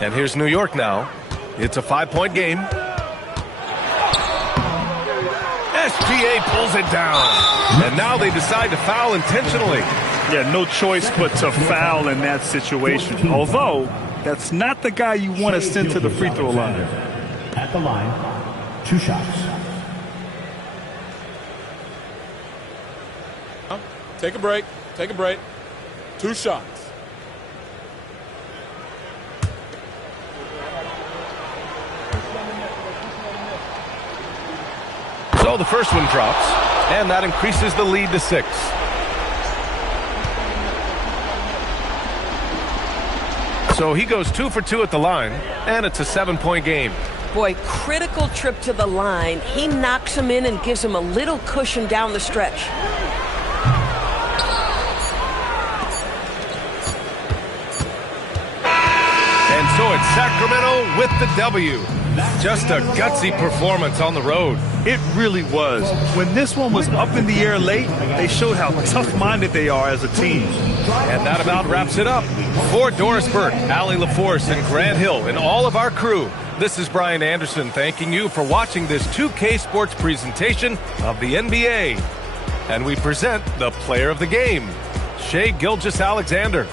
And here's New York now. It's a 5-point game. SGA pulls it down. And now they decide to foul intentionally. Yeah, no choice but to foul in that situation. Although, that's not the guy you want to send to the free throw line. At the line, 2 shots. Take a break. Take a break. 2 shots. So the first one drops, and that increases the lead to 6. So he goes 2 for 2 at the line, and it's a 7-point game. Boy, critical trip to the line. He knocks him in and gives him a little cushion down the stretch. And so it's Sacramento with the W. Just a gutsy performance on the road. It really was. When this one was up in the air late, they showed how tough-minded they are as a team. And that about wraps it up. For Doris Burke, Allie LaForce, and Grant Hill, and all of our crew, this is Brian Anderson thanking you for watching this 2K Sports presentation of the NBA. And we present the player of the game, Shai Gilgeous-Alexander.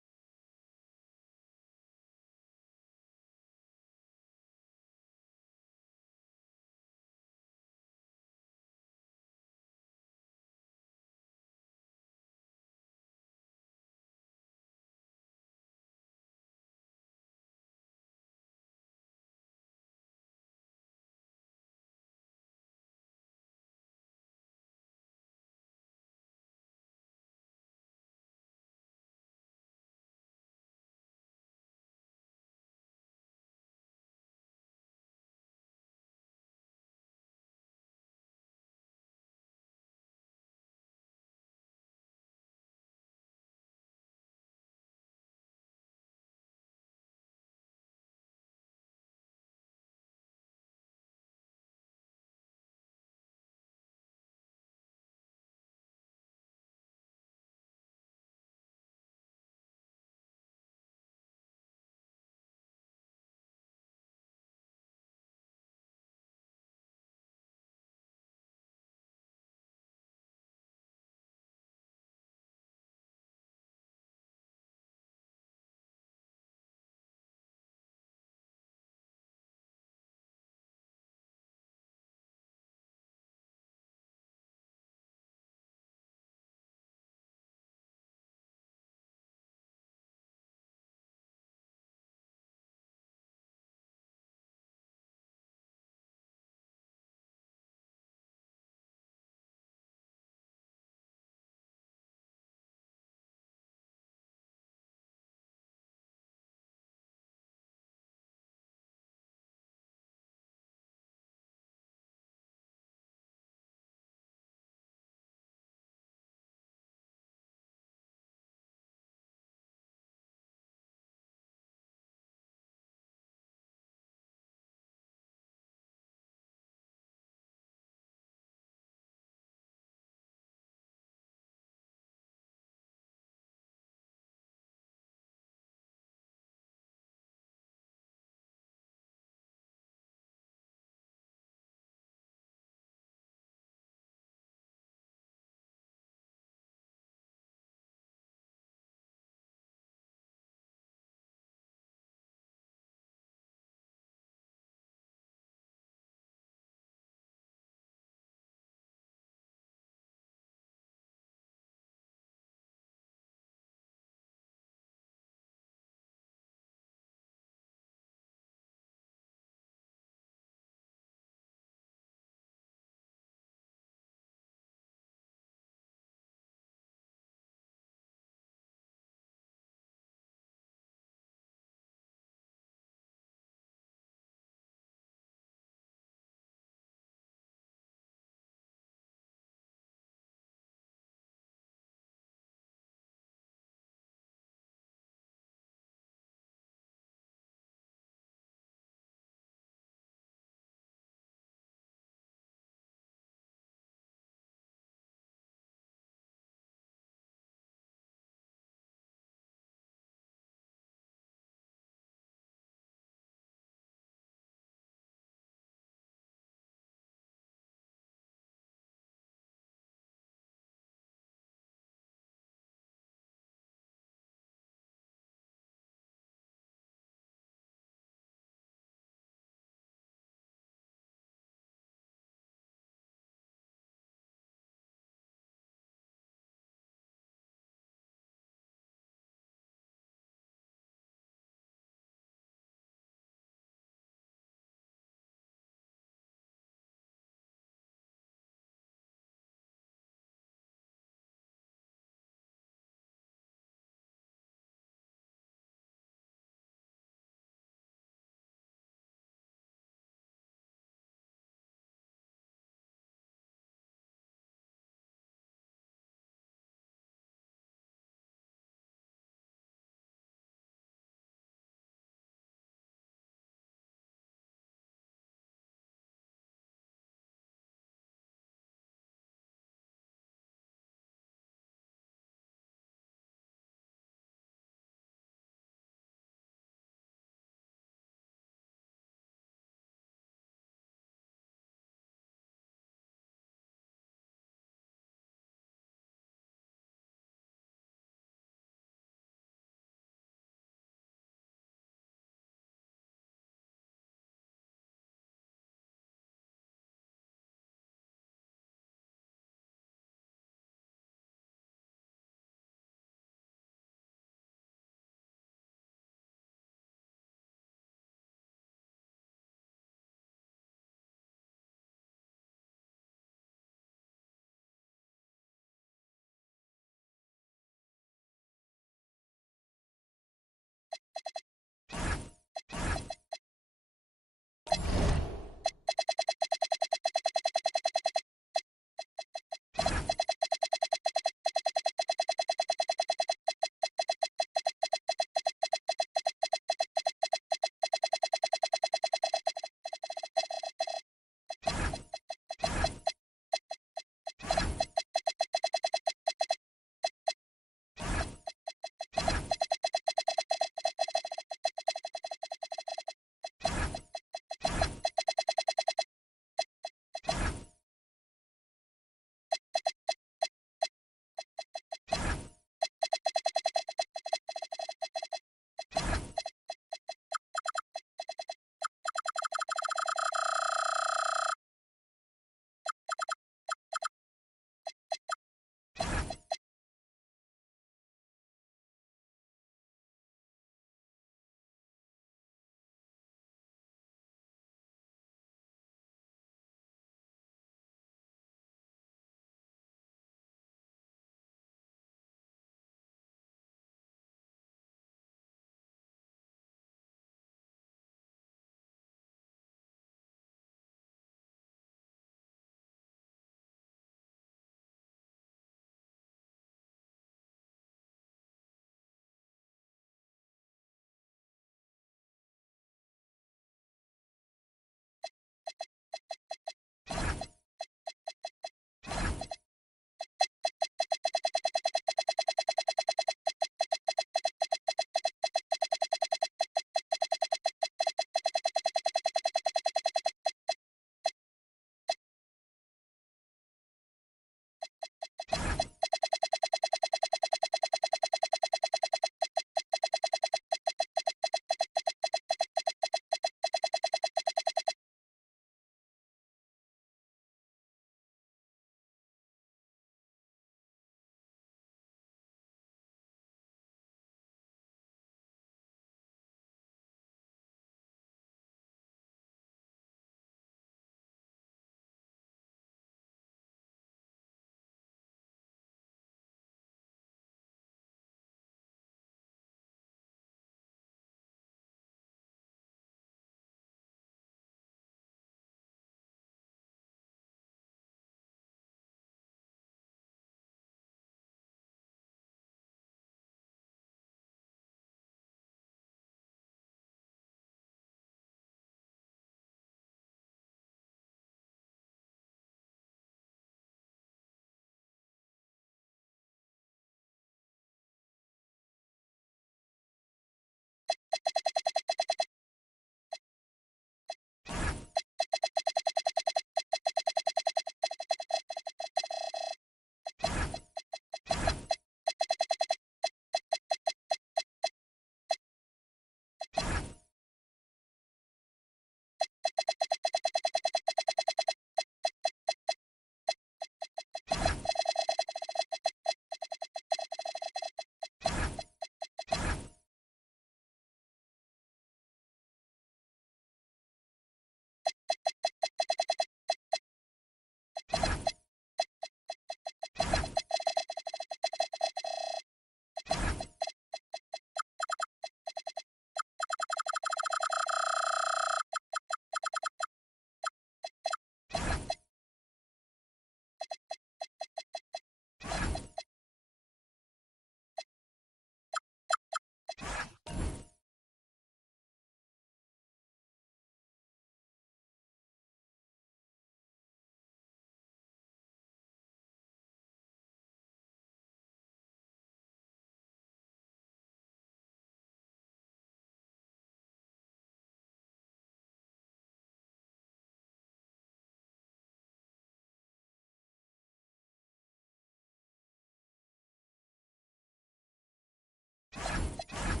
it.